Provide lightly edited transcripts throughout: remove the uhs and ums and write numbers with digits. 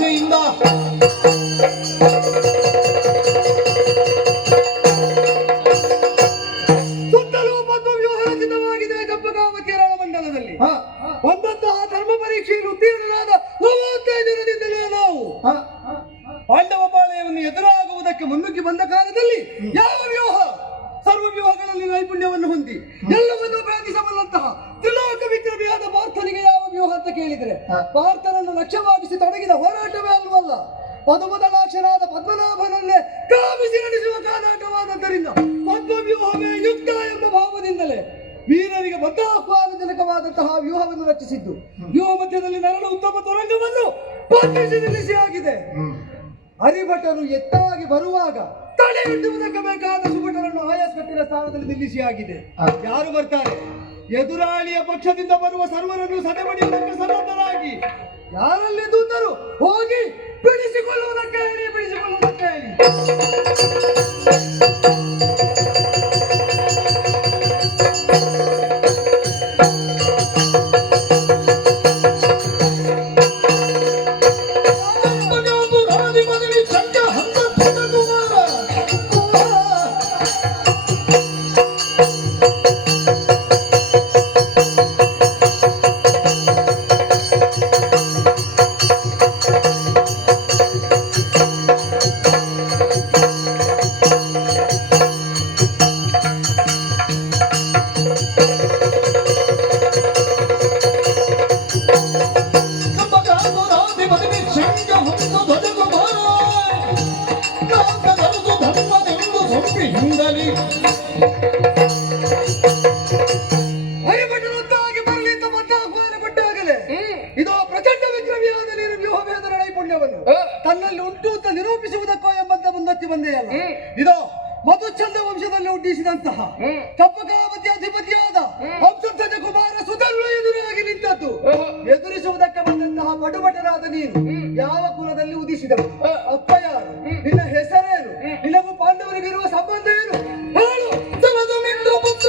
ಆಸೆಯಿಂದ ಸುತ್ತಲೂ ಬಂದು ವ್ಯೂಹ ರಚಿತವಾಗಿದೆ. ಕಪ್ಪಗಾವತಿಯ ರಣಮಂಡಲದಲ್ಲಿ ಒಂದಂತಹ ಧರ್ಮ ಪರೀಕ್ಷೆಯಲ್ಲಿ ಉತ್ತೀರ್ಣರಾದ 35 ದಿನದಿಂದಲೇ ನಾವು ಪಾಂಡವ ಪಾಳೆಯವನ್ನು ಎದುರಾಗುವುದಕ್ಕೆ ಮುನ್ನುಗ್ಗಿ ಬಂದ ಕಾಲದಲ್ಲಿ ಯಾವ ವ್ಯೂಹ ಸರ್ವ ವ್ಯೂಹಗಳಲ್ಲಿ ನೈಪುಣ್ಯವನ್ನು ಹೊಂದಿ ಎಲ್ಲವನ್ನೂ ಭೇದಿಸಬಲ್ಲಂತಹ ತ್ರಿಲೋಕ ವಿಕ್ರಮಿಯಾದ ಪಾರ್ಥನಿಗೆ ಯಾವ ವ್ಯೂಹ ಅಂತ ಕೇಳಿದರೆ ಪಾರ್ಥನನ್ನು ಲಕ್ಷ್ಯವಾಗಿಸಿ ತೊಡಗಿದ ಹೋರಾಟವೇ ಅಲ್ವಲ್ಲ, ಮೊದಲಾಕ್ಷರಾದ ಪದ್ಮನಾಭನನ್ನೇ ಕಾಮಿಸಿ ನಡೆಸುವ ಕಾದಾಟವಾದದ್ದರಿಂದ ಪದ್ಮವ್ಯೂಹವೇ ಯುಕ್ತ ಎಂಬ ಭಾವದಿಂದಲೇ ವೀರರಿಗೆ ಬದ್ಧಾಹ್ವಾನಜನಕವಾದಂತಹ ವ್ಯೂಹವನ್ನು ರಚಿಸಿದ್ದು. ವ್ಯೂಹ ಮಧ್ಯದಲ್ಲಿ ನರಳ ಉತ್ತಮ ತುರಂಗವನ್ನು ಬಂಧಿಸಿ ನಿಲ್ಲಿಸಿ ಆಗಿದೆ. ಹರಿಭಟರು ಎತ್ತಾಗಿ ಬರುವಾಗ ತಡೆಯುವುದಕ್ಕೆ ಬೇಕಾದ ಸುಭಟರನ್ನು ಆಯಾಸ್ಕಟ್ಟಿನ ಸ್ಥಾನದಲ್ಲಿ ನಿಲ್ಲಿಸಿ ಆಗಿದೆ. ಯಾರು ಬರ್ತಾರೆ? ಎದುರಾಳಿಯ ಪಕ್ಷದಿಂದ ಬರುವ ಸರ್ವರನ್ನು ಸದೆಬಡಿಯುವುದಕ್ಕೆ ಸನ್ನದ್ಧರಾಗಿ ಯಾರಲ್ಲಿ ದೂತರು ಹೋಗಿ ಬಿಡಿಸಿಕೊಳ್ಳುವುದಕ್ಕೆ ಹೇಳಿ. ಹರಿಭಟರೊಂದಾಗಿ ಬರಲಿ ಅಂತ ಬದ್ಧಾಹ್ವಾನ ಕೊಟ್ಟಾಗಲೇ ಇದು ಪ್ರಚಂಡ ವಿಕ್ರಮಿಯಾದ ನೀನು ವ್ಯೂಹಭೇದನ ನೈಪುಣ್ಯವನ್ನು ತನ್ನಲ್ಲಿ ಉಂಟು ಅಂತ ನಿರೂಪಿಸುವುದಕ್ಕೋ ಎಂಬಂತ ಮುಂದತ್ತಿ ಬಂದೆಯಲ್ಲ. ಇದು ಮಧುಚಂದ್ರ ವಂಶದಲ್ಲಿ ಹುಟ್ಟಿಸಿದಂತಹ ಕಪ್ಪಗಾವತಿ ಅಧಿಪತಿಯಾದ ಹಂಸಧ್ವಜ ಕುಮಾರ ಸುಧರ್ವ ಎದುರಾಗಿ ನಿಂತದ್ದು. ಎದುರಿಸುವುದಕ್ಕೆ ಬಂದಂತಹ ಪಡುಭಟರಾದ ನೀನು ಯಾವ ಕುಲದಲ್ಲಿ ಉದಿಸಿದವು? ಅಪ್ಪ ಯಾರು? ನಿನ್ನ ಹೆಸರೇನು? ನಿನಗೂ ಪಾಂಡವರಿಗಿರುವ ಸಂಬಂಧ ಏನು? ಹೇಳು. ಪುತ್ರ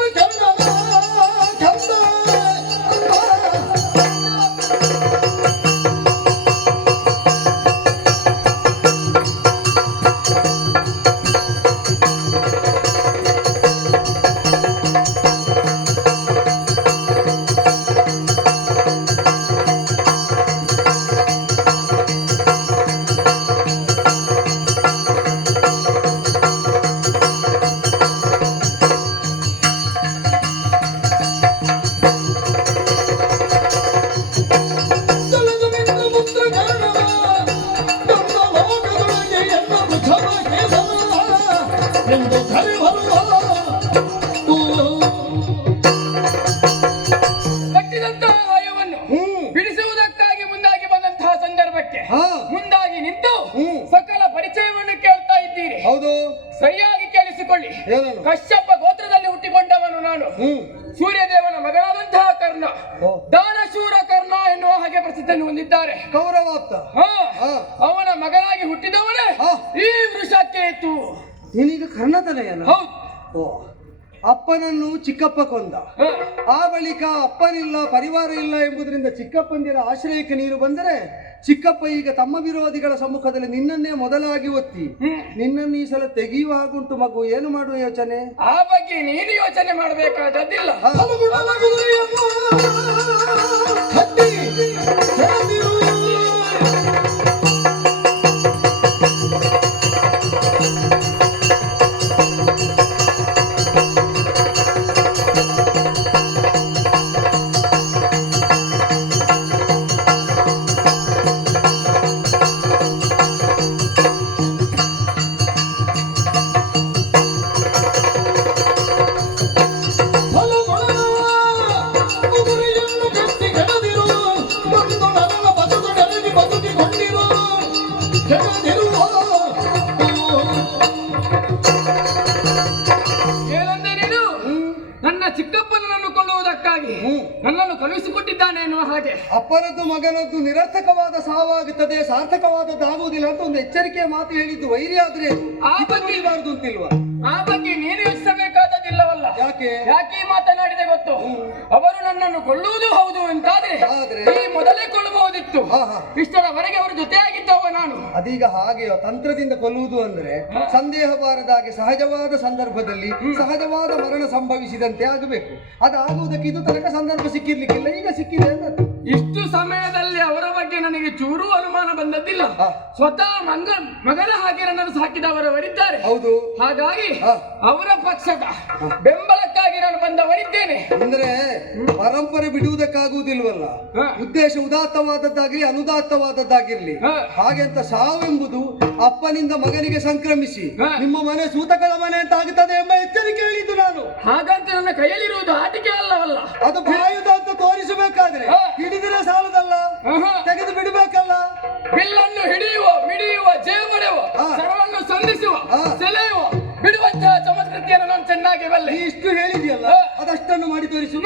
ಕಟ್ಟಿದಂತಹ ಆಯವನ್ನು ಬಿಡಿಸುವುದಕ್ಕಾಗಿ ಮುಂದಾಗಿ ಬಂದಂತಹ ಸಂದರ್ಭಕ್ಕೆ ಮುಂದಾಗಿ ನಿಂತು ಸಕಲ ಪರಿಚಯವನ್ನು ಕೇಳ್ತಾ ಇದ್ದೀರಿ. ಹೌದು, ಸರಿಯಾಗಿ ಕೇಳಿಸಿಕೊಳ್ಳಿ. ಕಶ್ಯಪ ಗೋತ್ರದಲ್ಲಿ ಹುಟ್ಟಿಕೊಂಡವನು ನಾನು. ಸೂರ್ಯದೇವನ ಮಗನಾದಂತಹ ಕರ್ಣ, ದಾನಶೂರ ಕರ್ಣ ಎನ್ನುವ ಹಾಗೆ ಪ್ರಸಿದ್ಧನ್ನು ಹೊಂದಿದ್ದಾರೆ. ಕೌರವಾಪ್ತ ಅವನ ಮಗನಾಗಿ ಹುಟ್ಟಿದವನೇ ಈ ವೃಷಕೇತು. ನೀನೀಗ ಕರ್ಣ ತಲೆಯಲ್ಲ? ಹೌದು. ಅಪ್ಪನನ್ನು ಚಿಕ್ಕಪ್ಪ ಕೊಂದ. ಆ ಬಳಿಕ ಅಪ್ಪನಿಲ್ಲ, ಪರಿವಾರ ಇಲ್ಲ ಎಂಬುದರಿಂದ ಚಿಕ್ಕಪ್ಪಂದಿರ ಆಶ್ರಯಕ್ಕೆ ನೀನು ಬಂದರೆ ಚಿಕ್ಕಪ್ಪ ಈಗ ತಮ್ಮ ವಿರೋಧಿಗಳ ಸಮ್ಮುಖದಲ್ಲಿ ನಿನ್ನನ್ನೇ ಮೊದಲಾಗಿ ಒತ್ತಿ ನಿನ್ನನ್ನು ಈ ಸಲ ತೆಗೆಯುವ ಹಾಗುಂಟು. ಮಗು, ಏನು ಮಾಡುವ ಯೋಚನೆ? ಆ ಬಗ್ಗೆ ನೀನು ಯೋಚನೆ ಮಾಡಬೇಕಾದದ್ದಿಲ್ಲ. ನನ್ನನ್ನು ಕಳುಹಿಸಿಕೊಟ್ಟಿದ್ದಾನೆ ಎನ್ನುವ ಹಾಗೆ ಅಪ್ಪನದ್ದು ಮಗನದ್ದು ನಿರರ್ಥಕವಾದ ಸಾವಾಗುತ್ತದೆ, ಸಾರ್ಥಕವಾದದ್ದಾಗುವುದಿಲ್ಲ ಅಂತ ಒಂದು ಎಚ್ಚರಿಕೆಯ ಮಾತು ಹೇಳಿದ್ದು. ವೈರಿ ಆದ್ರೆ ಆ ಬಗ್ಗೆ ಬಾರದು ಅಂತಿಲ್ವಾ? ಆ ಬಗ್ಗೆ ನೀನು ಯೋಚಿಸಬೇಕಾದದಿಲ್ಲವಲ್ಲ. ಯಾಕೆ ಮಾತನಾಡಿದೆ ಗೊತ್ತು? ಅವರು ನನ್ನನ್ನು ಕೊಲ್ಲುವುದು ಹೌದು ಅಂತಾದ್ರೆ ಈ ಮೊದಲೇ ಕೊಲ್ಲಬಹುದಿತ್ತು. ಇಷ್ಟರವರೆಗೆ ಅವರು ಜೊತೆಯಾಗಿದ್ದವರು ನಾನು. ಅದೀಗ ಹಾಗೆಯೋ ತಂತ್ರದಿಂದ ಕೊಲ್ಲುವುದು ಅಂದ್ರೆ ಸಂದೇಹ ಬಾರದ ಹಾಗೆ ಸಹಜವಾದ ಸಂದರ್ಭದಲ್ಲಿ ಸಹಜವಾದ ಮರಣ ಸಂಭವಿಸಿದಂತೆ ಆಗಬೇಕು. ಅದಾಗುವುದಕ್ಕೆ ಇದು ತನಕ ಸಂದರ್ಭ ಸಿಕ್ಕಿರ್ಲಿಕ್ಕಿಲ್ಲ, ಈಗ ಸಿಕ್ಕಿದೆ ಅಂತ. ಇಷ್ಟು ಸಮಯದಲ್ಲಿ ಅವರ ಬಗ್ಗೆ ನನಗೆ ಚೂರು ಅನುಮಾನ ಬಂದದ್ದಿಲ್ಲ. ಸ್ವತಃ ಮಗನ ಹಾಗೆ ನನ್ನನ್ನು ಸಾಕಿದವರವರಿದ್ದಾರೆ. ಹೌದು. ಹಾಗಾಗಿ ಅವರ ಪಕ್ಷದ ಬೆಂಬಲಕ್ಕಾಗಿ ನಾನು ಬಂದವರಿದ್ದೇನೆ. ಅಂದ್ರೆ ಪರಂಪರೆ ಬಿಡುವುದಕ್ಕಾಗುವುದಿಲ್ವಲ್ಲ, ಉದ್ದೇಶ ಉದಾತ್ತವಾದದ್ದಾಗಿರ್ಲಿ ಅನುದಾತ್ತವಾದದ್ದಾಗಿರ್ಲಿ, ಹಾಗೆ ಅಂತ ಸಾವೆಂಬುದು ಅಪ್ಪನಿಂದ ಮಗನಿಗೆ ಸಂಕ್ರಮಿಸಿ ನಿಮ್ಮ ಮನೆ ಸೂತಕದ ಮನೆ ಅಂತ ಆಗುತ್ತದೆ ಎಂಬ ಎಚ್ಚರಿಕೆ ಹೇಳಿದ್ದು ನಾನು. ಹಾಗಂತ ನನ್ನ ಕೈಯಲ್ಲಿರುವುದು ಆಟಿಕೆ ಅಲ್ಲವಲ್ಲ, ಅದು ಬಾಯುಧ ಅಂತ ತೋರಿಸಬೇಕಾದ್ರೆ ಹಿಡಿದಿರ ಸಾಲದಲ್ಲ, ತೆಗೆದು ಬಿಡಬೇಕಲ್ಲ. ಬಿಲ್ಲನ್ನು ಹಿಡಿಯುವ ಮಿಡಿಯುವ ಜೇವಡೆಯುವ ಸರ್ವನ್ನು ಸಂಧಿಸುವ ಸೆಳೆಯುವ ಬಿಡುವಂತಹ ಸಂಸ್ಕೃತಿಯನ್ನು ನಾನು ಚೆನ್ನಾಗಿ ಬಲ್ಲೆ. ಇಷ್ಟು ಹೇಳಿದೆಯಲ್ಲ, ಅದಷ್ಟನ್ನು ಮಾಡಿ ತೋರಿಸು.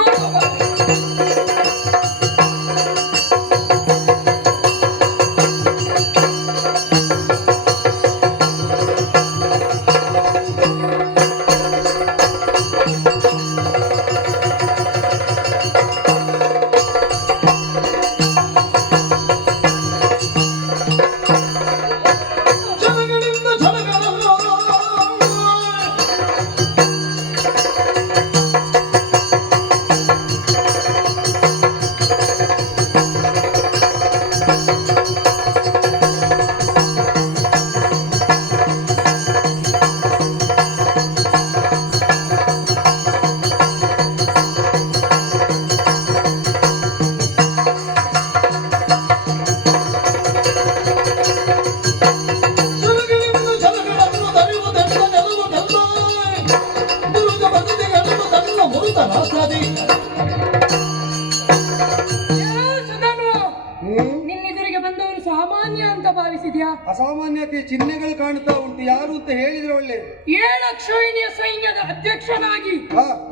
ನಿನ್ನೆದುರಿಗೆ ಬಂದವರು ಸಾಮಾನ್ಯ ಅಂತ ಭಾವಿಸಿದ್ಯಾ? ಅಸಾಮಾನ್ಯತೆಯ ಚಿಹ್ನೆಗಳು ಕಾಣ್ತಾ ಉಂಟು. ಯಾರು ಅಂತ ಹೇಳಿದ್ರೆ ಒಳ್ಳೆ. 7 ಅಕ್ಷೋಹಿಣಿಯ ಸೈನ್ಯದ ಅಧ್ಯಕ್ಷನಾಗಿ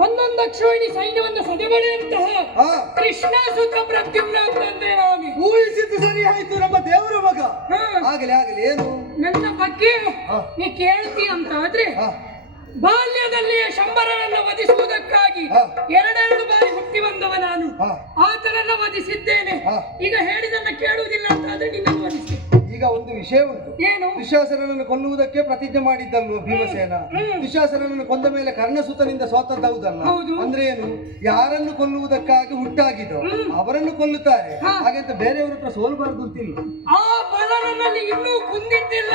11 ಅಕ್ಷೋಹಿಣಿ ಸೈನ್ಯವನ್ನು ಸದೆಬಡಿದಂತಹ ಕೃಷ್ಣ ಸುತ ಪ್ರದ್ಯುಮ್ನ ಅಂತಂದ್ರೆ ನಾನು ಊಹಿಸಿದ್ದು ಸರಿ ಆಯ್ತು. ನಮ್ಮ ದೇವರ ಮಗ. ಆಗಲಿ ಆಗಲಿ. ಏನು ನನ್ನ ಬಗ್ಗೆ ನೀ ಕೇಳ್ತಿ ಅಂತ ಆದ್ರೆ, ಬಾಲ್ಯದಲ್ಲಿಯೇ ಶಂಬರನನ್ನು ವಧಿಸುವುದಕ್ಕಾಗಿ 2 ಬಾರಿ ಹುಟ್ಟಿ ಬಂದವ ನಾನು. ಆತನನ್ನ ವಧಿಸಿದ್ದೇನೆ. ಈಗ ಹೇಳಿದನ್ನ ಕೇಳುವುದಿಲ್ಲ ಅಂತ ಆದ್ರೆ ನಿನ್ನನ್ನು ವಧಿಸಿ. ಈಗ ಒಂದು ವಿಷಯ ಉಂಟು. ಏನು? ದುಶ್ಯಾಸನನ್ನು ಕೊಲ್ಲುವುದಕ್ಕೆ ಪ್ರತಿಜ್ಞೆ ಮಾಡಿದ್ದಲ್ವ ಭೀಮಸೇನ? ದುಶ್ಯಾಸನನ್ನು ಕೊಂದ ಮೇಲೆ ಕರ್ಣಸುತನಿಂದ ಸೋತದ್ದೌದಲ್ಲ. ಅಂದ್ರೆ ಏನು? ಯಾರನ್ನು ಕೊಲ್ಲುವುದಕ್ಕಾಗಿ ಹುಟ್ಟಾಗಿದ್ದೋ ಅವರನ್ನು ಕೊಲ್ಲುತ್ತಾರೆ. ಹಾಗೆಂತ ಬೇರೆಯವರ ಹತ್ರ ಸೋಲ್ಬಾರ್ದು ಅಂತಿಲ್ಲ. ಆ ಬಲ ನನ್ನಲ್ಲಿ ಇನ್ನೂ ಕುಂದಿದ್ದಿಲ್ಲ,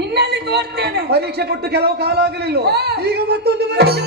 ನಿನ್ನಲ್ಲಿ ತೋರ್ತೇನೆ. ಪರೀಕ್ಷೆ ಕೊಟ್ಟು ಕೆಲವು ಕಾಲ ಆಗಲಿಲ್ಲ, ಈಗ ಮತ್ತೊಂದು ಪರೀಕ್ಷೆ.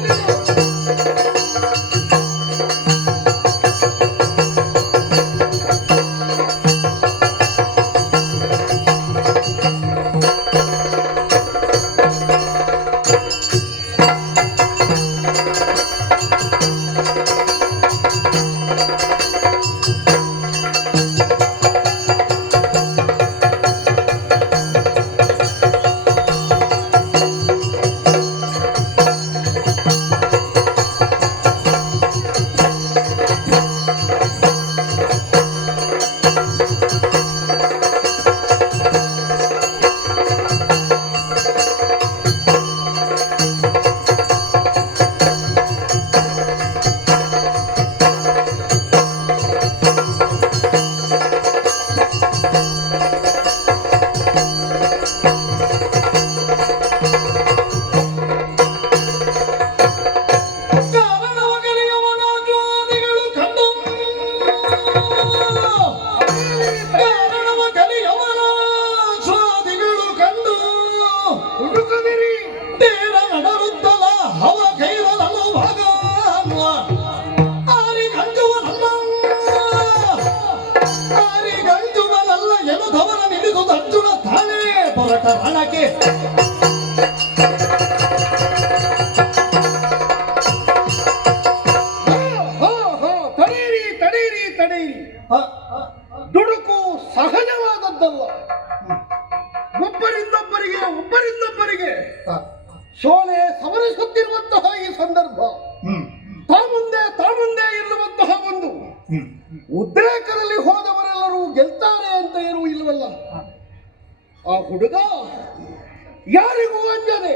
ದುಡುಕು ಸಹಜವಾದದ್ದಲ್ಲ. ಒಬ್ಬರಿಂದೊಬ್ಬರಿಗೆ ಶೋಲೆ ಸವರಿಸುತ್ತಿರುವಂತಹ ಈ ಸಂದರ್ಭ, ತಾಮುಂದೆ ಇರುವಂತಹ ಒಂದು ಉದ್ರೇಕದಲ್ಲಿ ಹೋದವರೆಲ್ಲರೂ ಗೆಲ್ತಾರೆ ಅಂತ ಏನೂ ಇಲ್ಲವಲ್ಲ. ಆ ಹುಡುಗ ಯಾರಿಗೂ ಅಂಜದೆ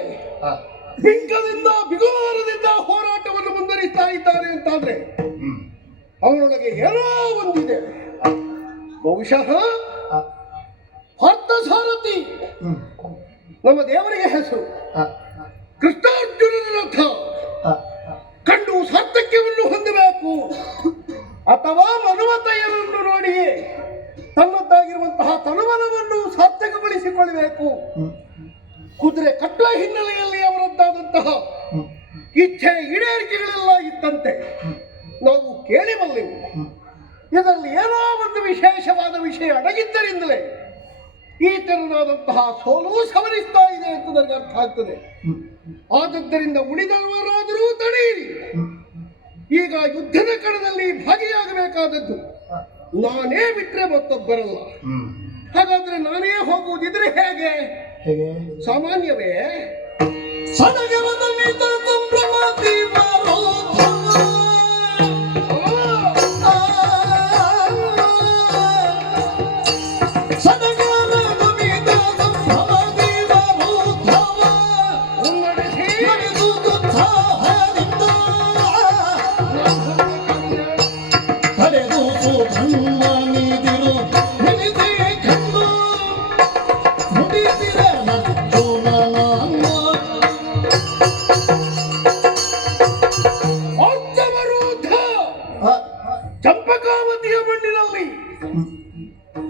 ಬಿಂಕದಿಂದ ಬಿಗುಮಾನದಿಂದ ಹೋರಾಟವನ್ನು ಮುಂದುವರಿಸ್ತಾ ಇದ್ದಾನೆ ಅಂತಾದ್ರೆ ಅವನೊಳಗೆ ಏನೋ ಒಂದಿದೆ. ಬಹುಶಃ ಪಾರ್ಥಸಾರಥಿ ನಮ್ಮ ದೇವರಿಗೆ ಹೆಸರು. ಕೃಷ್ಣಾರ್ಜುನನ ರಥ ಕಂಡು ಸಾರ್ಥಕ್ಯವನ್ನು ಹೊಂದಬೇಕು, ಅಥವಾ ಮನುಮತೆಯನ್ನು ನೋಡಿಯೇ ತನ್ನದ್ದಾಗಿರುವಂತಹ ತನುಮನವನ್ನು ಸಾರ್ಥಕಗೊಳಿಸಿಕೊಳ್ಳಬೇಕು. ಕುದುರೆ ಕಟ್ಟುವ ಹಿನ್ನೆಲೆಯಲ್ಲಿ ಅವರದ್ದಾದಂತಹ ಇಚ್ಛೆ ಈಡೇರಿಕೆಗಳೆಲ್ಲ ಇದ್ದಂತೆ ನಾವು ಕೇಳಿಬಲ್ಲೆವು. ಇದರಲ್ಲಿ ಏನೋ ಒಂದು ವಿಶೇಷವಾದ ವಿಷಯ ಅಡಗಿದ್ದರಿಂದಲೇ ಈ ತೆರನಾದಂತಹ ಸೋಲು ಸವರಿಸ್ತಾ ಇದೆ ಅಂತ ನನಗೆ ಅರ್ಥ ಆಗ್ತದೆ. ಆದದ್ದರಿಂದ ಉಳಿದವರಾದರೂ ತಡೆಯಿರಿ. ಈಗ ಯುದ್ಧದ ಕಣದಲ್ಲಿ ಭಾಗಿಯಾಗಬೇಕಾದದ್ದು ನಾನೇ ಬಿಟ್ಟರೆ ಮತ್ತೊಬ್ಬರಲ್ಲ. ಹಾಗಾದ್ರೆ ನಾನೇ ಹೋಗುವುದಿದ್ರೆ ಹೇಗೆ? ಸಾಮಾನ್ಯವೇ? ಚಂಪಕಾವತಿಯ ಮಣ್ಣಿನಲ್ಲಿ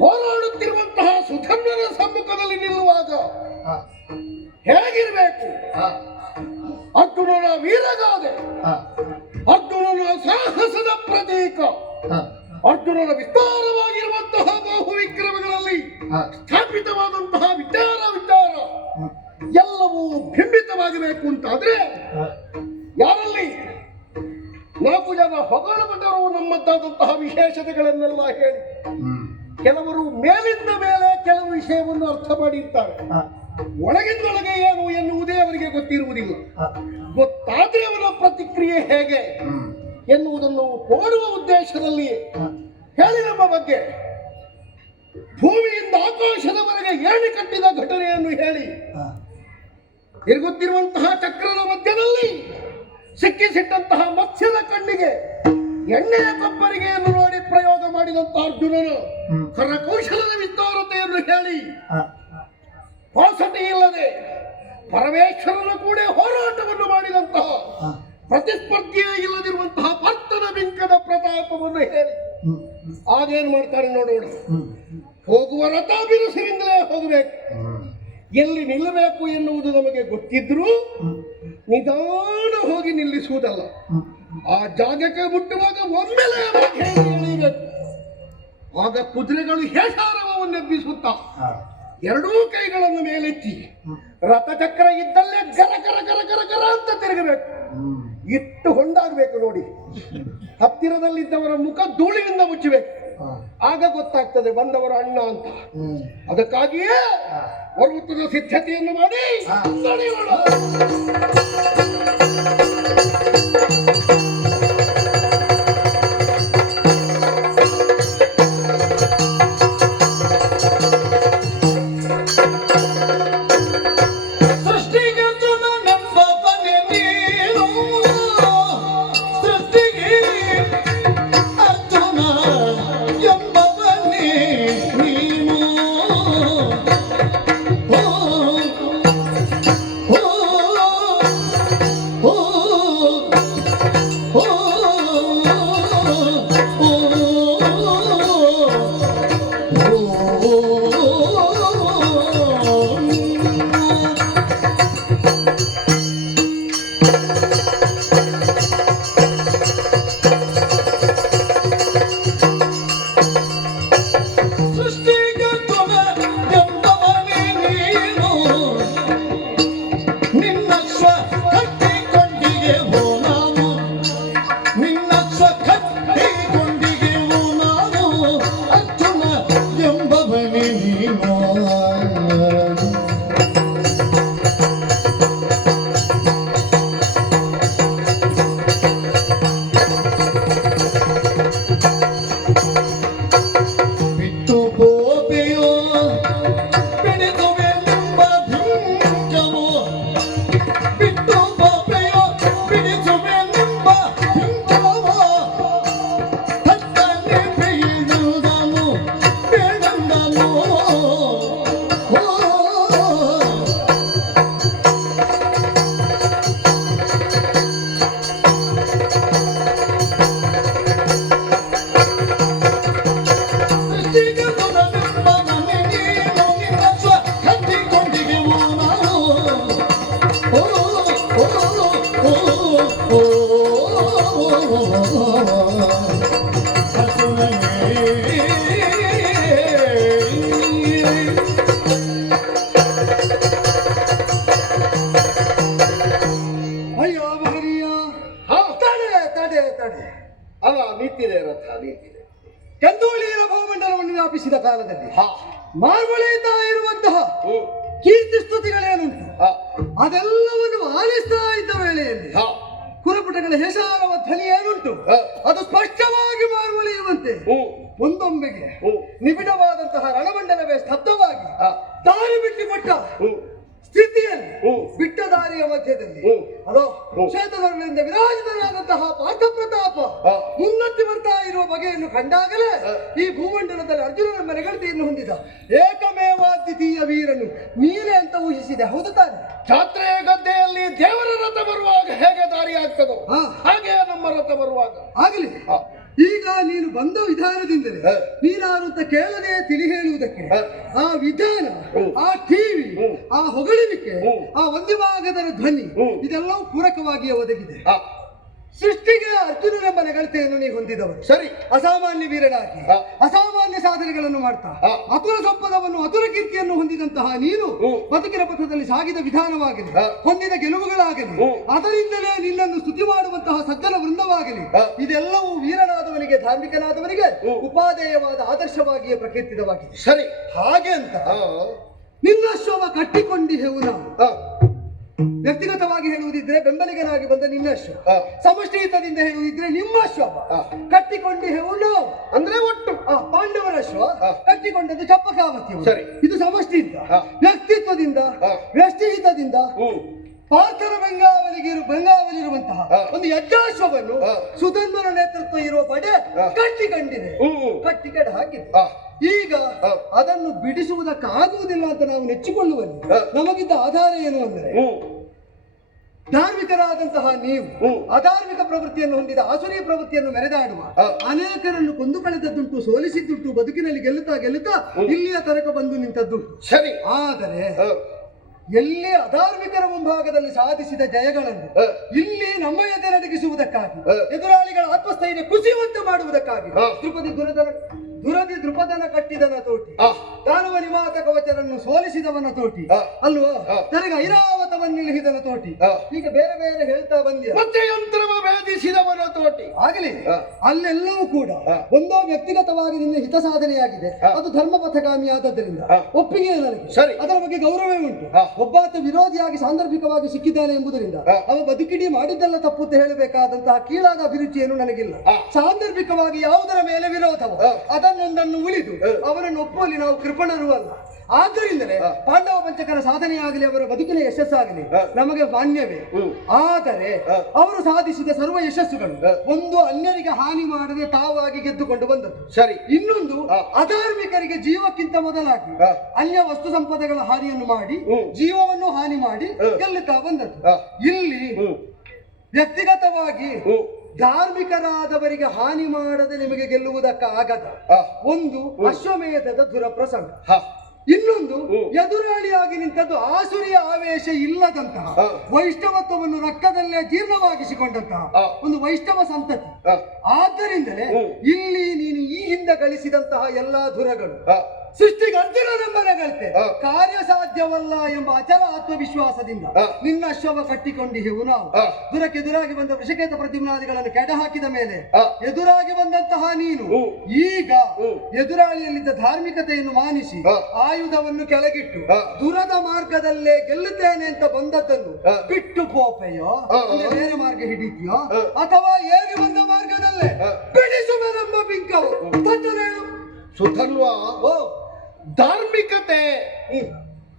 ಹೋರಾಡುತ್ತಿರುವಂತಹ ಸುಧನ್ವನ ಸಮ್ಮುಖದಲ್ಲಿ ನಿಲ್ಲುವಾಗ ಹೇಗಿರಬೇಕು? ಅರ್ಜುನನ ವೀರಗಾದೆ, ಅರ್ಜುನನ ಸಾಹಸದ ಪ್ರತೀಕ, ಅರ್ಜುನನ ವಿಸ್ತಾರವಾಗಿರುವಂತಹ ಬಾಹುವಿಕ್ರಮಗಳಲ್ಲಿ ಸ್ಥಾಪಿತವಾದಂತಹ ವಿಚಾರ ಎಲ್ಲವೂ ಬಿಂಬಿತವಾಗಬೇಕು ಅಂತಾದ್ರೆ ಯಾರಲ್ಲಿ 4 ಜನ ಹೊಗಳು ಬಂದರು ನಮ್ಮದ್ದಾದಂತಹ ವಿಶೇಷತೆಗಳನ್ನೆಲ್ಲ ಹೇಳಿ, ಕೆಲವರು ಮೇಲಿಂದ ಮೇಲೆ ಕೆಲವು ವಿಷಯವನ್ನು ಅರ್ಥ ಮಾಡಿರ್ತಾರೆ. ಒಳಗಿಂದೊಳಗೆ ಏನು ಎನ್ನುವುದೇ ಅವರಿಗೆ ಗೊತ್ತಿರುವುದಿಲ್ಲ. ಗೊತ್ತಾದ್ರೆ ಅವರ ಪ್ರತಿಕ್ರಿಯೆ ಹೇಗೆ ಎನ್ನುವುದನ್ನು ತೋರುವ ಉದ್ದೇಶದಲ್ಲಿ ಹೇಳಿ ನಮ್ಮ ಬಗ್ಗೆ ಭೂಮಿಯಿಂದ ಆಕಾಶದವರೆಗೆ ಏಣಿ ಕಟ್ಟಿದ ಘಟನೆಯನ್ನು ಹೇಳಿ, ತಿರುಗುತ್ತಿರುವಂತಹ ಚಕ್ರದ ಮಧ್ಯದಲ್ಲಿ ಸಿಕ್ಕಿಸಿಟ್ಟಂತಹ ಮತ್ಸ್ಯದ ಕಣ್ಣಿಗೆ ಎಣ್ಣೆಯ ಕೊಬ್ಬರಿಗೆಯನ್ನು ನೋಡಿ ಪ್ರಯೋಗ ಮಾಡಿದಂತಹ ಅರ್ಜುನನು ಕರಕೌಶಲದ ವಿಸ್ತಾರತೆಯನ್ನು ಹೇಳಿ, ಪಾಸಟಿ ಇಲ್ಲದೆ ಪರಮೇಶ್ವರನ ಕೂಡ ಹೋರಾಟವನ್ನು ಮಾಡಿದಂತಹ ಪ್ರತಿಸ್ಪರ್ಧಿಯೇ ಇಲ್ಲದಿರುವಂತಹ ಪಾರ್ಥನ ಬಿಂಕದ ಪ್ರತಾಪವನ್ನು ಹೇಳಿ ಆಗೇನು ಮಾಡ್ತಾರೆ ನೋಡೋಣ. ಹೋಗುವ ರಥ ಬಿರುಸಿನಿಂದಲೇ ಹೋಗಬೇಕು. ಎಲ್ಲಿ ನಿಲ್ಲಬೇಕು ಎನ್ನುವುದು ನಮಗೆ ಗೊತ್ತಿದ್ರೂ ನಿಧಾನ ಹೋಗಿ ನಿಲ್ಲಿಸುವುದಲ್ಲ. ಆ ಜಾಗಕ್ಕೆ ಮುಟ್ಟುವಾಗ ಒಮ್ಮೆಲೆ ಇಳಿಬೇಕು. ಆಗ ಕುದುರೆಗಳು ಹೇಸಾರವವನ್ನು ಎಬ್ಬಿಸುತ್ತಾ ಎರಡೂ ಕೈಗಳನ್ನು ಮೇಲೆತ್ತಿ ರಥಚಕ್ರ ಇದ್ದಲ್ಲೇ ಗರ ಗರ ಗರ ಗರ ಗರ ಅಂತ ತಿರುಗಬೇಕು. ಇಟ್ಟು ಹೊಂದಾಗಬೇಕು ನೋಡಿ. ಹತ್ತಿರದಲ್ಲಿದ್ದವರ ಮುಖ ಧೂಳಿನಿಂದ ಮುಚ್ಚಬೇಕು. ಆಗ ಗೊತ್ತಾಗ್ತದೆ ಬಂದವರ ಅಣ್ಣ ಅಂತ. ಅದಕ್ಕಾಗಿಯೇ ಪರ್ವತದ ಸಿದ್ಧತೆಯನ್ನು ಮಾಡಿ ನಡೆಯೋಣ. ಸೃಷ್ಟಿ ಕಾಲದಲ್ಲಿ ಮಾರ್ಗೊಳಿತಾ ಇರುವಂತಹ ಕೀರ್ತಿ ಸ್ತುತಿಗಳೇನುಂಟು ಅದೆಲ್ಲವನ್ನು ಆಲಿಸ್ತಾ ಇದ್ದ ವೇಳೆಯಲ್ಲಿ ಕುರುಪುಟಗಳ ಹೆಸರವ ಧ್ವನಿ ಏನುಂಟು ಅದು ಸ್ಪಷ್ಟವಾಗಿ ಮಾರ್ಗೊಳಿಯುವಂತೆ ಒಂದೊಮ್ಮೆಗೆ ನಿಬಿಡವಾದಂತಹ ರಣಮಂಡಲವೇ ಸ್ತಬ್ಧವಾಗಿ ದಾರಿ ಬಿಟ್ಟುಕೊಟ್ಟ ಸ್ಥಿತಿಯಲ್ಲಿ ಬಿಟ್ಟ ದಾರಿಯ ಮಧ್ಯದಲ್ಲಿ ಅದೋ ಕ್ಷೇತ್ರಗಳಿಂದ ವಿರಾಜಿತನಾದಂತಹ ಪಾರ್ಥ ಪ್ರತಾಪ ಮುನ್ನತ್ತಿ ಬರ್ತಾ ಇರುವ ಬಗೆಯನ್ನು ಕಂಡಾಗಲೇ ಈ ಭೂಮಂಡಲದಲ್ಲಿ ಅರ್ಜುನನ ನೆಗಳತೆಯನ್ನು ಹೊಂದಿದ ಏಕಮೇವಾದ್ವಿತೀಯ ವೀರನು ನೀನೇ ಅಂತ ಊಹಿಸಿದೆ, ಹೌದು ತಾನೆ? ಜಾತ್ರೆಯ ಗದ್ದೆಯಲ್ಲಿ ದೇವರ ರಥ ಬರುವಾಗ ಹೇಗೆ ದಾರಿ ಆಗ್ತದೋ ಹಾಗೆ ನಮ್ಮ ರಥ ಬರುವಾಗ ಆಗಲಿ. ಈಗ ನೀನು ಬಂದ ವಿಧಾನದಿಂದಲೇ ನೀನಾರು ಅಂತ ಕೇಳದೆ ತಿಳಿ ಹೇಳುವುದಕ್ಕೆ ಆ ವಿಧಾನ, ಆ ಟಿವಿ, ಆ ಹೊಗಳಿಕೆ, ಆ ಒಂದು ಭಾಗದ ಧ್ವನಿ ಇದೆಲ್ಲವೂ ಪೂರಕವಾಗಿ ಒದಗಿದೆ. ಸೃಷ್ಟಿಗೆ ಅರ್ಜುನನೆಂಬ ನೆಗಳತೆಯನ್ನು ನೀ ಹೊಂದಿದವರು, ಸರಿ, ಅಸಾಮಾನ್ಯ ವೀರನಾಗಿ ಅಸಾಮಾನ್ಯ ಸಾಧನೆಗಳನ್ನು ಮಾಡ್ತಾ ಅತುರ ಸಂಪದವನ್ನು ಅತುರ ಕೀರ್ತಿಯನ್ನು ಹೊಂದಿದಂತಹ ನೀನು ಬದುಕಿನ ಪಥದಲ್ಲಿ ಸಾಗಿದ ವಿಧಾನವಾಗಲಿ, ಹೊಂದಿದ ಗೆಲುವುಗಳಾಗಲಿ, ಅದರಿಂದಲೇ ನಿನ್ನನ್ನು ಸ್ತುತಿ ಮಾಡುವಂತಹ ಸಜ್ಜನ ವೃಂದವಾಗಲಿ, ಇದೆಲ್ಲವೂ ವೀರನಾದವನಿಗೆ, ಧಾರ್ಮಿಕನಾದವನಿಗೆ ಉಪಾದೇಯವಾದ ಆದರ್ಶವಾಗಿಯೇ ಪ್ರಕೀರ್ತಿತವಾಗಿದೆ. ಸರಿ, ಹಾಗೆ ಅಂತ ನಿನ್ನ ಶವ ಕಟ್ಟಿಕೊಂಡಿಹೆವು ನಾವು. ವ್ಯಕ್ತಿಗತವಾಗಿ ಹೇಳುವುದಿದ್ರೆ ಬೆಂಬಲಿಗನಾಗಿ ಬಂದ ನಿನ್ನ ಶ್ವ, ಸಮಷ್ಟಿ ಹಿತದಿಂದ ಹೇಳುವುದಿದ್ರೆ ನಿಮ್ಮ ಶ್ವ ಕಟ್ಟಿಕೊಂಡಿಹೆವು ನಾವು. ಅಂದ್ರೆ ಒಟ್ಟು ಪಾಂಡವರ ಶ್ವ ಕಟ್ಟಿಕೊಂಡದ್ದು ಚಪ್ಪಕಾವತಿ. ಸರಿ, ಇದು ಸಮಷ್ಟಿಯಿಂದ, ವ್ಯಕ್ತಿತ್ವದಿಂದ, ವ್ಯಷ್ಟಿಹಿತದಿಂದ ಪಾರ್ಥನ ಬೆಂಗಾವಲಿರುವಂತಹ ಒಂದು ಯಜ್ಞಾಶ್ವವನ್ನು ಸುಧನ್ವನ ನೇತೃತ್ವ ಇರುವ ಪಡೆ ಕಟ್ಟಿಕೊಂಡಿದೆ, ಕಟ್ಟಿಕಡ ಹಾಕಿದೆ. ಈಗ ಅದನ್ನು ಬಿಡಿಸುವುದಕ್ಕಾಗುವುದಿಲ್ಲ ಅಂತ ನಾವು ನೆಚ್ಚಿಕೊಳ್ಳುವಲ್ಲಿ ನಮಗಿದ್ದ ಆಧಾರ ಏನು ಅಂದರೆ, ಧಾರ್ಮಿಕರಾದಂತಹ ನೀವು ಅಧಾರ್ಮಿಕ ಪ್ರವೃತ್ತಿಯನ್ನು ಹೊಂದಿದ ಆಸುರಿ ಪ್ರವೃತ್ತಿಯನ್ನು ಮೆರೆದಾಡುವ ಅನೇಕರನ್ನು ಕೊಂದು ಕಳೆದದ್ದುಂಟು, ಸೋಲಿಸಿದ್ದುಂಟು, ಬದುಕಿನಲ್ಲಿ ಗೆಲ್ಲುತ್ತಾ ಗೆಲ್ಲುತ್ತಾ ಇಲ್ಲಿಯ ತನಕ ಬಂದು ನಿಂತದ್ದುಂಟು. ಸರಿ, ಆದರೆ ಎಲ್ಲಿ ಅಧಾರ್ಮಿಕರ ಮುಂಭಾಗದಲ್ಲಿ ಸಾಧಿಸಿದ ಜಯಗಳನ್ನು ಇಲ್ಲಿ ನಮ್ಮ ಎದೆ ನಡಗಿಸುವುದಕ್ಕಾಗಿ, ಎದುರಾಳಿಗಳ ಆತ್ಮಸ್ಥೈರ್ಯ ಕುಸಿಯುವಂತೆ ಮಾಡುವುದಕ್ಕಾಗಿ ದ್ರುಪದನ ಕಟ್ಟಿದನ ತೋಟಿ, ದಾನವ ನಿವಾತ ಕವಚರನ್ನು ಸೋಲಿಸಿದವನ ತೋಟಿ ಅಲ್ವೋ, ನನಗೆ ಐರಾವತವನ್ನಿಳಿಸಿದನ ತೋಟಿ, ಈಗ ಬೇರೆ ಬೇರೆ ಹೇಳ್ತಾ ಬಂದ್ಯ, ಮತ್ತೆ ಯಂತ್ರವ ಭೇದಿಸಿದವನ ತೋಟಿ ಆಗಲಿ. ಅಲ್ಲೆಲ್ಲವೂ ಕೂಡ ಒಂದೋ ವ್ಯಕ್ತಿಗತವಾಗಿ ನಿನ್ನ ಹಿತ ಸಾಧನೆಯಾಗಿದೆ, ಅದು ಧರ್ಮ ಪಥಗಾಮಿಯಾದದ್ದರಿಂದ ಒಪ್ಪಿಗೆ ನನಗೆ, ಸರಿ, ಅದರ ಬಗ್ಗೆ ಗೌರವವೇ ಉಂಟು. ಒಬ್ಬಾತ ವಿರೋಧಿಯಾಗಿ ಸಾಂದರ್ಭಿಕವಾಗಿ ಸಿಕ್ಕಿದ್ದಾನೆ ಎಂಬುದರಿಂದ ಅವ ಬದುಕಿಡಿ ಮಾಡಿದ್ದೆಲ್ಲ ತಪ್ಪು ಅಂತ ಹೇಳಬೇಕಾದಂತಹ ಕೀಳಾದ ಅಭಿರುಚಿಯನ್ನು ನನಗಿಲ್ಲ. ಸಾಂದರ್ಭಿಕವಾಗಿ ಯಾವುದರ ಮೇಲೆ ವಿರೋಧವೋ ಅದನ್ನೊಂದನ್ನು ಉಳಿದು ಅವರನ್ನು ಒಪ್ಪುವಲ್ಲಿ ನಾವು ಕೃಪಣರು ಅಲ್ಲ. ಆದ್ದರಿಂದಲೇ ಪಾಂಡವ ಪಂಚಕರ ಸಾಧನೆಯಾಗಲಿ, ಅವರ ಬದುಕಿನ ಯಶಸ್ಸಾಗಲಿ ನಮಗೆ ಮಾನ್ಯವೇ. ಆದರೆ ಅವರು ಸಾಧಿಸಿದ ಸರ್ವ ಯಶಸ್ಸುಗಳು ಒಂದು ಅನ್ಯರಿಗೆ ಹಾನಿ ಮಾಡದೆ ತಾವಾಗಿ ಗೆದ್ದುಕೊಂಡು ಬಂದದ್ದು. ಸರಿ, ಇನ್ನೊಂದು ಅಧಾರ್ಮಿಕರಿಗೆ ಜೀವಕ್ಕಿಂತ ಮೊದಲಾಗಿ ಅನ್ಯ ವಸ್ತು ಸಂಪದಗಳ ಹಾನಿಯನ್ನು ಮಾಡಿ ಜೀವವನ್ನು ಹಾನಿ ಮಾಡಿ ಗೆಲ್ಲುತ್ತಾ ಬಂದದ್ದು. ಇಲ್ಲಿ ವ್ಯಕ್ತಿಗತವಾಗಿ ಧಾರ್ಮಿಕರಾದವರಿಗೆ ಹಾನಿ ಮಾಡದೆ ನಿಮಗೆ ಗೆಲ್ಲುವುದಕ್ಕಾಗದ ಒಂದು ಅಶ್ವಮೇಧದ ದುರಪ್ರಸಂಗ, ಇನ್ನೊಂದು ಎದುರಾಳಿಯಾಗಿ ನಿಂತದ್ದು ಆಸುರಿಯ ಆವೇಶ ಇಲ್ಲದಂತಹ ವೈಷ್ಣವತ್ವವನ್ನು ರಕ್ತದಲ್ಲೇ ಜೀರ್ಣವಾಗಿಸಿಕೊಂಡಂತಹ ಒಂದು ವೈಷ್ಣವ ಸಂತತಿ. ಆದ್ದರಿಂದಲೇ ಇಲ್ಲಿ ನೀನು ಈ ಹಿಂದೆ ಗಳಿಸಿದಂತಹ ಎಲ್ಲಾ ದುರಗಳು ಸೃಷ್ಟಿಗೆ ಅರ್ಜುನನೆಂಬ ನೆಗಳತೆ ಕಾರ್ಯಸಾಧ್ಯವಲ್ಲ ಎಂಬ ಅಚಲ ಆತ್ಮವಿಶ್ವಾಸದಿಂದ ನಿನ್ನ ಶವ ಕಟ್ಟಿಕೊಂಡಿಹೆವು ನಾವು. ದುರಕ್ಕೆದುರಾಗಿ ಬಂದ ವೃಷಕೇತ ಪ್ರತಿಮ್ನಾದಿಗಳನ್ನು ಕೆಡ ಹಾಕಿದ ಮೇಲೆ ಎದುರಾಗಿ ಬಂದಂತಹ ನೀನು ಈಗ ಎದುರಾಳಿಯಲ್ಲಿದ್ದ ಧಾರ್ಮಿಕತೆಯನ್ನು ಮಾನಿಸಿ ಆಯುಧವನ್ನು ಕೆಳಗಿಟ್ಟು ದುರದ ಮಾರ್ಗದಲ್ಲೇ ಗೆಲ್ಲುತ್ತೇನೆ ಅಂತ ಬಂದದ್ದನ್ನು ಬಿಟ್ಟು ಪೋಪೆಯೋ ಬೇರೆ ಮಾರ್ಗ ಹಿಡಿತೀಯೋ ಅಥವಾ ಏರಿ ಬಂದ ಮಾರ್ಗದಲ್ಲೇ ಬಿಡಿಸುವೆನೆಂಬ ಬಿಂಕವು ತಟ್ಟನೇಳು ಸುಧನ್ವ. ಧಾರ್ಮಿಕತೆ,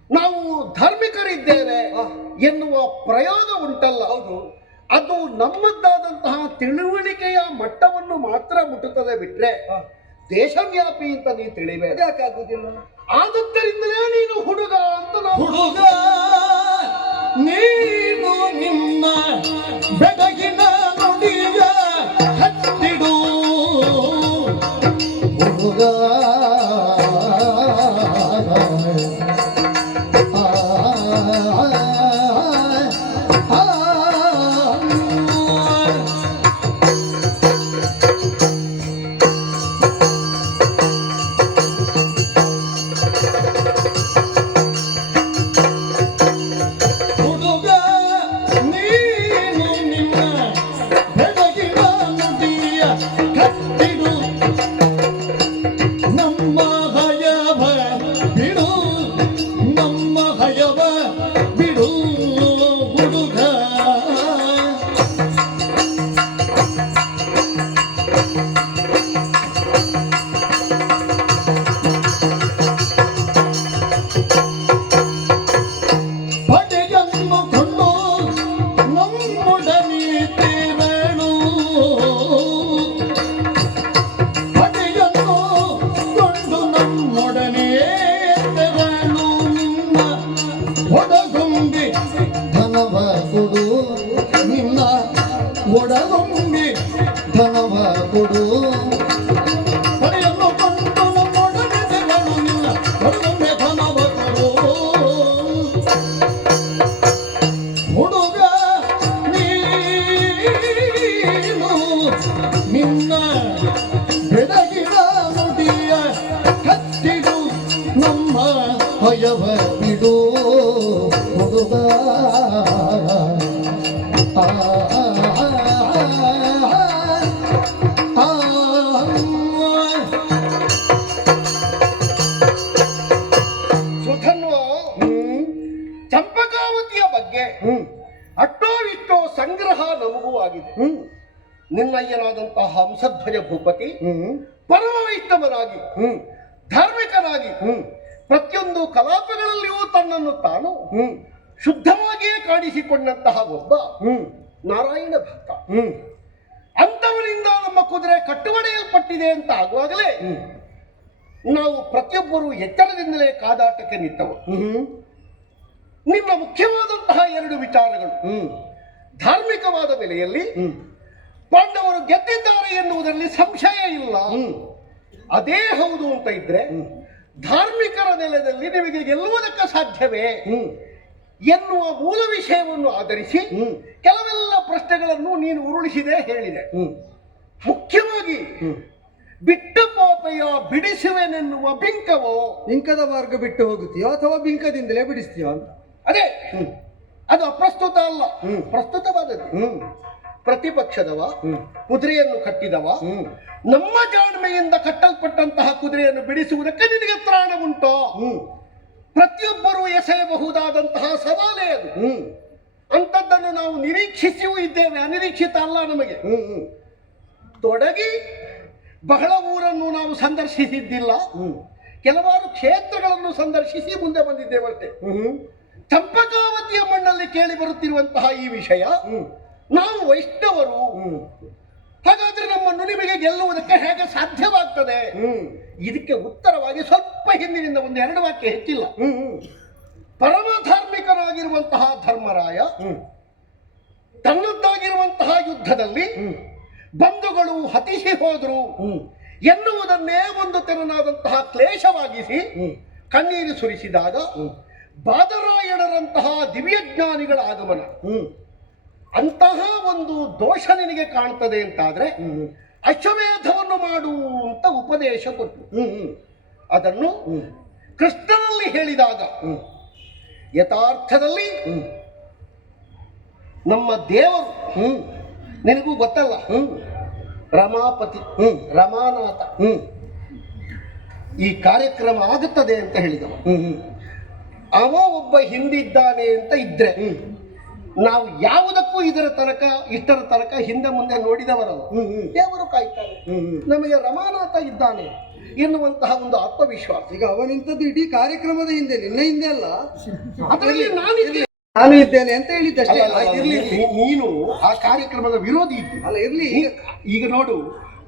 ನಾವು ಧಾರ್ಮಿಕರಿದ್ದೇವೆ ಎನ್ನುವ ಪ್ರಯೋಗ ಉಂಟಲ್ಲ, ಹೌದು, ಅದು ನಮ್ಮದ್ದಾದಂತಹ ತಿಳುವಳಿಕೆಯ ಮಟ್ಟವನ್ನು ಮಾತ್ರ ಮುಟ್ಟುತ್ತದೆ ಬಿಟ್ರೆ ದೇಶವ್ಯಾಪಿ ಅಂತ ನೀನು ತಿಳಿಬೇಕು. ಯಾಕಾಗುದಿಲ್ಲ? ಆದದ್ದರಿಂದಲೇ ನೀನು ಹುಡುಗ ಅಂತ ನಾವು ಹುಡುಗ ನೀನು ನಿನ್ನ ಬೆಳಗಿನ ನುಡಿಯ ಹತ್ತಿಡು ಹುಡುಗ ನಮ್ಮೊಡನೆ ತೆರಳು ನಿನ್ನ ಒಡಗೊಂಬಿ ಧನವ ಕೊಡು ನಿನ್ನ ಒಡಗೊಂಬಿ ಧನವ ಕೊಡು ಪಡೆಯನ್ನು ಕೊಂಡು ನಮ್ಮೊಡನೆ ತೆರಳು ನಿನ್ನ ಒಡಗೊಂಬಿ ಧನವ ಕೊಡು ಹುಡುಗ ನೀನು ನಿನ್ನ ಬೆಳಗಿನ ನುಡಿಯ ಕತ್ತಿಡು ನಮ್ಮ ಭಯವ ಬಿಡು ಹುಡುಗ ಆ, ಆ, ಆ, ಸುಧನ್ವ ಚಂಪಕಾವತಿಯ ಬಗ್ಗೆ ಅಟ್ಟೋ ಇಷ್ಟೋ ಸಂಗ್ರಹ ನಮಗೂ ಆಗಿದೆ. ನಿನ್ನಯ್ಯನಾದಂತಹ ಹಂಸಧ್ವಜ ಭೂಪತಿ ಪರಮ ವೈಷ್ಣವನಾಗಿ ಧಾರ್ಮಿಕನಾಗಿ ಪ್ರತಿಯೊಂದು ಕಲಾಪಗಳಲ್ಲಿಯೂ ತನ್ನನ್ನು ತಾನು ಶುದ್ಧವಾಗಿಯೇ ಕಾಣಿಸಿಕೊಂಡಂತಹ ಒಬ್ಬ ನಾರಾಯಣ ಭಕ್ತ. ಅಂತವನಿಂದ ನಮ್ಮ ಕುದುರೆ ಕಟ್ಟುವಡೆಯಲ್ಪಟ್ಟಿದೆ ಅಂತ ಆಗುವಾಗಲೇ ನಾವು ಪ್ರತಿಯೊಬ್ಬರು ಎಚ್ಚರದಿಂದಲೇ ಕಾದಾಟಕ್ಕೆ ನಿಂತವು. ನಿಮ್ಮ ಮುಖ್ಯವಾದಂತಹ ಎರಡು ವಿಚಾರಗಳು, ಧಾರ್ಮಿಕವಾದ ನೆಲೆಯಲ್ಲಿ ಪಾಂಡವರು ಗೆದ್ದಿದ್ದಾರೆ ಎನ್ನುವುದರಲ್ಲಿ ಸಂಶಯ ಇಲ್ಲ. ಅದೇ ಹೌದು ಅಂತ ಇದ್ರೆ ಧಾರ್ಮಿಕರ ನೆಲೆಯಲ್ಲಿ ನಿಮಗೆ ಗೆಲ್ಲುವುದಕ್ಕೆ ಸಾಧ್ಯವೇ ಎನ್ನುವ ಮೂಲ ವಿಷಯವನ್ನು ಆಧರಿಸಿ ಕೆಲವೆಲ್ಲ ಪ್ರಶ್ನೆಗಳನ್ನು ನೀನು ಉರುಳಿಸಿದೆ, ಹೇಳಿದೆ. ಮುಖ್ಯವಾಗಿ ಬಿಟ್ಟ ಪಾಪೆಯ ಬಿಡಿಸುವೆನೆನ್ನುವ ಬಿಂಕವೋ, ಬಿಂಕದ ಮಾರ್ಗ ಬಿಟ್ಟು ಹೋಗುತ್ತೀಯೋ ಅಥವಾ ಬಿಂಕದಿಂದಲೇ ಬಿಡಿಸ್ತೀಯೋ ಅಂತ. ಅದೇ ಅದು ಅಪ್ರಸ್ತುತ ಅಲ್ಲ, ಪ್ರಸ್ತುತವಾದದ್ದು. ಪ್ರತಿಪಕ್ಷದವ ಕುದುರೆಯನ್ನು ಕಟ್ಟಿದವ ನಮ್ಮ ಜಾಣ್ಮೆಯಿಂದ ಕಟ್ಟಲ್ಪಟ್ಟಂತಹ ಕುದುರೆಯನ್ನು ಬಿಡಿಸುವುದಕ್ಕೆ ನಿನಗೆ ತ್ರಾಣ ಉಂಟೋ? ಪ್ರತಿಯೊಬ್ಬರೂ ಎಸೆಯಬಹುದಾದಂತಹ ಸವಾಲೇ ಅದು. ಅಂಥದ್ದನ್ನು ನಾವು ನಿರೀಕ್ಷಿಸಿಯೂ ಇದ್ದೇವೆ, ಅನಿರೀಕ್ಷಿತ ಅಲ್ಲ ನಮಗೆ. ತೊಡಗಿ ಬಹಳ ಊರನ್ನು ನಾವು ಸಂದರ್ಶಿಸಿದ್ದಿಲ್ಲ, ಕೆಲವಾರು ಕ್ಷೇತ್ರಗಳನ್ನು ಸಂದರ್ಶಿಸಿ ಮುಂದೆ ಬಂದಿದ್ದೇವಷ್ಟೇ. ಚಂಪಕಾವತಿಯ ಮಣ್ಣಲ್ಲಿ ಕೇಳಿ ಬರುತ್ತಿರುವಂತಹ ಈ ವಿಷಯ, ನಾವು ವೈಷ್ಣವರು, ಹಾಗಾದ್ರೆ ನಮ್ಮನ್ನು ನಿಮಗೆ ಗೆಲ್ಲುವುದಕ್ಕೆ ಹೇಗೆ ಸಾಧ್ಯವಾಗ್ತದೆ? ಇದಕ್ಕೆ ಉತ್ತರವಾಗಿ ಸ್ವಲ್ಪ ಹಿಂದಿನಿಂದ ಒಂದು ಎರಡು ವಾಕ್ಯ ಹೆಚ್ಚಿಲ್ಲ. ಪರಮ ಧಾರ್ಮಿಕನಾಗಿರುವಂತಹ ಧರ್ಮರಾಯ ತನ್ನದ್ದಾಗಿರುವಂತಹ ಯುದ್ಧದಲ್ಲಿ ಬಂಧುಗಳು ಹತಿಸಿ ಹೋದ್ರು ಎನ್ನುವುದನ್ನೇ ಒಂದು ತೆರನಾದಂತಹ ಕ್ಲೇಶವಾಗಿಸಿ ಕಣ್ಣೀರು ಸುರಿಸಿದಾಗ ಬಾದರಾಯಣರಂತಹ ದಿವ್ಯಜ್ಞಾನಿಗಳ ಆಗಮನ, ಅಂತಹ ಒಂದು ದೋಷ ನಿನಗೆ ಕಾಣ್ತದೆ ಅಂತಾದ್ರೆ ಅಶ್ವಮೇಧವನ್ನು ಮಾಡು ಅಂತ ಉಪದೇಶ ಕೊಟ್ಟು ಅದನ್ನು ಕೃಷ್ಣನಲ್ಲಿ ಹೇಳಿದಾಗ ಯಥಾರ್ಥದಲ್ಲಿ ನಮ್ಮ ದೇವರು ನಿನಗೂ ಗೊತ್ತಲ್ಲ, ರಮಾಪತಿ ರಮಾನಾಥ ಈ ಕಾರ್ಯಕ್ರಮ ಆಗುತ್ತದೆ ಅಂತ ಹೇಳಿದವ. ಅವ ಒಬ್ಬ ಹಿಂದಿದ್ದಾನೆ ಅಂತ ಇದ್ರೆ ನಾವು ಯಾವುದಕ್ಕೂ ಇಷ್ಟರ ತನಕ ಹಿಂದೆ ಮುಂದೆ ನೋಡಿದವರಲ್ಲ. ದೇವರು ಕಾಯ್ತಾನೆ, ನಮಗೆ ರಮಾನಾಥ ಇದ್ದಾನೆ ಎನ್ನುವಂತಹ ಒಂದು ಆತ್ಮವಿಶ್ವಾಸ. ಈಗ ಅವನಿಂತದ್ದು ಇಡೀ ಕಾರ್ಯಕ್ರಮದ ಹಿಂದೆ, ನಿನ್ನ ಹಿಂದೆ ಅಲ್ಲ, ಅದರಲ್ಲಿ ನಾನು ಇದ್ದೇನೆ ಅಂತ ಹೇಳಿದ್ದಷ್ಟೇ. ಇರ್ಲಿ, ನೀನು ಆ ಕಾರ್ಯಕ್ರಮದ ವಿರೋಧಿ ಇತ್ತು ಅಲ್ಲ, ಇರ್ಲಿ. ಈಗ ನೋಡು,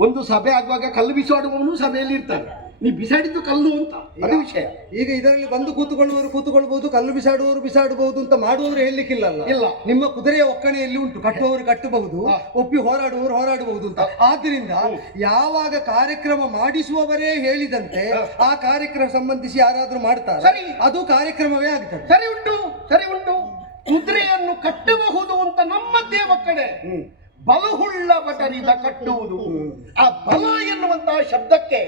ಒಂದು ಸಭೆ ಆಗುವಾಗ ಕಲ್ಲು ಬಿಸಾಡುವವನು ಸಭೆಯಲ್ಲಿ ಇರ್ತಾನೆ, ನೀ ಬಿಸಾಡಿದ್ದು ಕಲ್ಲು ಅಂತ ಅದು ವಿಷಯ. ಈಗ ಇದರಲ್ಲಿ ಬಂದು ಕೂತ್ಕೊಳ್ಬಹುದು, ಕಲ್ಲು ಬಿಸಾಡುವವರು ಬಿಸಾಡಬಹುದು ಅಂತ ಮಾಡುವವರು ಹೇಳಲಿಕ್ಕಿಲ್ಲ. ಇಲ್ಲ, ನಿಮ್ಮ ಕುದುರೆಯ ಒಕ್ಕಣೆಯಲ್ಲಿ ಉಂಟು, ಕಟ್ಟುವವರು ಕಟ್ಟಬಹುದು, ಒಪ್ಪಿ ಹೋರಾಡುವವರು ಹೋರಾಡಬಹುದು ಅಂತ. ಆದ್ರಿಂದ ಯಾವಾಗ ಕಾರ್ಯಕ್ರಮ ಮಾಡಿಸುವವರೇ ಹೇಳಿದಂತೆ ಆ ಕಾರ್ಯಕ್ರಮ ಸಂಬಂಧಿಸಿ ಯಾರಾದ್ರೂ ಮಾಡ್ತಾರೆ, ಅದು ಕಾರ್ಯಕ್ರಮವೇ ಆಗ್ತದೆ. ಸರಿ ಉಂಟು. ಕುದುರೆಯನ್ನು ಕಟ್ಟಬಹುದು ಅಂತ ನಮ್ಮದೇ ಒಕ್ಕಣೆ, ಬಲಹುಳ್ಳ ಬಟರಿದ ಕಟ್ಟುವುದು. ಆ ಬಲ ಎನ್ನುವಂತಹ ಶಬ್ದಕ್ಕೆ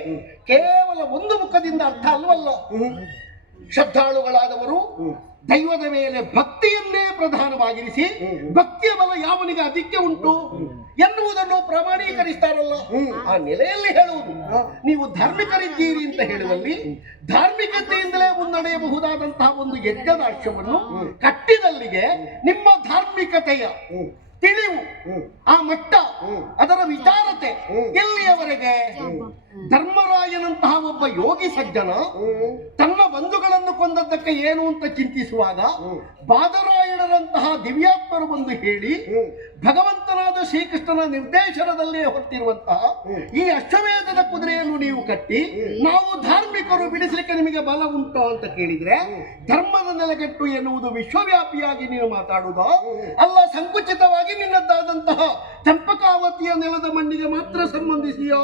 ಕೇವಲ ಒಂದು ಮುಖದಿಂದ ಅರ್ಥ ಅಲ್ವಲ್ಲ. ಶ್ರದ್ಧಾಳುಗಳಾದವರು ದೈವದ ಮೇಲೆ ಭಕ್ತಿಯನ್ನೇ ಪ್ರಧಾನವಾಗಿರಿಸಿ ಭಕ್ತಿಯ ಬಲ ಯಾವನಿಗೆ ಅದಕ್ಕೆ ಉಂಟು ಎನ್ನುವುದನ್ನು ಪ್ರಮಾಣೀಕರಿಸ್ತಾರಲ್ಲ, ಆ ನೆಲೆಯಲ್ಲಿ ಹೇಳುವುದು. ನೀವು ಧಾರ್ಮಿಕರಿದ್ದೀರಿ ಅಂತ ಹೇಳುವಲ್ಲಿ ಧಾರ್ಮಿಕತೆಯಿಂದಲೇ ಮುನ್ನಡೆಯಬಹುದಾದಂತಹ ಒಂದು ಯಜ್ಞದ ಅಶ್ವವನ್ನು ಕಟ್ಟಿದಲ್ಲಿಗೆ ನಿಮ್ಮ ಧಾರ್ಮಿಕತೆಯ ತಿಳಿವು, ಆ ಮಟ್ಟ, ಅದರ ವಿಚಾರತೆ ಎಲ್ಲಿಯವರೆಗೆ ಧರ್ಮರಾಯನಂತಹ ಒಬ್ಬ ಯೋಗಿ ಸಜ್ಜನ ತನ್ನ ಬಂಧುಗಳನ್ನು ಕೊಂದದ್ದಕ್ಕೆ ಏನು ಅಂತ ಚಿಂತಿಸುವಾಗ ಬಾದರಾಯಣರಂತಹ ದಿವ್ಯಾತ್ಮರು ಬಂದು ಹೇಳಿ ಭಗವಂತನಾದ ಶ್ರೀಕೃಷ್ಣನ ನಿರ್ದೇಶನದಲ್ಲೇ ಹೊರಟಿರುವಂತಹ ಈ ಅಶ್ವಮೇಧದ ಕುದುರೆಯನ್ನು ನೀವು ಕಟ್ಟಿ ನಾವು ಧಾರ್ಮಿಕರು ಬಿಡಿಸಲಿಕ್ಕೆ ನಿಮಗೆ ಬಲ ಉಂಟು ಅಂತ ಕೇಳಿದ್ರೆ ಧರ್ಮದ ನೆಲೆಗಟ್ಟು ಎನ್ನುವುದು ವಿಶ್ವವ್ಯಾಪಿಯಾಗಿ ನೀನು ಮಾತಾಡುವುದು ಅಲ್ಲ, ಸಂಕುಚಿತವಾಗಿ ನಿನ್ನದ್ದಾದಂತಹ ಚಂಪಕಾವತಿಯ ನೆಲದ ಮಣ್ಣಿಗೆ ಮಾತ್ರ ಸಂಬಂಧಿಸಿಯೋ?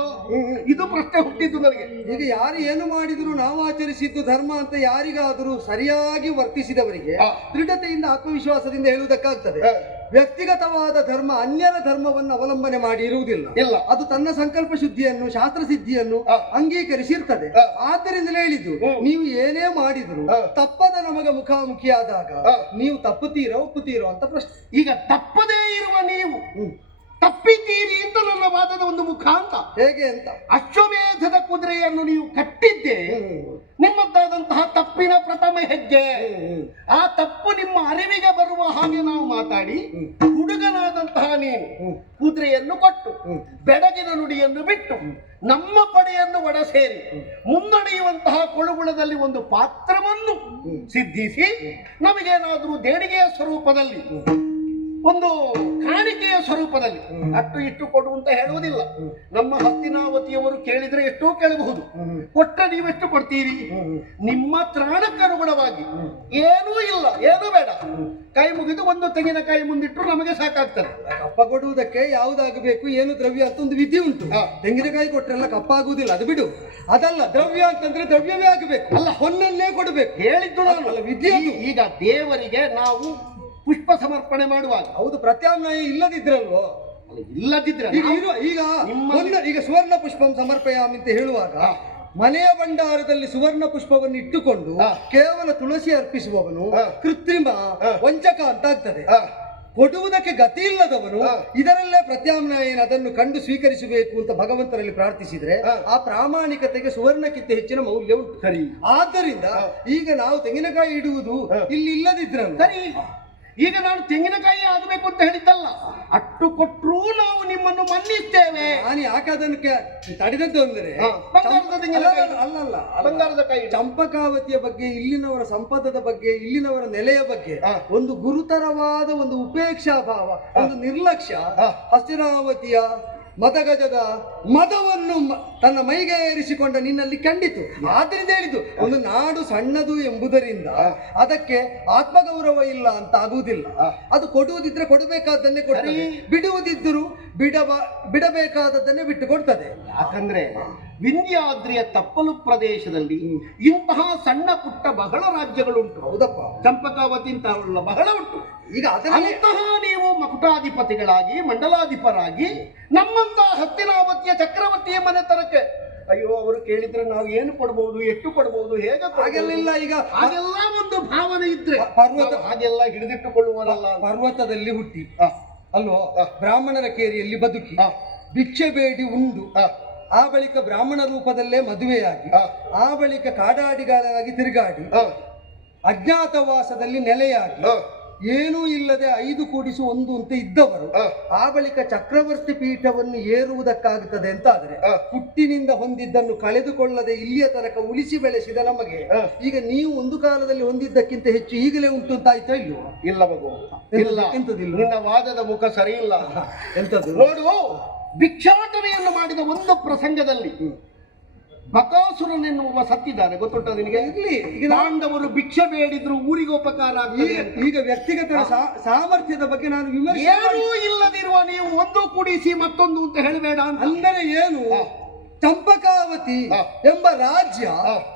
ಇದು ಪ್ರಶ್ನೆ ಹುಟ್ಟಿದ್ದು ನನಗೆ. ಈಗ ಯಾರು ಏನು ಮಾಡಿದ್ರು ನಾವು ಆಚರಿಸಿದ್ದು ಧರ್ಮ ಅಂತ ಯಾರಿಗಾದರೂ ಸರಿಯಾಗಿ ವರ್ತಿಸಿದವರಿಗೆ ದೃಢತೆಯಿಂದ ಆತ್ಮವಿಶ್ವಾಸದಿಂದ ಹೇಳುವುದಕ್ಕಾಗ್ತದೆ. ವ್ಯಕ್ತಿಗತವಾದ ಧರ್ಮ ಅನ್ಯರ ಧರ್ಮವನ್ನು ಅವಲಂಬನೆ ಮಾಡಿ ಇರುವುದಿಲ್ಲ. ಇಲ್ಲ, ಅದು ತನ್ನ ಸಂಕಲ್ಪ ಶುದ್ಧಿಯನ್ನು ಶಾಸ್ತ್ರ ಸಿದ್ಧಿಯನ್ನು ಅಂಗೀಕರಿಸಿರ್ತದೆ. ಆದ್ದರಿಂದಲೇ ಹೇಳಿದ್ದು, ನೀವು ಏನೇ ಮಾಡಿದ್ರು ತಪ್ಪದ ನಮಗೆ ಮುಖಾಮುಖಿಯಾದಾಗ ನೀವು ತಪ್ಪುತ್ತೀರೋ ಒಪ್ಪುತ್ತೀರೋ ಅಂತ ಪ್ರಶ್ನೆ. ಈಗ ತಪ್ಪದೇ ಇರುವ ನೀವು ತಪ್ಪಿದ್ದೀರಿ ಅಂತ ನನ್ನ ವಾದದ ಒಂದು ಮುಖಾಂತ. ಹೇಗೆ ಅಂತ? ಅಶ್ವಮೇಧದ ಕುದುರೆಯನ್ನು ನೀವು ಕಟ್ಟಿದ್ದೆ ನಿಮ್ಮದ್ದಾದಂತಹ ತಪ್ಪಿನ ಪ್ರಥಮ ಹೆಜ್ಜೆ. ಆ ತಪ್ಪು ನಿಮ್ಮ ಅರಿವಿಗೆ ಬರುವ ಹಾಗೆ ನಾವು ಮಾತಾಡಿ ಹುಡುಗನಾದಂತಹ ನೀನು ಕುದುರೆಯನ್ನು ಕೊಟ್ಟು ಬೆಡಗಿನ ನುಡಿಯನ್ನು ಬಿಟ್ಟು ನಮ್ಮ ಪಡೆಯನ್ನು ಒಡ ಸೇರಿ ಮುನ್ನಡೆಯುವಂತಹ ಕೊಳುಗುಳದಲ್ಲಿ ಒಂದು ಪಾತ್ರವನ್ನು ಸಿದ್ಧಿಸಿ ನಮಗೇನಾದರೂ ದೇಣಿಗೆಯ ಸ್ವರೂಪದಲ್ಲಿ ಒಂದು ಕಾಣಿಕೆಯ ಸ್ವರೂಪದಲ್ಲಿ ಅಟ್ಟು ಇಟ್ಟು ಕೊಡು ಅಂತ ಹೇಳುವುದಿಲ್ಲ. ನಮ್ಮ ಹಸ್ತಿನಾವತಿಯವರು ಕೇಳಿದ್ರೆ ಎಷ್ಟೋ ಕೇಳಬಹುದು, ಕೊಟ್ಟರೆ ನೀವೆಷ್ಟು ಕೊಡ್ತೀರಿ? ನಿಮ್ಮ ತ್ರಾಣಕ್ಕನುಗುಣವಾಗಿ ಏನೂ ಇಲ್ಲ, ಏನೂ ಬೇಡ, ಕೈ ಮುಗಿದು ಒಂದು ತೆಂಗಿನಕಾಯಿ ಮುಂದಿಟ್ಟರು ನಮಗೆ ಸಾಕಾಗ್ತದೆ. ಕಪ್ಪ ಕೊಡುವುದಕ್ಕೆ ಯಾವುದಾಗಬೇಕು ಏನು ದ್ರವ್ಯ ಅಂತ ಒಂದು ವಿಧಿ ಉಂಟು. ತೆಂಗಿನಕಾಯಿ ಕೊಟ್ಟರೆಲ್ಲ ಕಪ್ಪಾಗುವುದಿಲ್ಲ, ಅದು ಬಿಡು. ಅದಲ್ಲ, ದ್ರವ್ಯ ಅಂತಂದ್ರೆ ದ್ರವ್ಯವೇ ಆಗಬೇಕು, ಅಲ್ಲ ಹೊನ್ನನ್ನೇ ಕೊಡಬೇಕು. ಹೇಳಿದ್ದು ನಾನು ವಿಧಿ. ಈಗ ದೇವರಿಗೆ ನಾವು ಪುಷ್ಪ ಸಮರ್ಪಣೆ ಮಾಡುವಾಗ ಹೌದು, ಪ್ರತ್ಯಾಮ್ನಾಯ ಇಲ್ಲದಿದ್ರಲ್ವೋ? ಇಲ್ಲದಿದ್ರೆ ಈಗ ಸುವರ್ಣ ಪುಷ್ಪಂ ಸಮರ್ಪಯಾಮಿ ಅಂತ ಹೇಳುವಾಗ ಮನೆಯ ಭಂಡಾರದಲ್ಲಿ ಸುವರ್ಣ ಪುಷ್ಪವನ್ನು ಇಟ್ಟುಕೊಂಡು ಕೇವಲ ತುಳಸಿ ಅರ್ಪಿಸುವವನು ಕೃತ್ರಿಮ ವಂಚಕ ಅಂತ ಆಗ್ತದೆ. ಕೊಡುವುದಕ್ಕೆ ಗತಿ ಇಲ್ಲದವನು ಇದರಲ್ಲೇ ಪ್ರತ್ಯಾಮ್ನಾಯ ಅದನ್ನು ಕಂಡು ಸ್ವೀಕರಿಸಬೇಕು ಅಂತ ಭಗವಂತನಲ್ಲಿ ಪ್ರಾರ್ಥಿಸಿದ್ರೆ ಆ ಪ್ರಾಮಾಣಿಕತೆಗೆ ಸುವರ್ಣಕ್ಕಿಂತ ಹೆಚ್ಚಿನ ಮೌಲ್ಯ ಉಂಟು. ಸರಿ. ಆದ್ದರಿಂದ ಈಗ ನಾವು ತೆಂಗಿನಕಾಯಿ ಇಡುವುದು ಇಲ್ಲಿ ಇಲ್ಲದಿದ್ರಲ್ಲ. ಸರಿ, ಈಗ ನಾನು ತೆಂಗಿನಕಾಯಿ ಆಗಬೇಕು ಅಂತ ಹೇಳಿದ್ದಲ್ಲ, ಅಟ್ಟು ಕೊಟ್ಟರೂ ನಾವು ನಿಮ್ಮನ್ನು ಮನ್ನಿಸ್ತೇವೆ. ನಾನು ಯಾಕೆ ಅದನ್ನು ತಡೆದದ್ದು ಅಂದ್ರೆ ಅಲ್ಲಲ್ಲ, ಬಂಗಾರದ ಕೈ. ಚಂಪಕಾವತಿಯ ಬಗ್ಗೆ, ಇಲ್ಲಿನವರ ಸಂಪದದ ಬಗ್ಗೆ, ಇಲ್ಲಿನವರ ನೆಲೆಯ ಬಗ್ಗೆ ಒಂದು ಗುರುತರವಾದ ಒಂದು ಉಪೇಕ್ಷಾ ಭಾವ, ಒಂದು ನಿರ್ಲಕ್ಷ್ಯ ಹಸ್ತಿನಾವತಿಯ ಮದಗಜದ ಮದವನ್ನು ತನ್ನ ಮೈಗೆ ಏರಿಸಿಕೊಂಡ ನಿನ್ನಲ್ಲಿ ಕಂಡಿತು. ಆದ್ರಿಂದ ಹೇಳಿದ್ದು, ಒಂದು ನಾಡು ಸಣ್ಣದು ಎಂಬುದರಿಂದ ಅದಕ್ಕೆ ಆತ್ಮಗೌರವ ಇಲ್ಲ ಅಂತ ಆಗುವುದಿಲ್ಲ. ಅದು ಕೊಡುವುದಿದ್ರೆ ಕೊಡಬೇಕಾದನ್ನೇ ಕೊಡ್ತದೆ, ಬಿಡುವುದಿದ್ದರೂ ಬಿಡಬೇಕಾದದ್ದನ್ನೇ ಬಿಟ್ಟು ಕೊಡ್ತದೆ. ಯಾಕಂದ್ರೆ ವಿಂಧ್ಯಾದ್ರಿಯ ತಪ್ಪಲು ಪ್ರದೇಶದಲ್ಲಿ ಇಂತಹ ಸಣ್ಣ ಪುಟ್ಟ ಬಹಳ ರಾಜ್ಯಗಳುಂಟು. ಹೌದಪ್ಪ, ಚಂಪಕಾವತಿ ಅಂತ ಬಹಳ ಉಂಟು. ಈಗ ಅಂತಹ ನೀವು ಮಕುಟಾಧಿಪತಿಗಳಾಗಿ ಮಂಡಲಾಧಿಪರಾಗಿ ನಮ್ಮಂತಹ ಹಸ್ತಿನಾವತಿಯ ಚಕ್ರವರ್ತಿಯ ಮನೆತನಕ್ಕೆ ಅಯ್ಯೋ ಅವರು ಕೇಳಿದ್ರೆ ನಾವು ಏನು ಕೊಡ್ಬಹುದು, ಎಷ್ಟು ಕೊಡ್ಬಹುದು, ಹೇಗೆ ಹಾಗೆಲ್ಲ ಈಗ ಹಾಗೆಲ್ಲ ಒಂದು ಭಾವನೆ ಇದ್ರೆ ಹಾಗೆಲ್ಲ ಹಿಡಿದಿಟ್ಟುಕೊಳ್ಳುವರಲ್ಲ. ಪರ್ವತದಲ್ಲಿ ಹುಟ್ಟಿ ಅಲ್ವೋ, ಬ್ರಾಹ್ಮಣರ ಕೇರಿಯಲ್ಲಿ ಬದುಕಿ ಭಿಕ್ಷೆ ಬೇಡಿ ಉಂಡು, ಆ ಬಳಿಕ ಬ್ರಾಹ್ಮಣ ರೂಪದಲ್ಲೇ ಮದುವೆಯಾಗಿ, ಆ ಬಳಿಕ ಕಾಡಾಡಿಗಳಾಗಿ ತಿರುಗಾಡಿ, ಅಜ್ಞಾತವಾಸದಲ್ಲಿ ನೆಲೆಯಾಗಿ, ಏನೂ ಇಲ್ಲದೆ 5+1 ಅಂತ ಇದ್ದವರು ಆ ಬಳಿಕ ಚಕ್ರವರ್ತಿ ಪೀಠವನ್ನು ಏರುವುದಕ್ಕಾಗುತ್ತದೆ ಅಂತ ಆದ್ರೆ ಹುಟ್ಟಿನಿಂದ ಹೊಂದಿದ್ದನ್ನು ಕಳೆದುಕೊಳ್ಳದೆ ಇಲ್ಲಿಯ ತನಕ ಉಳಿಸಿ ಬೆಳೆಸಿದ ನಮಗೆ ಈಗ ನೀವು ಒಂದು ಕಾಲದಲ್ಲಿ ಹೊಂದಿದ್ದಕ್ಕಿಂತ ಹೆಚ್ಚು ಈಗಲೇ ಉಂಟು ಅಂತ ಆಯ್ತಾ ಇಲ್ವೋ? ಇಲ್ಲ ಮಗು, ಇಲ್ಲ, ಎಂತದಿಲ್ಲ. ನಿನ್ನ ವಾದದ ಮುಖ ಸರಿ ಇಲ್ಲ. ಎಂತದ್ದು ನೋಡು, ಭಿಕ್ಷಾಟನೆಯನ್ನು ಮಾಡಿದ ಒಂದು ಪ್ರಸಂಗದಲ್ಲಿ ಬಕಾಸುರನೆನ್ನುವ ಸತ್ತಿದ್ದಾರೆ, ಗೊತ್ತುಂಟ ನಿನಗೆ? ಪಾಂಡವರು ಭಿಕ್ಷೆ ಬೇಡಿದ್ರು ಊರಿಗೆ ಉಪಕಾರ ಆಗ್ತದೆ. ಈಗ ವ್ಯಕ್ತಿಗತ ಸಾಮರ್ಥ್ಯದ ಬಗ್ಗೆ ನಾನು ವಿಮರ್ಶೆ ಏನೂ ಇಲ್ಲದಿರುವ ನೀವು ಒಂದು ಕೂಡಿಸಿ ಮತ್ತೊಂದು ಅಂತ ಹೇಳಬೇಡ. ಅಂದರೆ ಏನು, ಚಂಪಕಾವತಿ ಎಂಬ ರಾಜ್ಯ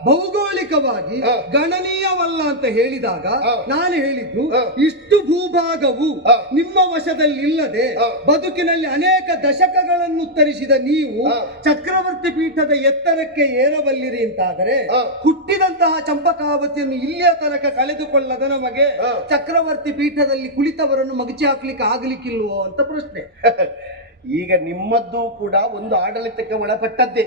ಭೌಗೋಳಿಕವಾಗಿ ಗಣನೀಯವಲ್ಲ ಅಂತ ಹೇಳಿದಾಗ ನಾನು ಹೇಳಿದ್ದು, ಇಷ್ಟು ಭೂಭಾಗವು ನಿಮ್ಮ ವಶದಲ್ಲಿ ಇಲ್ಲದೆ ಬದುಕಿನಲ್ಲಿ ಅನೇಕ ದಶಕಗಳನ್ನು ಉತ್ತರಿಸಿದ ನೀವು ಚಕ್ರವರ್ತಿ ಪೀಠದ ಎತ್ತರಕ್ಕೆ ಏರಬಲ್ಲಿರಿ ಅಂತಾದರೆ ಹುಟ್ಟಿದಂತಹ ಚಂಪಕಾವತಿಯನ್ನು ಇಲ್ಲಿಯ ತನಕ ಕಳೆದುಕೊಳ್ಳದ ನಮಗೆ ಚಕ್ರವರ್ತಿ ಪೀಠದಲ್ಲಿ ಕುಳಿತವರನ್ನು ಮಗಚಿ ಹಾಕ್ಲಿಕ್ಕೆ ಆಗ್ಲಿಕ್ಕಿಲ್ವೋ ಅಂತ ಪ್ರಶ್ನೆ. ಈಗ ನಿಮ್ಮದ್ದು ಕೂಡ ಒಂದು ಆಡಳಿತಕ್ಕೆ ಒಳಪಟ್ಟದ್ದೇ.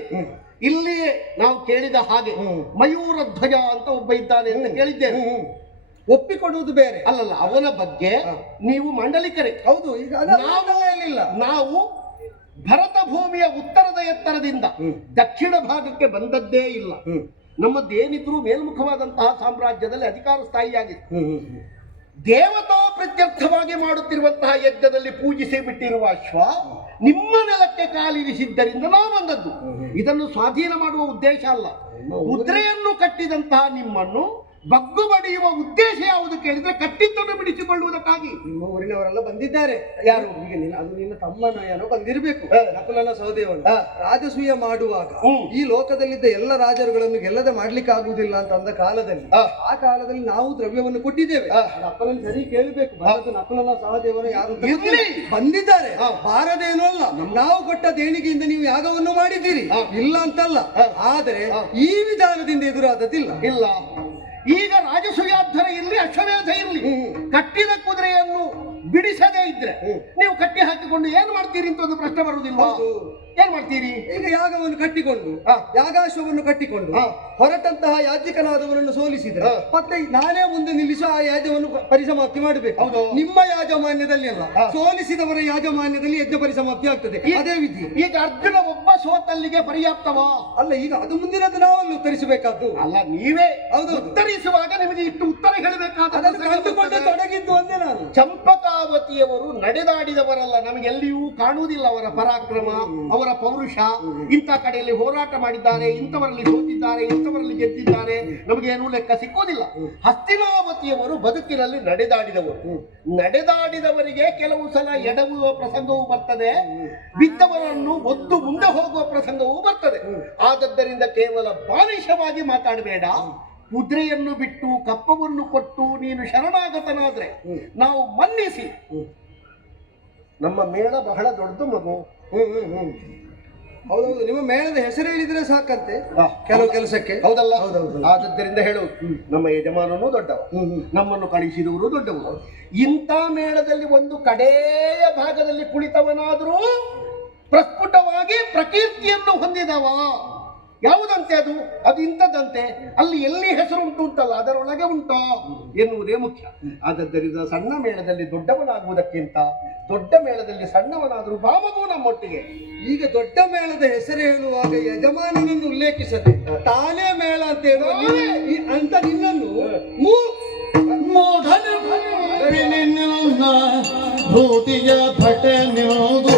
ಇಲ್ಲಿಯೇ ನಾವು ಕೇಳಿದ ಹಾಗೆ ಮಯೂರ ಧ್ವಜ ಅಂತ ಒಬ್ಬ ಇದ್ದಾನೆ ಅಂತ ಕೇಳಿದ್ದೇವೆ. ಒಪ್ಪಿಕೊಡುವುದು ಬೇರೆ. ಅಲ್ಲಲ್ಲ, ಅವನ ಬಗ್ಗೆ ನೀವು ಮಂಡಲಿಕರೇ. ಹೌದು, ಈಗ ನಾವು ಹೇಳಿಲ್ಲ. ನಾವು ಭರತ ಭೂಮಿಯ ಉತ್ತರದ ಎತ್ತರದಿಂದ ದಕ್ಷಿಣ ಭಾಗಕ್ಕೆ ಬಂದದ್ದೇ ಇಲ್ಲ. ನಮ್ಮದೇನಿದ್ರು ಮೇಲ್ಮುಖವಾದಂತಹ ಸಾಮ್ರಾಜ್ಯದಲ್ಲಿ ಅಧಿಕಾರ ಸ್ಥಾಯಿಯಾಗಿದೆ. ದೇವತಾ ಪ್ರತ್ಯರ್ಥವಾಗಿ ಮಾಡುತ್ತಿರುವಂತಹ ಯಜ್ಞದಲ್ಲಿ ಪೂಜಿಸಿ ಬಿಟ್ಟಿರುವ ಅಶ್ವ ನಿಮ್ಮ ನೆಲಕ್ಕೆ ಕಾಲಿರಿಸಿದ್ದರಿಂದ ನಾವು ಬಂದದ್ದು. ಇದನ್ನು ಸ್ವಾಧೀನ ಮಾಡುವ ಉದ್ದೇಶ ಅಲ್ಲ. ಕುದುರೆಯನ್ನು ಕಟ್ಟಿದಂತಹ ನಿಮ್ಮನ್ನು ಬಗ್ಗು ಬಡಿಯುವ ಉದ್ದೇಶ ಯಾವುದು ಕೇಳಿದ್ರೆ ಕಟ್ಟಿದ್ದನ್ನು ಬಿಡಿಸಿಕೊಳ್ಳುವುದಕ್ಕಾಗಿ. ನಿಮ್ಮ ಊರಿನವರೆಲ್ಲ ಬಂದಿದ್ದಾರೆ. ಯಾರು ಈಗ ಅದು ನಿನ್ನ ತಮ್ಮನ ಏನೋ ಬಂದಿರಬೇಕು, ನಕುಲನ ಸಹೋದರನು. ರಾಜಸೂಯ ಮಾಡುವಾಗ ಈ ಲೋಕದಲ್ಲಿದ್ದ ಎಲ್ಲ ರಾಜರುಗಳನ್ನು ಗೆಲ್ಲದೆ ಮಾಡ್ಲಿಕ್ಕೆ ಆಗುವುದಿಲ್ಲ ಅಂತ ಅಂದ ಕಾಲದಲ್ಲಿ, ಆ ಕಾಲದಲ್ಲಿ ನಾವು ದ್ರವ್ಯವನ್ನು ಕೊಟ್ಟಿದ್ದೇವೆ. ಅಪ್ಪನನ್ನು ಸರಿ ಕೇಳಬೇಕು. ನಕುಲನ ಸಹದೇವನು ಯಾರು ಬಂದಿದ್ದಾರೆ, ಬಾರದೇನೂ ಅಲ್ಲ. ನಾವು ಕೊಟ್ಟ ದೇಣಿಗೆಯಿಂದ ನೀವು ಯಾಗವನ್ನು ಮಾಡಿದ್ದೀರಿ, ಇಲ್ಲ ಅಂತಲ್ಲ. ಆದರೆ ಈ ವಿಧಾನದಿಂದ ಎದುರಾದದ್ದಿಲ್ಲ. ಇಲ್ಲ, ಈಗ ರಾಜಸೂಯಾಧ್ವರ ಇರಲಿ, ಅಶ್ವಮೇಧ ಇರಲಿ, ಕಟ್ಟಿದ ಕುದುರೆಯನ್ನು ಬಿಡಿಸದೇ ಇದ್ರೆ ನೀವು ಕಟ್ಟಿ ಹಾಕಿಕೊಂಡು ಏನ್ ಮಾಡ್ತೀರಿ ಅಂತ ಒಂದು ಪ್ರಶ್ನೆ ಬರುವುದಿಲ್ಲ. ಏನ್ ಮಾಡ್ತೀರಿ? ಈಗ ಯಾಗವನ್ನು ಕಟ್ಟಿಕೊಂಡು, ಯಾಗಾಶ್ವವನ್ನು ಕಟ್ಟಿಕೊಂಡು ಹೊರಟಂತಹ ಯಾಜ್ಞಿಕನಾದವರನ್ನು ಸೋಲಿಸಿದ್ರೆ ಮತ್ತೆ ನಾನೇ ಮುಂದೆ ನಿಲ್ಲಿಸಿ ಆ ಯಾಜವನ್ನು ಪರಿಸಮಾಪ್ತಿ ಮಾಡಬೇಕು. ನಿಮ್ಮ ಯಾಜಮಾನ್ಯದಲ್ಲಿ ಅಲ್ಲ, ಸೋಲಿಸಿದವರ ಯಾಜಮಾನ್ಯದಲ್ಲಿ ಯಜ್ಞ ಪರಿಸಮಾಪ್ತಿ ಆಗ್ತದೆ. ಅದೇ ವಿಧಿ. ಈಗ ಅರ್ಜುನ ಒಬ್ಬ ಸೋತಲ್ಲಿಗೆ ಪರ್ಯಾಪ್ತವಾ? ಅಲ್ಲ, ಈಗ ಅದು ಮುಂದಿನದ್ದು ನಾವಲ್ಲಿ ಉತ್ತರಿಸಬೇಕಾದ್ದು. ಅಲ್ಲ, ನೀವೇ ಹೌದು ಉತ್ತರಿಸುವಾಗ ನಿಮಗೆ ಇಷ್ಟು ಉತ್ತರ ಹೇಳಬೇಕಾದ ಕಂಡುಕೊಂಡು ತೊಡಗಿದ್ದು ಅಂದೆ ನಾನು. ಚಂಪಕಾವತಿಯವರು ನಡೆದಾಡಿದವರಲ್ಲ, ನಮಗೆಲ್ಲಿಯೂ ಕಾಣುವುದಿಲ್ಲ ಅವರ ಪರಾಕ್ರಮ, ಅವರ ಪೌರುಷ. ಇಂಥ ಕಡೆಯಲ್ಲಿ ಹೋರಾಟ ಮಾಡಿದ್ದಾರೆ, ಇಂಥವರಲ್ಲಿ ಸೋತಿದ್ದಾರೆ, ಇಂಥವರಲ್ಲಿ ಗೆದ್ದಿದ್ದಾರೆ, ನಮಗೇನೂ ಲೆಕ್ಕ ಸಿಕ್ಕುವುದಿಲ್ಲ. ಹಸ್ತಿನಾವತಿಯವರು ಬದುಕಿನಲ್ಲಿ ನಡೆದಾಡಿದವರು. ನಡೆದಾಡಿದವರಿಗೆ ಕೆಲವು ಸಲ ಎಡವುವ ಪ್ರಸಂಗವೂ ಬರ್ತದೆ, ಬಿದ್ದವರನ್ನು ಒದ್ದು ಮುಂದೆ ಹೋಗುವ ಪ್ರಸಂಗವೂ ಬರ್ತದೆ. ಆದದ್ದರಿಂದ ಕೇವಲ ಬಾಲಿಶವಾಗಿ ಮಾತಾಡಬೇಡ. ಕುದುರೆಯನ್ನು ಬಿಟ್ಟು ಕಪ್ಪವನ್ನು ಕೊಟ್ಟು ನೀನು ಶರಣಾಗತನಾದ್ರೆ ನಾವು ಮನ್ನಿಸಿ. ನಮ್ಮ ಮೇಳ ಬಹಳ ದೊಡ್ಡದು ಮಗು. ಹೌದೌದು, ನಿಮ್ಮ ಮೇಳದ ಹೆಸರು ಹೇಳಿದ್ರೆ ಸಾಕಂತೆ ಕೆಲವು ಕೆಲಸಕ್ಕೆ. ಹೌದಲ್ಲ? ಆದದ್ದರಿಂದ ಹೇಳುವುದು, ನಮ್ಮ ಯಜಮಾನನು ದೊಡ್ಡವ, ನಮ್ಮನ್ನು ಕಳಿಸಿದವರು ದೊಡ್ಡವರು. ಇಂಥ ಮೇಳದಲ್ಲಿ ಒಂದು ಕಡೆಯ ಭಾಗದಲ್ಲಿ ಕುಳಿತವನಾದರೂ ಪ್ರಸ್ಫುಟವಾಗಿ ಪ್ರಕೀರ್ತಿಯನ್ನು ಹೊಂದಿದವ. ಯಾವುದಂತೆ ಅದು? ಅದು ಇಂಥದ್ದಂತೆ. ಅಲ್ಲಿ ಎಲ್ಲಿ ಹೆಸರು ಉಂಟು ಅಂತಲ್ಲ, ಅದರೊಳಗೆ ಉಂಟಾ ಎನ್ನುವುದೇ ಮುಖ್ಯ. ಆದ್ದರಿಂದ ಸಣ್ಣ ಮೇಳದಲ್ಲಿ ದೊಡ್ಡವನಾಗುವುದಕ್ಕಿಂತ ದೊಡ್ಡ ಮೇಳದಲ್ಲಿ ಸಣ್ಣವನಾದರೂ ಬಾಮಗೂ ನಮ್ಮೊಟ್ಟಿಗೆ. ಈಗ ದೊಡ್ಡ ಮೇಳದ ಹೆಸರು ಹೇಳುವಾಗ ಯಜಮಾನನನ್ನು ಉಲ್ಲೇಖಿಸದೆ ತಾನೇ ಮೇಳ ಅಂತ ಹೇಳುವ ಅಂತ ನಿನ್ನನ್ನು ರೂಟಿಯ ಭಟ ನಿಲ್ಲುವುದು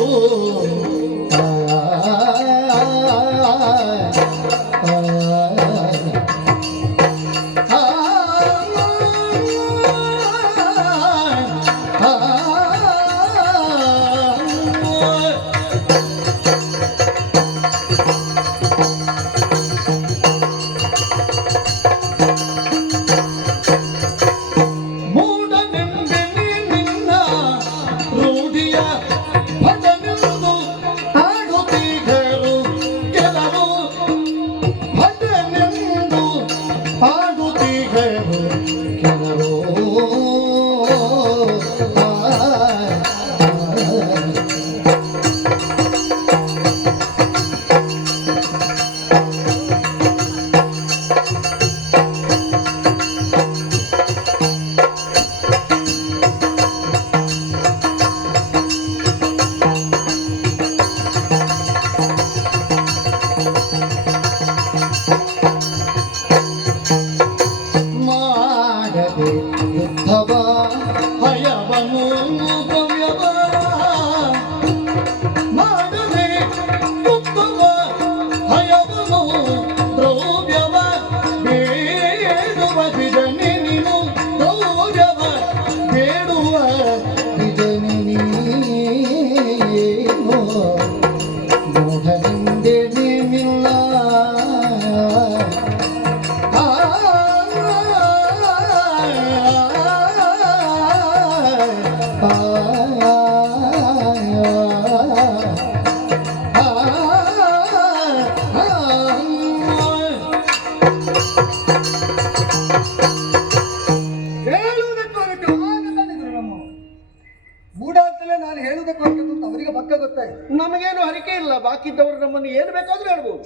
ಅವರಿಗೆ ಪಕ್ಕ ಗೊತ್ತಾಯ್ತು. ನಮಗೇನು ಹರಿಕೆ ಇಲ್ಲ, ಬಾಕಿದ್ದವರು ನಮ್ಮನ್ನು ಏನು ಬೇಕಾದ್ರೂ ಹೇಳ್ಬೋದು.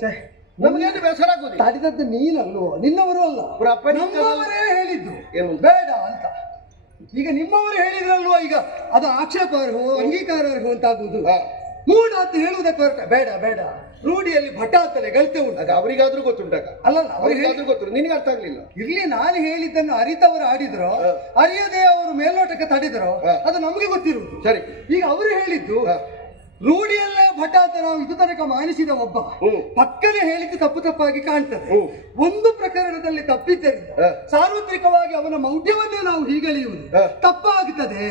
ನಮಗೇನು ಬೇಸರ ಆಗುದಿಲ್ಲ. ತಡೆದದ್ದು ನೀನಲ್ವೋ, ನಿನ್ನವರು ಅಲ್ಲ, ಅವ್ರ ಅಪ್ಪನಿಗೆ ನಮ್ಮವರೇ ಹೇಳಿದ್ದು ಏನು? ಬೇಡ ಅಂತ. ಈಗ ನಿಮ್ಮವರು ಹೇಳಿದ್ರಲ್ವ, ಈಗ ಅದು ಆಕ್ಷೇಪಾರ್ಹ ಅಂಗೀಕಾರಾರ್ಹ ಅಂತಾಗುವುದು. ಮೂಢ ಅಂತ ಹೇಳುವುದಕ್ಕೆ ಹೊರಟ. ಬೇಡ ಬೇಡ, ರೂಢಿಯಲ್ಲಿ ಭಟ ಅಂತಲೇ ಗಳಿಕೆ ಉಂಟು. ಆಗ ಅವರಿಗಾದ್ರೂ ಗೊತ್ತುಂಟಾಗ, ಅಲ್ಲಲ್ಲ, ಅವರಿಗಾದ್ರೂ ಗೊತ್ತು, ನಿನಗೆ ಅರ್ಥ ಆಗ್ಲಿಲ್ಲ. ಇರ್ಲಿ, ನಾನು ಹೇಳಿದ್ದನ್ನು ಅರಿತವರು ಆಡಿದ್ರೋ ಅರಿಯದೆ ಅವರು ಮೇಲ್ನೋಟಕ್ಕೆ ತಡೆದರೋ ಅದು ನಮಗೆ ಗೊತ್ತಿರುವುದು. ಸರಿ, ಈಗ ಅವರು ಹೇಳಿದ್ದು ರೂಢಿಯಲ್ಲೇ ಭಟ ಅಂತ ನಾವು ಇದು ತನಕ ಮಾನಿಸಿದ ಒಬ್ಬ ಪಕ್ಕನೆ ಹೇಳಿದ್ದು ತಪ್ಪು ತಪ್ಪಾಗಿ ಕಾಣ್ತದೆ. ಒಂದು ಪ್ರಕರಣದಲ್ಲಿ ತಪ್ಪಿದ್ದರಿಂದ ಸಾರ್ವತ್ರಿಕವಾಗಿ ಅವನ ಮೌಢ್ಯವನ್ನೇ ನಾವು ಹೀಗೆಳೆಯುವುದು ತಪ್ಪಾಗುತ್ತದೆ.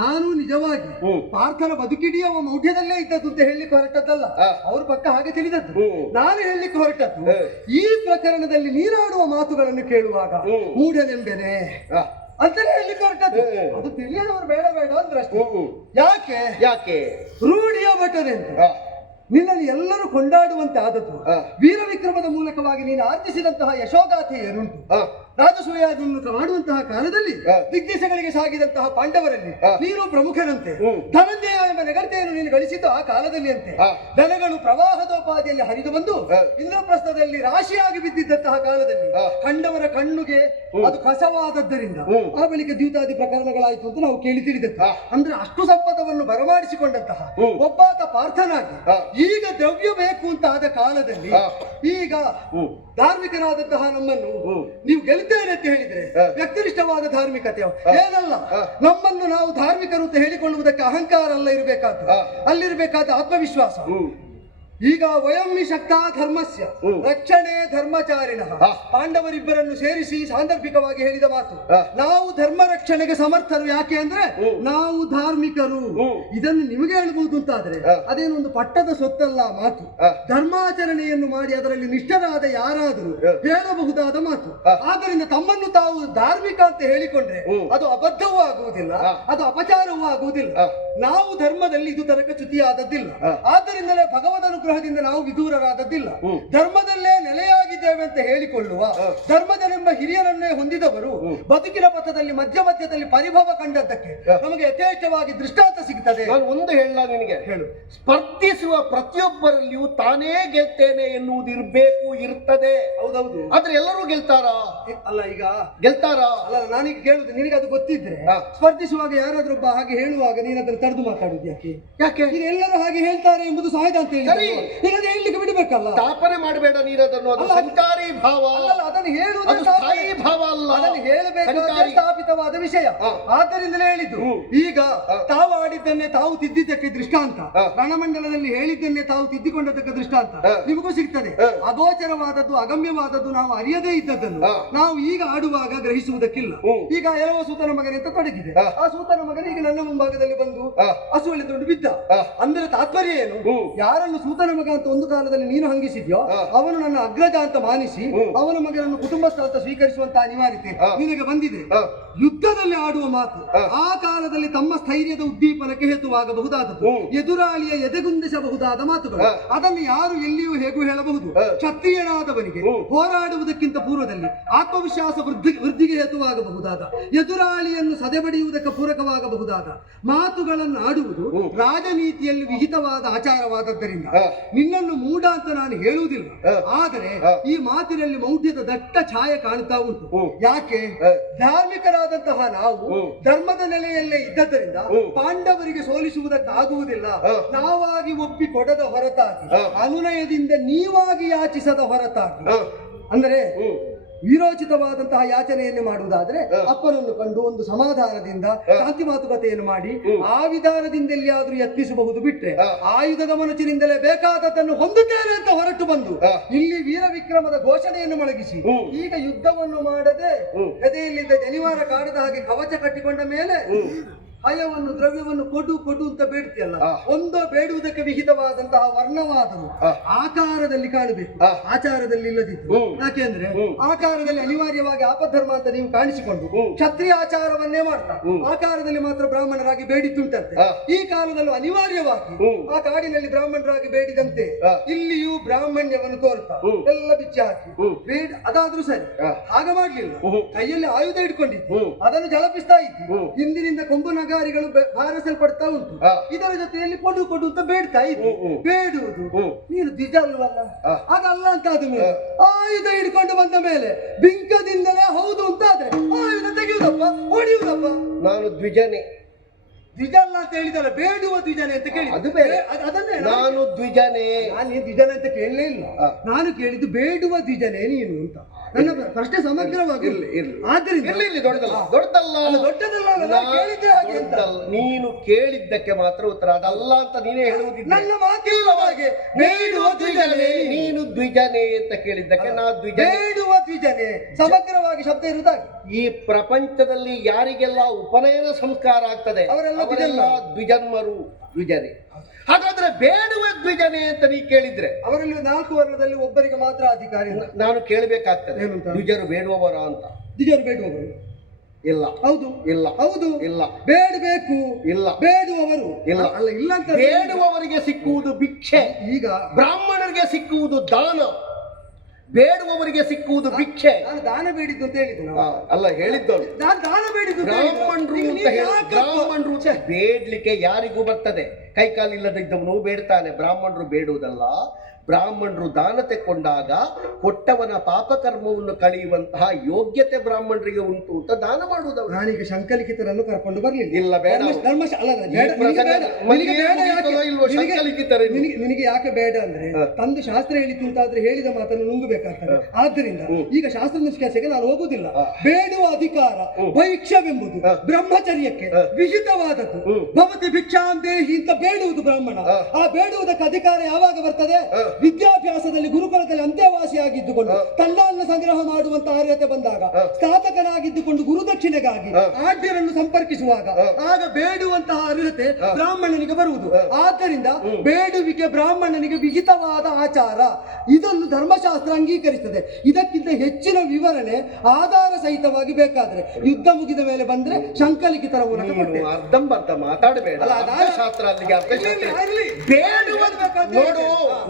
ನಾನು ನಿಜವಾಗಿ ಪಾರ್ಥನ ಬದುಕಿಡೀ ಅವ ಮೌಢ್ಯದಲ್ಲೇ ಇದ್ದದ್ದು ಅಂತ ಹೇಳಲಿಕ್ಕೆ ಹೊರಟದ್ದಲ್ಲ, ಅವ್ರ ಪಕ್ಕ ಹಾಗೆ ತಿಳಿದದ್ದು. ನಾನು ಹೇಳಲಿಕ್ಕೆ ಹೊರಟದ್ದು ಈ ಪ್ರಕರಣದಲ್ಲಿ ನೀರಾಡುವ ಮಾತುಗಳನ್ನು ಕೇಳುವಾಗ ಮೂಢನೆಂಬೆನೆ ಅಂತಲೇ ಹೇಳಲಿಕ್ಕೆ ಹೊರಟದ್ದು. ಅದು ತಿಳಿಯದವರು ಬೇಡ ಬೇಡ ಅಂದ್ರೆ ಅಷ್ಟೇ. ಯಾಕೆ ಯಾಕೆ ರೂಢಿಯ ಭಟನೆಂದು ನಿನ್ನನ್ನು ಎಲ್ಲರೂ ಕೊಂಡಾಡುವಂತೆ ಆದದ್ದು ವೀರ ವಿಕ್ರಮದ ಮೂಲಕವಾಗಿ ನೀನು ಆರ್ಜಿಸಿದಂತಹ ಯಶೋಗಾಥೆ ಏನುಂಟು. ರಾಜಸೂಯಾದನ್ನು ಕಾಡುವಂತಹ ಕಾಲದಲ್ಲಿ ದಿಗ್ದೇಶಗಳಿಗೆ ಸಾಗಿದಂತಹ ಪಾಂಡವರಲ್ಲಿ ನೀನು ಪ್ರಮುಖನಂತೆ. ಧನಂಜಯ ಎಂಬ ನೆಗಡ್ತೆಯನ್ನು ನೀನು ಗಳಿಸಿದ್ದು ಆ ಕಾಲದಲ್ಲಿ ಅಂತೆ. ದನಗಳು ಪ್ರವಾಹದೋಪಾದಿಯಲ್ಲಿ ಹರಿದು ಬಂದು ಇಂದ್ರಪ್ರಸ್ಥದಲ್ಲಿ ರಾಶಿಯಾಗಿ ಬಿದ್ದಿದ್ದಂತಹ ಕಾಲದಲ್ಲಿ ಕಂಡವರ ಕಣ್ಣುಗೆ ಅದು ಕಸವಾದದ್ದರಿಂದ ಆ ಬಳಿಕ ದ್ಯೂತಾದಿ ಪ್ರಕರಣಗಳಾಯಿತು ಅಂತ ನಾವು ಕೇಳಿ ತಿಳಿದದ್ದು. ಅಂದ್ರೆ ಅಷ್ಟು ಸಂಪದವನ್ನು ಬರಮಾಡಿಸಿಕೊಂಡಂತಹ ಒಬ್ಬಾತ ಪಾರ್ಥನಾಗಿ ಈಗ ದ್ರವ್ಯ ಬೇಕು ಅಂತ ಆದ ಕಾಲದಲ್ಲಿ ಈಗ ಧಾರ್ಮಿಕರಾದಂತಹ ನಮ್ಮನ್ನು ನೀವು ಗೆಲ್ತೇನೆ ಅಂತ ಹೇಳಿದ್ರೆ ವ್ಯಕ್ತಿನಿಷ್ಠವಾದ ಧಾರ್ಮಿಕತೆ ಏನಲ್ಲ. ನಮ್ಮನ್ನು ನಾವು ಧಾರ್ಮಿಕರು ಅಂತ ಹೇಳಿಕೊಳ್ಳುವುದಕ್ಕೆ ಅಹಂಕಾರ ಅಲ್ಲ ಇರಬೇಕಾದ್ದು, ಅಲ್ಲಿರಬೇಕಾದ ಆತ್ಮವಿಶ್ವಾಸ. ಈಗ ವಯಂ ಶಕ್ತ ಧರ್ಮಸ್ಯ ರಕ್ಷಣೆ ಧರ್ಮಚಾರಿಣ ಪಾಂಡವರಿಬ್ಬರನ್ನು ಸೇರಿಸಿ ಸಾಂದರ್ಭಿಕವಾಗಿ ಹೇಳಿದ ಮಾತು. ನಾವು ಧರ್ಮ ರಕ್ಷಣೆಗೆ ಸಮರ್ಥರು. ಯಾಕೆ ಅಂದ್ರೆ ನಾವು ಧಾರ್ಮಿಕರು. ಇದನ್ನು ನಿಮಗೆ ಹೇಳ್ಬಹುದು ಅಂತಾದ್ರೆ ಅದೇನೊಂದು ಪಟ್ಟದ ಸೊತ್ತಲ್ಲ ಮಾತು. ಧರ್ಮಾಚರಣೆಯನ್ನು ಮಾಡಿ ಅದರಲ್ಲಿ ನಿಷ್ಠರಾದ ಯಾರಾದರೂ ಹೇಳಬಹುದಾದ ಮಾತು. ಆದ್ದರಿಂದ ತಮ್ಮನ್ನು ತಾವು ಧಾರ್ಮಿಕ ಅಂತ ಹೇಳಿಕೊಂಡ್ರೆ ಅದು ಅಬದ್ಧವೂ ಆಗುವುದಿಲ್ಲ, ಅದು ಅಪಚಾರವೂ ಆಗುವುದಿಲ್ಲ. ನಾವು ಧರ್ಮದಲ್ಲಿ ಇದು ತನಕ ಚ್ಯುತಿಯಾದದ್ದಿಲ್ಲ. ಆದ್ದರಿಂದಲೇ ಭಗವದನು ದಿಂದ ನಾವು ವಿದೂರರಾದದ್ದಿಲ್ಲ. ಧರ್ಮದಲ್ಲೇ ನೆಲೆಯಾಗಿದ್ದೇವೆ ಅಂತ ಹೇಳಿಕೊಳ್ಳುವ ಧರ್ಮದನೆಂಬ ಹಿರಿಯರನ್ನೇ ಹೊಂದಿದವರು ಬದುಕಿನ ಪಥದಲ್ಲಿ ಮಧ್ಯ ಮಧ್ಯದಲ್ಲಿ ಪರಿಭವ ಕಂಡದ್ದಕ್ಕೆ ನಮಗೆ ಯಥೇಚ್ಛವಾಗಿ ದೃಷ್ಟಾಂತ ಸಿಗ್ತದೆ. ನಾನು ಒಂದು ಹೇಳ ನಿನಗೆ ಹೇಳು, ಸ್ಪರ್ಧಿಸುವ ಪ್ರತಿಯೊಬ್ಬರಲ್ಲಿಯೂ ತಾನೇ ಗೆಲ್ತೇನೆ ಎನ್ನುವುದು ಇರಬೇಕು, ಇರ್ತದೆ. ಹೌದೌದು, ಆದ್ರೆ ಎಲ್ಲರೂ ಗೆಲ್ತಾರಾ? ಅಲ್ಲ, ಈಗ ಗೆಲ್ತಾರಾ? ಅಲ್ಲ, ನಾನೀಗ ಕೇಳುದು ನಿನಗೆ ಅದು ಗೊತ್ತಿದ್ರೆ ಸ್ಪರ್ಧಿಸುವಾಗ ಯಾರಾದ್ರೊಬ್ಬ ಹಾಗೆ ಹೇಳುವಾಗ ನೀನು ಅದನ್ನು ತಡೆದು ಮಾತಾಡುದು ಯಾಕೆ? ಯಾಕೆ ಈಗ ಎಲ್ಲರೂ ಹಾಗೆ ಹೇಳ್ತಾರೆ ಎಂಬುದು ಸಹಜ ಅಂತ ಹೇಳಿ ಈಗ ಅದು ಹೇಳಲಿಕ್ಕೆ ಬಿಡಬೇಕಲ್ಲ. ಸ್ಥಾಪನೆ ಮಾಡಬೇಡ ನೀರದನ್ನು, ಅದು ಸಂಚಾರಿ ಭಾವ. ಅದನ್ನು ಹೇಳುವುದು ಸ್ಥಾಯಿ ಭಾವ ಅಲ್ಲ, ಅದನ್ನು ಹೇಳಬೇಕಾದ ಸ್ಥಾಪಿತವಾದ ವಿಷಯ. ಆದ್ದರಿಂದಲೇ ಹೇಳಿದ್ದು. ಈಗ ತಾವು ಆಡಿದ್ದನ್ನೇ ತಾವು ತಿದ್ದಿದ್ದಕ್ಕೆ ದೃಷ್ಟಾಂತ, ರಣಮಂಡಲದಲ್ಲಿ ಹೇಳಿದ್ದನ್ನೇ ತಾವು ತಿದ್ದಿಕೊಂಡದಕ್ಕೆ ದೃಷ್ಟಾಂತ ನಿಮಗೂ ಸಿಗ್ತದೆ. ಅಗೋಚರವಾದದ್ದು ಅಗಮ್ಯವಾದದ್ದು ನಾವು ಅರಿಯದೇ ಇದ್ದದ್ದನ್ನು ನಾವು ಈಗ ಆಡುವಾಗ ಗ್ರಹಿಸುವುದಕ್ಕಿಲ್ಲ. ಈಗ ಎರವ ಸೂತನ ಮಗನೆಂತ ತೊಡಗಿದೆ. ಆ ಸೂತನ ಮಗನ ಈಗ ನನ್ನ ಮುಂಭಾಗದಲ್ಲಿ ಬಂದು ಹಸುವಲ್ಲಿ ದುಡ್ಡು ಬಿದ್ದ ಅಂದ್ರೆ ತಾತ್ಪರ್ಯ ಏನು? ಯಾರನ್ನು ಸೂತನ ಮಗ ಅಂತ ಒಂದು ಕಾಲದಲ್ಲಿ ನೀನು ಹಂಗಿಸಿದ್ಯೋ ಅವನು ನನ್ನ ಅಗ್ರಜ ಅಂತ ಮಾನಿಸಿ ಅವನ ಮಗನನ್ನು ಕುಟುಂಬಸ್ಥ ಅಂತ ಸ್ವೀಕರಿಸುವಂತ ಅನಿವಾರ್ಯತೆ ನಿನಗೆ ಬಂದಿದೆ. ಯುದ್ಧದಲ್ಲಿ ಆಡುವ ಮಾತು ಆ ಕಾಲದಲ್ಲಿ ತಮ್ಮ ಸ್ಥೈರ್ಯದ ಉದ್ದೀಪನಕ್ಕೆ ಹೇತುವಾಗಬಹುದಾದದ್ದು, ಎದುರಾಳಿಯ ಎದೆಗುಂದಿಸಬಹುದಾದ ಮಾತುಗಳು. ಅದನ್ನು ಯಾರು ಎಲ್ಲಿಯೂ ಹೇಗೂ ಹೇಳಬಹುದು. ಕ್ಷತ್ರಿಯನಾದವನಿಗೆ ಹೋರಾಡುವುದಕ್ಕಿಂತ ಪೂರ್ವದಲ್ಲಿ ಆತ್ಮವಿಶ್ವಾಸ ವೃದ್ಧಿಗೆ ಹೇತುವಾಗಬಹುದಾದ, ಎದುರಾಳಿಯನ್ನು ಸದೆಬಡಿಯುವುದಕ್ಕೆ ಪೂರಕವಾಗಬಹುದಾದ ಮಾತುಗಳನ್ನು ಆಡುವುದು ರಾಜನೀತಿಯಲ್ಲಿ ವಿಹಿತವಾದ ಆಚಾರವಾದದ್ದರಿಂದ ನಿನ್ನನ್ನು ಮೂಢ ಅಂತ ನಾನು ಹೇಳುವುದಿಲ್ಲ. ಆದರೆ ಈ ಮಾತಿನಲ್ಲಿ ಮೌಢ್ಯದ ದಟ್ಟ ಛಾಯೆ ಕಾಣುತ್ತಾ ಉಂಟು. ಯಾಕೆ? ಧಾರ್ಮಿಕರಾದಂತಹ ನಾವು ಧರ್ಮದ ನೆಲೆಯಲ್ಲೇ ಇದ್ದದ್ದರಿಂದ ಪಾಂಡವರಿಗೆ ಸೋಲಿಸುವುದಕ್ಕಾಗುವುದಿಲ್ಲ. ನಾವಾಗಿ ಒಪ್ಪಿ ಕೊಡದ ಹೊರತಾಗಿ, ಅನುನಯದಿಂದ ನೀವಾಗಿ ಯಾಚಿಸದ ಹೊರತಾಗಿ, ಅಂದರೆ ವೀರೋಚಿತವಾದಂತಹ ಯಾಚನೆಯನ್ನು ಮಾಡುವುದಾದ್ರೆ ಅಪ್ಪನನ್ನು ಕಂಡು ಒಂದು ಸಮಾಧಾನದಿಂದ ಶಾಂತಿ ಮಾತುಕತೆಯನ್ನು ಮಾಡಿ ಆ ವಿಧಾನದಿಂದ ಎಲ್ಲಿಯಾದ್ರೂ ಯತ್ನಿಸಬಹುದು. ಬಿಟ್ರೆ ಆಯುಧದ ಮನಸ್ಸಿನಿಂದಲೇ ಬೇಕಾದದ್ದನ್ನು ಹೊಂದುತ್ತೇನೆ ಅಂತ ಹೊರಟು ಬಂದು ಇಲ್ಲಿ ವೀರ ವಿಕ್ರಮದ ಘೋಷಣೆಯನ್ನು ಮೊಳಗಿಸಿ ಈಗ ಯುದ್ಧವನ್ನು ಮಾಡದೆ ಗದೆಯಲ್ಲಿದ್ದ ಜನಿವಾರ ಕಾಡದ ಹಾಗೆ ಕವಚ ಕಟ್ಟಿಕೊಂಡ ಮೇಲೆ ಹಯವನ್ನು ದ್ರವ್ಯವನ್ನು ಕೊಡು ಕೊಡು ಅಂತ ಬೇಡ್ತಿಯಲ್ಲ, ಒಂದೋ ಬೇಡುವುದಕ್ಕೆ ವಿಹಿತವಾದಂತಹ ವರ್ಣವಾದವು ಆಕಾರದಲ್ಲಿ ಕಾಣಬೇಕು, ಆಚಾರದಲ್ಲಿ ಇಲ್ಲದಿತ್ತು. ಯಾಕೆಂದ್ರೆ ಆಕಾರದಲ್ಲಿ ಅನಿವಾರ್ಯವಾಗಿ ಆಪಧರ್ಮ ಅಂತ ನೀವು ಕಾಣಿಸಿಕೊಂಡು ಕ್ಷತ್ರಿಯ ಆಚಾರವನ್ನೇ ಮಾಡ್ತಾ ಆಕಾರದಲ್ಲಿ ಮಾತ್ರ ಬ್ರಾಹ್ಮಣರಾಗಿ ಬೇಡಿದ್ದುಂಟಂತೆ. ಈ ಕಾಲದಲ್ಲೂ ಅನಿವಾರ್ಯವಾಗಿ ಆ ಕಾಡಿನಲ್ಲಿ ಬ್ರಾಹ್ಮಣರಾಗಿ ಬೇಡಿದಂತೆ ಇಲ್ಲಿಯೂ ಬ್ರಾಹ್ಮಣ್ಯವನ್ನು ತೋರ್ತಾ ಎಲ್ಲ ಬಿಚ್ಚಿ ಹಾಕಿ ಅದಾದ್ರೂ ಸರಿ. ಹಾಗೆ ಮಾಡ್ಲಿಲ್ಲ, ಕೈಯಲ್ಲಿ ಆಯುಧ ಇಟ್ಕೊಂಡಿದ್ದು ಅದನ್ನು ಜಳಪಿಸ್ತಾ ಇದ್ದು ಹಿಂದಿನಿಂದ ಕೊಂಬು ನಗ ಅಧಿಕಾರಿಗಳು ಭಾರಿಸಲ್ಪಡ್ತಾ ಉಂಟು. ಹಾ. ಇದರ ಜೊತೆಯಲ್ಲಿ ಕೊಡು ಕೊಡು ಅಂತ ಬೇಡ್ತಾ ಇದ್ರು. ಬೇಡುವುದು ನೀನು ದ್ವಿಜ ಅಲ್ವಲ್ಲ, ಅದಲ್ಲ ಅಂತ ಆದ ಮೇಲೆ ಆಯುಧ ಹಿಡ್ಕೊಂಡು ಬಂದ ಮೇಲೆ ಬಿಂಕದಿಂದಲೇ ಹೌದು ಅಂತ ಆದ್ರೆ ಆಯುಧ ತೆಗೆಯುವುದಪ್ಪ, ಹೊಡೆಯುವುದಪ್ಪ. ನಾನು ದ್ವಿಜನೇ. ದ್ವಿಜ ಅಲ್ಲ ಅಂತ ಹೇಳಿದಲ್ಲ, ಬೇಡುವ ದ್ವಿಜನೆ ಅಂತ ಕೇಳಿ. ಅದು ಬೇರೆ. ಅದನ್ನೇ ನಾನು ದ್ವಿಜನೇ. ನಾನು ದ್ವಿಜನೆ ಅಂತ ಕೇಳಲೇ ಇಲ್ಲ. ನಾನು ಕೇಳಿದ್ದು ಬೇಡುವ ದ್ವಿಜನೆ ನೀನು ಅಂತ. ನನ್ನ ಪ್ರಶ್ನೆ ಸಮಗ್ರವಾಗಿ ಆದ್ದರಿಂದ ಇರ್ಲಿ, ದೊಡ್ಡದಲ್ಲ ದೊಡ್ಡದಲ್ಲ ದೊಡ್ಡದಲ್ಲ, ನಾನು ಕೇಳಿದ್ದೆ ಹಾಗೆ ಅಂತ. ನೀನು ಕೇಳಿದ್ದಕ್ಕೆ ಮಾತ್ರ ಉತ್ತರ, ಅದಲ್ಲ ಅಂತ ನೀನೇ ಹೇಳುವುದಿಲ್ಲ. ನನ್ನ ಮಾತಿಲ್ಲ ಹಾಗೆ. ಬೇಡುವ ದ್ವಿಜನೆ, ನೀನು ದ್ವಿಜನೇ ಅಂತ ಕೇಳಿದ್ದಕ್ಕೆ ನಾ ದ್ವಿಜ. ಬೇಡುವ ದ್ವಿಜನೆ ಸಮಗ್ರವಾಗಿ ಶಬ್ದ ಇರುವುದಾಗಿ. ಈ ಪ್ರಪಂಚದಲ್ಲಿ ಯಾರಿಗೆಲ್ಲ ಉಪನಯನ ಸಂಸ್ಕಾರ ಆಗ್ತದೆ ಅವರೆಲ್ಲ ದ್ವಿಜನ್ಮರು, ದ್ವಿಜನೇ. ಹಾಗಾದ್ರೆ ಬೇಡುವ ದ್ವಿಜನೇ ಅಂತ ನೀ ಕೇಳಿದ್ರೆ ಅವರಲ್ಲಿ 4 ವರ್ಣದಲ್ಲಿ ಒಬ್ಬರಿಗೆ ಮಾತ್ರ ಅಧಿಕಾರಿ. ನಾನು ಕೇಳಬೇಕಾಗ್ತದೆ, ಏನಂತ? ದ್ವಿಜರು ಬೇಡುವವರ ಅಂತ. ದ್ವಿಜರು ಬೇಡುವವರು ಇಲ್ಲ. ಹೌದು ಇಲ್ಲ. ಹೌದು ಇಲ್ಲ. ಬೇಡಬೇಕು. ಇಲ್ಲ. ಬೇಡುವವರು ಇಲ್ಲ. ಅಲ್ಲ ಇಲ್ಲ ಅಂತ. ಬೇಡುವವರಿಗೆ ಸಿಕ್ಕುವುದು ಭಿಕ್ಷೆ. ಈಗ ಬ್ರಾಹ್ಮಣರಿಗೆ ಸಿಕ್ಕುವುದು ದಾನ, ಬೇಡುವವರಿಗೆ ಸಿಕ್ಕುವುದು ಭಿಕ್ಷೆ. ನಾನು ದಾನ ಬೇಡಿದ್ದು ಅಂತ ಹೇಳಿದ್ದು. ಅಲ್ಲ ಹೇಳಿದ್ದವರು ನಾನು ದಾನ ಬೇಡಿದ್ದು ಬ್ರಾಹ್ಮಣರು ಅಂತ ಹೇಳಿ. ಬ್ರಾಹ್ಮಣರು ಬೇಡ್ಲಿಕ್ಕೆ ಯಾರಿಗೂ ಬರ್ತದೆ, ಕೈಕಾಲಿಲ್ಲದಿದ್ದವನು ಬೇಡ್ತಾನೆ. ಬ್ರಾಹ್ಮಣರು ಬೇಡುವುದಲ್ಲ, ಬ್ರಾಹ್ಮಣರು ದಾನ ತೆಕ್ಕೊಂಡಾಗ ಕೊಟ್ಟವನ ಪಾಪಕರ್ಮವನ್ನು ಕಳೆಯುವಂತಹ ಯೋಗ್ಯತೆ ಬ್ರಾಹ್ಮಣರಿಗೆ ಉಂಟು ಅಂತ ದಾನ ಮಾಡುವುದವರು. ನಾನೀಗ ಶಂಕಲಿಖಿತರನ್ನು ಕರ್ಕೊಂಡು ಬರ್ಲಿಲ್ಲ. ಇಲ್ಲ, ಬೇಡ. ನಿನಗೆ ಯಾಕೆ ಬೇಡ ಅಂದ್ರೆ ತಂದು ಶಾಸ್ತ್ರ ಹೇಳಿತು ಅಂತಾದ್ರೆ ಹೇಳಿದ ಮಾತನ್ನು ನುಂಗಬೇಕಾಗ್ತದೆ. ಆದ್ದರಿಂದ ಈಗ ಶಾಸ್ತ್ರ ನಿಷ್ಕರ್ಷೆಗೆ ನಾನು ಹೋಗುದಿಲ್ಲ. ಬೇಡುವ ಅಧಿಕಾರ ಭೈಕ್ಷವೆಂಬುದು ಬ್ರಹ್ಮಚರ್ಯಕ್ಕೆ ವಿಹಿತವಾದದ್ದು. ಭವತಿ ಭಿಕ್ಷಾಂ ದೇಹಿ ಅಂತ ಬೇಡುವುದು ಬ್ರಾಹ್ಮಣ. ಆ ಬೇಡುವುದಕ್ಕೆ ಅಧಿಕಾರ ಯಾವಾಗ ಬರ್ತದೆ? ವಿದ್ಯಾಭ್ಯಾಸದಲ್ಲಿ ಗುರುಕುಲದಲ್ಲಿ ಅಂತ್ಯವಾಸಿಯಾಗಿದ್ದುಕೊಂಡು ತನ್ನನ್ನು ಸಂಗ್ರಹ ಮಾಡುವಂತ ಅರ್ಹತೆ ಬಂದಾಗ, ಸ್ನಾತಕನಾಗಿದ್ದುಕೊಂಡು ಗುರುದಕ್ಷಿಣೆಗಾಗಿ ಆದ್ಯರನ್ನು ಸಂಪರ್ಕಿಸುವಾಗ ಆಗ ಬೇಡುವಂತಹ ಅರ್ಹತೆ ಬ್ರಾಹ್ಮಣನಿಗೆ ಬರುವುದು. ಆದ್ದರಿಂದ ಬೇಡುವಿಕೆ ಬ್ರಾಹ್ಮಣನಿಗೆ ವಿಹಿತವಾದ ಆಚಾರ. ಇದನ್ನು ಧರ್ಮಶಾಸ್ತ್ರ ಅಂಗೀಕರಿಸುತ್ತದೆ. ಇದಕ್ಕಿಂತ ಹೆಚ್ಚಿನ ವಿವರಣೆ ಆಧಾರ ಸಹಿತವಾಗಿ ಬೇಕಾದ್ರೆ ಯುದ್ಧ ಮುಗಿದ ಮೇಲೆ ಬಂದ್ರೆ ಶಂಕಲಿಖಿತರ ಮೂಲಕ ಕೊಡ್ತೇನೆ. ಅರ್ಧಂಬರ್ಧ ಮಾತಾಡಬೇಡ. ಅರ್ಥಶಾಸ್ತ್ರ ಅಲ್ಲಿಗೆ ಅರ್ಥಶಾಸ್ತ್ರ.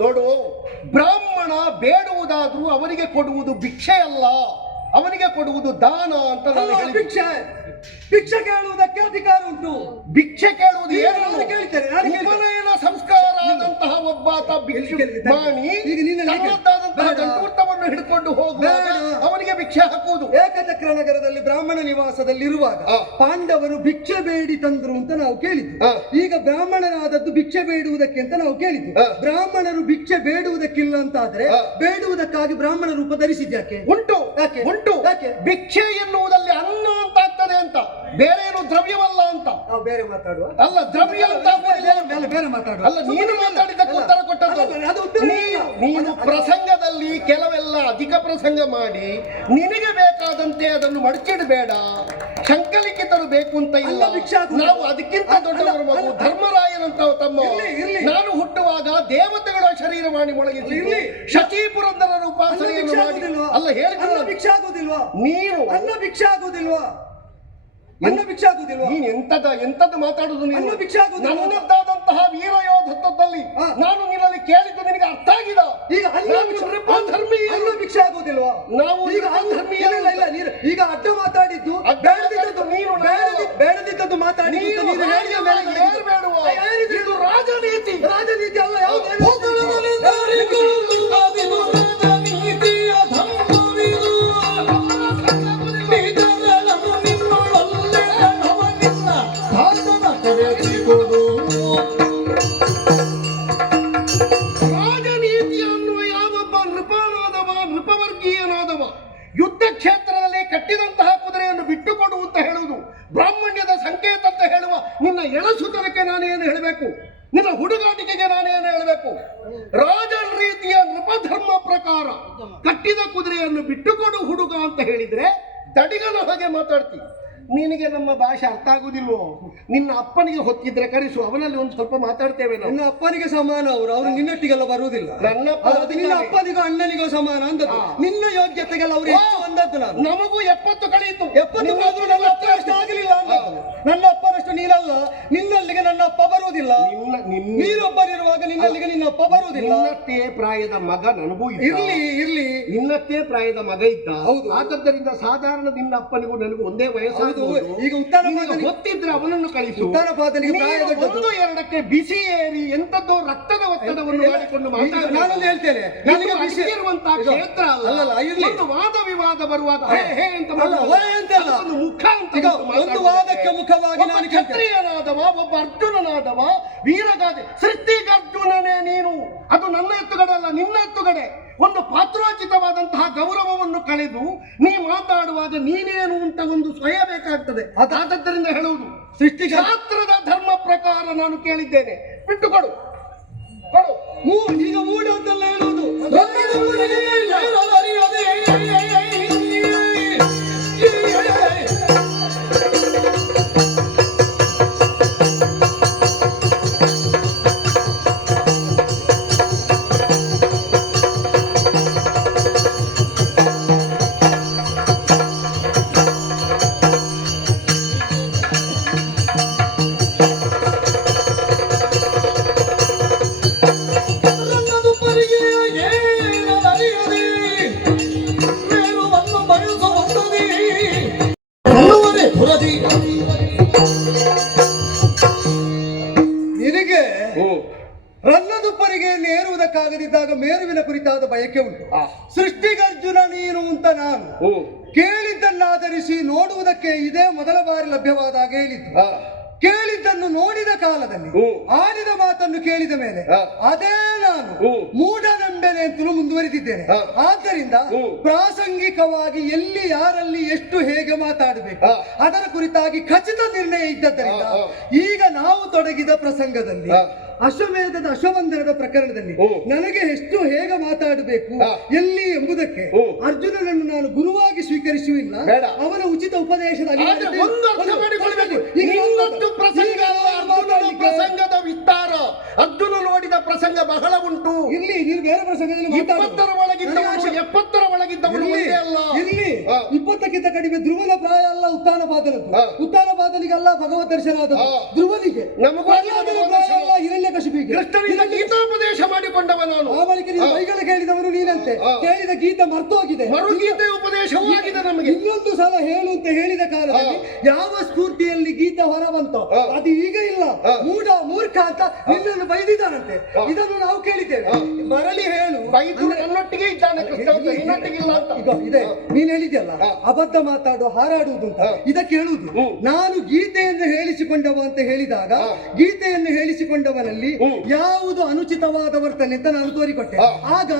ನೋಡು, ಬ್ರಾಹ್ಮಣ ಬೇಡುವುದಾದ್ರೂ ಅವನಿಗೆ ಕೊಡುವುದು ಭಿಕ್ಷೆ ಅಲ್ಲ, ಅವನಿಗೆ ಕೊಡುವುದು ದಾನ ಅಂತ ನಾನು ಹೇಳಿದೆ. ಭಿಕ್ಷೆ ಕೇಳುವುದಕ್ಕೆ ಅಧಿಕಾರ ಉಂಟು. ಭಿಕ್ಷೆ ಕೇಳುವುದು ಏನು? ಉಪನಯನ ಸಂಸ್ಕಾರ ಆದಂತಹ ಒಬ್ಬಾತ ಭಿಕ್ಷುಮಾಣಿ ತನ್ನದಾದಂತಹ ಗಂಟೂರ್ತವನ್ನು ಹಿಡ್ಕೊಂಡು ಹೋಗುವಾಗ ಅವನಿಗೆ ಭಿಕ್ಷೆ ಹಾಕುವುದು. ಏಕಚಕ್ರ ನಗರದಲ್ಲಿ ಬ್ರಾಹ್ಮಣ ನಿವಾಸದಲ್ಲಿರುವಾಗ ಪಾಂಡವರು ಭಿಕ್ಷೆ ಬೇಡಿ ತಂದ್ರು ಅಂತ ನಾವು ಕೇಳಿದ್ವಿ. ಈಗ ಬ್ರಾಹ್ಮಣನಾದದ್ದು ಭಿಕ್ಷೆ ಬೇಡುವುದಕ್ಕೆ ಅಂತ ನಾವು ಕೇಳಿದ್ವಿ. ಬ್ರಾಹ್ಮಣರು ಭಿಕ್ಷೆ ಬೇಡುವುದಕ್ಕಿಲ್ಲ ಅಂತಾದ್ರೆ ಬೇಡುವುದಕ್ಕಾಗಿ ಬ್ರಾಹ್ಮಣ ರೂಪ ಧರಿಸಿದ್ಯಾಕೆ? ಉಂಟು, ಉಂಟು. ಭಿಕ್ಷೆ ಎನ್ನುವುದಲ್ಲಿ ಅನ್ನ ಅಂತ ಆಗ್ತದೆ ಅಂತ, ಬೇರೆ ಏನು ದ್ರವ್ಯವಲ್ಲ ಅಂತ. ನಾವು ಬೇರೆ ಮಾತಾಡುವ. ಅಲ್ಲ, ದ್ರವ್ಯ ಅಂತ ಬೇರೆ ಮಾತಾಡುವ. ಅಲ್ಲ, ನೀನು ಮಾತಾಡಿದ್ದಕ್ಕೆ ಉತ್ತರ ಕೊಟ್ಟದ್ದು. ನೀನು ಪ್ರಸಂಗದಲ್ಲಿ ಕೆಲವೆಲ್ಲ ಅಧಿಕ ಪ್ರಸಂಗ ಮಾಡಿ ನಿನಗೆ ಬೇಕಾದಂತೆ ಅದನ್ನು ಮಡಚಿಡಬೇಡ. ಶಂಕಲಿಖಿತರು ಬೇಕು ಅಂತ ಇಲ್ಲ. ನಾವು ಅದಕ್ಕಿಂತ ದೊಡ್ಡವರ ಮಗು, ಧರ್ಮರಾಯನಂತ ತಮ್ಮ. ನಾನು ಹುಟ್ಟುವಾಗ ದೇವತೆಗಳ ಶರೀರವಾಣಿ ಮೊಳಗಿಸಿ ಶಚಿ ಪುರಂದರರ ಉಪಾಸನೆಯನ್ನು ಮಾಡಿ. ಅಲ್ಲ, ಹೇಳಿದ್ರು ಭಿಕ್ಷೆ ಆಗುದಿಲ್ವಾ? ನೀನು ಅನ್ನ ಭಿಕ್ಷೆ ಆಗುದಿಲ್ವಾ? ಅನ್ನ ಭಿಕ್ಷೆ ಆಗುದಿಲ್ವಾ? ನೀನು ಎಂತದ್ದು ಮಾತಾಡುದು? ಅನ್ನ ಭಿಕ್ಷೆ ಆಗುದಿಲ್ವಾ? ನನ್ನದಾದಂತಹ ವೀರಯೋಧತ್ವದಲ್ಲಿ ನಾನು ನಿನ್ನಲ್ಲಿ ಕೇಳಿದ್ದು ನಿನಗೆ ಅರ್ಥ ಆಗಿಲ್ಲ. ಈಗ ಧರ್ಮೀಯ ಅನ್ನ ಭಿಕ್ಷೆ ಆಗುದಿಲ್ವಾ? ನಾವು ಈಗ ಈಗ ಅಡ್ಡ ಮಾತಾಡಿದ್ದು ಬೇಡದಿದ್ದದ್ದು ಮಾತಾಡಿ ಇದು ರಾಜನೀತಿ. ರಾಜನೀತಿ ಅಲ್ಲ. ಯಾವ್ದು ರಾಜನೀತಿ ಅನ್ನುವ ಯಾವೊಬ್ಬ ನೃಪನಾದವ, ನೃಪವರ್ಗೀಯನಾದವ ಯುದ್ಧ ಕ್ಷೇತ್ರದಲ್ಲಿ ಕಟ್ಟಿದಂತಹ ಕುದುರೆಯನ್ನು ಬಿಟ್ಟುಕೊಡು ಅಂತ ಹೇಳುವುದು ಬ್ರಾಹ್ಮಣ್ಯದ ಸಂಕೇತ ಅಂತ ಹೇಳುವ ನಿನ್ನ ಎಳಸುತನಕ್ಕೆ ನಾನೇನು ಹೇಳಬೇಕು? ನಿನ್ನ ಹುಡುಗಾಟಿಕೆಗೆ ನಾನೇನು ಹೇಳಬೇಕು? ರಾಜನ ರೀತಿಯ ನೃಪಧರ್ಮ ಪ್ರಕಾರ ಕಟ್ಟಿದ ಕುದುರೆಯನ್ನು ಬಿಟ್ಟುಕೊಡು ಹುಡುಗ ಅಂತ ಹೇಳಿದ್ರೆ ದಡಿಗನ ಹಾಗೆ ಮಾತಾಡ್ತಿ. ನಿನಗೆ ನಮ್ಮ ಭಾಷೆ ಅರ್ಥ ಆಗುದಿಲ್ವೋ? ನಿನ್ನ ಅಪ್ಪನಿಗೆ ಹೊತ್ತಿದ್ರೆ ಕರೆಸು, ಅವನಲ್ಲಿ ಒಂದು ಸ್ವಲ್ಪ ಮಾತಾಡ್ತೇವೆ ನಾವು. ನಿನ್ನ ಅಪ್ಪನಿಗೆ ಸಮಾನ ಅವರು ನಿನ್ನೊಟ್ಟಿಗೆಲ್ಲ ಬರುವುದಿಲ್ಲ. ನಿನ್ನ ಅಪ್ಪನಿಗೂ ಅಣ್ಣನಿಗೂ ಸಮಾನ ಅಂದದ್ದು. ನಿನ್ನ ಯೋಗ್ಯತೆಗೆಲ್ಲ ಅವರು ಅಂದದ್ದು. ನಾನು ನಮಗೂ 70 ಕಳೆಯಿತು. 70 ನನ್ನ ಅಪ್ಪನಷ್ಟು ಆಗಲಿಲ್ಲ. ನನ್ನ ಅಪ್ಪನಷ್ಟು ನೀನಲ್ಲ. ನಿನ್ನಲ್ಲಿ ನಿನ್ನಲ್ಲಿಗೆ ನನ್ನ ಅಪ್ಪ ಬರುವುದಿಲ್ಲ. ನೀನೊಬ್ಬನಿರುವಾಗ ನಿನ್ನಲ್ಲಿಗೆ ನಿನ್ನ ಅಪ್ಪ ಬರುವುದಿಲ್ಲ. ನಿನ್ನಷ್ಟೇ ಪ್ರಾಯದ ಮಗ ನನಗೂ ಇರ್ಲಿ ನಿನ್ನಷ್ಟೇ ಪ್ರಾಯದ ಮಗ ಇದ್ದ. ಹೌದು. ಆದ್ದರಿಂದ ಸಾಧಾರಣ ನಿನ್ನ ಅಪ್ಪನಿಗೂ ನನಗೂ ಒಂದೇ ವಯಸ್ಸು. ಈಗ ಉತ್ತರ ಗೊತ್ತಿದ್ರೆ ಅವನನ್ನು ಕಳಿಸು. ಉತ್ತರ ಪಾದನಿಗೆ ಒಂದು ಎರಡಕ್ಕೆ ಬಿಸಿ ಏರಿ ಎಂತದ್ದೋ ರಕ್ತದ ಒತ್ತಡವನ್ನು ಮಾಡಿಕೊಂಡು ನಾನು ಹೇಳ್ತೇನೆ, ನನಗೆ ಬಿಸಿ ಇರುವಂತಹ ಕ್ಷೇತ್ರ ಅಲ್ಲ. ಒಂದು ವಾದ ವಿವಾದ ಬರುವಾಗ ಹೇ ಅಂತ ಒಂದು ಮುಖ ಅಂತ ಒಂದು ವಾದಕ್ಕೆ ಮುಖವಾಗಿ ನಾನು ಕ್ಷತ್ರಿಯನಾದವ, ಒಬ್ಬ ಅರ್ಜುನನಾದವ, ವೀರಗಾದೆ ಸೃಷ್ಟಿಗರ್ಜುನನೇ ನೀನು. ಅದು ನನ್ನ ಎತ್ತುಗಡೆ ಅಲ್ಲ, ನಿನ್ನ ಎತ್ತುಗಡೆ. ಒಂದು ಪಾತ್ರೋಚಿತವಾದಂತಹ ಗೌರವವನ್ನು ಕಳೆದು ನೀ ಮಾತಾಡುವಾಗ ನೀನೇನು ಅಂತ ಒಂದು ಸ್ವಯ ಬೇಕಾಗ್ತದೆ. ಆದ್ದರಿಂದ ಹೇಳುವುದು ಶಾಸ್ತ್ರದ ಧರ್ಮ ಪ್ರಕಾರ ನಾನು ಕೇಳಿದ್ದೇನೆ, ಬಿಟ್ಟುಕೊಡು. ಈಗ ಮೂಡ ಅಂತೆಲ್ಲ ಹೇಳುವುದು ನಿನಗೆ ರನ್ನದುಪ್ಪರಿಗೆ ನೇರುವುದಕ್ಕಾಗದಿದ್ದಾಗ ಮೇರುವಿನ ಕುರಿತಾದ ಬಯಕೆ ಉಂಟು. ಸೃಷ್ಟಿಗರ್ಜುನ ನೀನು ಅಂತ ನಾನು ಕೇಳಿದ್ದನ್ನಾಧರಿಸಿ ನೋಡುವುದಕ್ಕೆ ಇದೇ ಮೊದಲ ಬಾರಿ ಲಭ್ಯವಾದಾಗ ಹೇಳಿದ್ದು. ಕೇಳಿದ್ದನ್ನು ನೋಡಿದ ಕಾಲದಲ್ಲಿ ಆಡಿದ ಮಾತನ್ನು ಕೇಳಿದ ಮೇಲೆ ಅದೇ ನಾನು ಮೂಢನಂಬೆನೆ ಅಂತಲೂ ಮುಂದುವರಿದಿದ್ದೇನೆ. ಆದ್ದರಿಂದ ಪ್ರಾಸಂಗಿಕವಾಗಿ ಎಲ್ಲಿ ಯಾರಲ್ಲಿ ಎಷ್ಟು ಹೇಗೆ ಮಾತಾಡಬೇಕು ಅದರ ಕುರಿತಾಗಿ ಖಚಿತ ನಿರ್ಣಯ ಇದ್ದದ್ದರಿಂದ ಈಗ ನಾವು ತೊಡಗಿದ ಪ್ರಸಂಗದಲ್ಲಿ ಅಶ್ವಮೇಧದ ಅಶ್ವವಂದನದ ಪ್ರಕರಣದಲ್ಲಿ ನನಗೆ ಎಷ್ಟು ಹೇಗೆ ಮಾತಾಡಬೇಕು ಎಲ್ಲಿ ಎಂಬುದಕ್ಕೆ ಅರ್ಜುನನನ್ನು ನಾನು ಗುರುವಾಗಿ ಸ್ವೀಕರಿಸುವಿಲ್ಲ. ಅವನ ಉಚಿತ ಉಪದೇಶದ ಪ್ರಸಂಗದ ವಿಸ್ತಾರ ಅರ್ಜುನ ನೋಡಿದ ಪ್ರಸಂಗ ಬಹಳ ಉಂಟು. ಇಲ್ಲಿ ನೀವು ಬೇರೆ ಪ್ರಸಂಗದಲ್ಲಿ 20ರ ಒಳಗಿದ್ದವನು 70ರ ಒಳಗಿದ್ದವನು ಅಲ್ಲ. ಇಲ್ಲಿ 20ಕ್ಕಿಂತ ಕಡಿಮೆ ಧ್ರುವನ ಪ್ರಾಯ ಅಲ್ಲ ಉತ್ಥಾನ ಪಾದನದ್ದು. ಉತ್ಥಾನ ಪಾದನಿಗಲ್ಲ ಭಗವತ್ ದರ್ಶನ ಆದದ್ದು ಧ್ರುವನಿಗೆ. ಹಿರಣ್ಯಕಶಿಪಿಗೆ ಕೃಷ್ಣನಿಂದ ಗೀತೋಪದೇಶ ಮಾಡಿಕೊಂಡವ ನಾನು. ಆ ಬಳಿಕ ನೀನು ಬೈಗಳು ಕೇಳಿದವನು ನೀನಂತೆ. ಕೇಳಿದ ಗೀತ ಮರ್ತೋಗಿದೆ, ಮರುಗೀತೆ ಉಪದೇಶವೂ ಆಗಿದೆ ನಮಗೆ. ಇನ್ನೊಂದು ಸಲ ಹೇಳು ಅಂತ ಹೇಳಿದ ಕಾಲದಲ್ಲಿ ಯಾವ ಸ್ಫೂರ್ತಿಯಲ್ಲಿ ಗೀತ ಹೊರ ಬಂತೋ ಅದು ಈಗ ಇಲ್ಲ. ಮೂರ್ಖ ಅಂತ ನಿನ್ನನ್ನು ಬೈದಿದ್ದಾನಂತೆ. ಇದನ್ನು ನಾವು ಕೇಳಿದ್ದೇವೆ. ಮರಳಿ ಹೇಳು. ಬೈದು ನನ್ನೊಟ್ಟಿಗೆ ಇದ್ದಾನೆ ಕೃಷ್ಣ, ನಿನ್ನೊಟ್ಟಿಗಿಲ್ಲ ಅಂತ. ಈಗ ಇದೆ ನೀನ್ ಹೇಳಿದ್ಯಲ್ಲ ಅಬದ್ಧ ಮಾತಾಡು ಹಾರಾಡುವುದು ಅಂತ. ಇದಕ್ಕೆ ಹೇಳುವುದು ನಾನು ಗೀತೆಯನ್ನು ಹೇಳಿಸಿಕೊಂಡವ ಅಂತ ಹೇಳಿದಾಗ ಗೀತೆಯನ್ನು ಹೇಳಿಸಿಕೊಂಡವನಲ್ಲಿ ಯಾವುದು ಅನುಚಿತವಾದ ವರ್ತನೆ ಅಂತ ನಾನು ತೋರಿಕೊಟ್ಟೆ. ಆಗ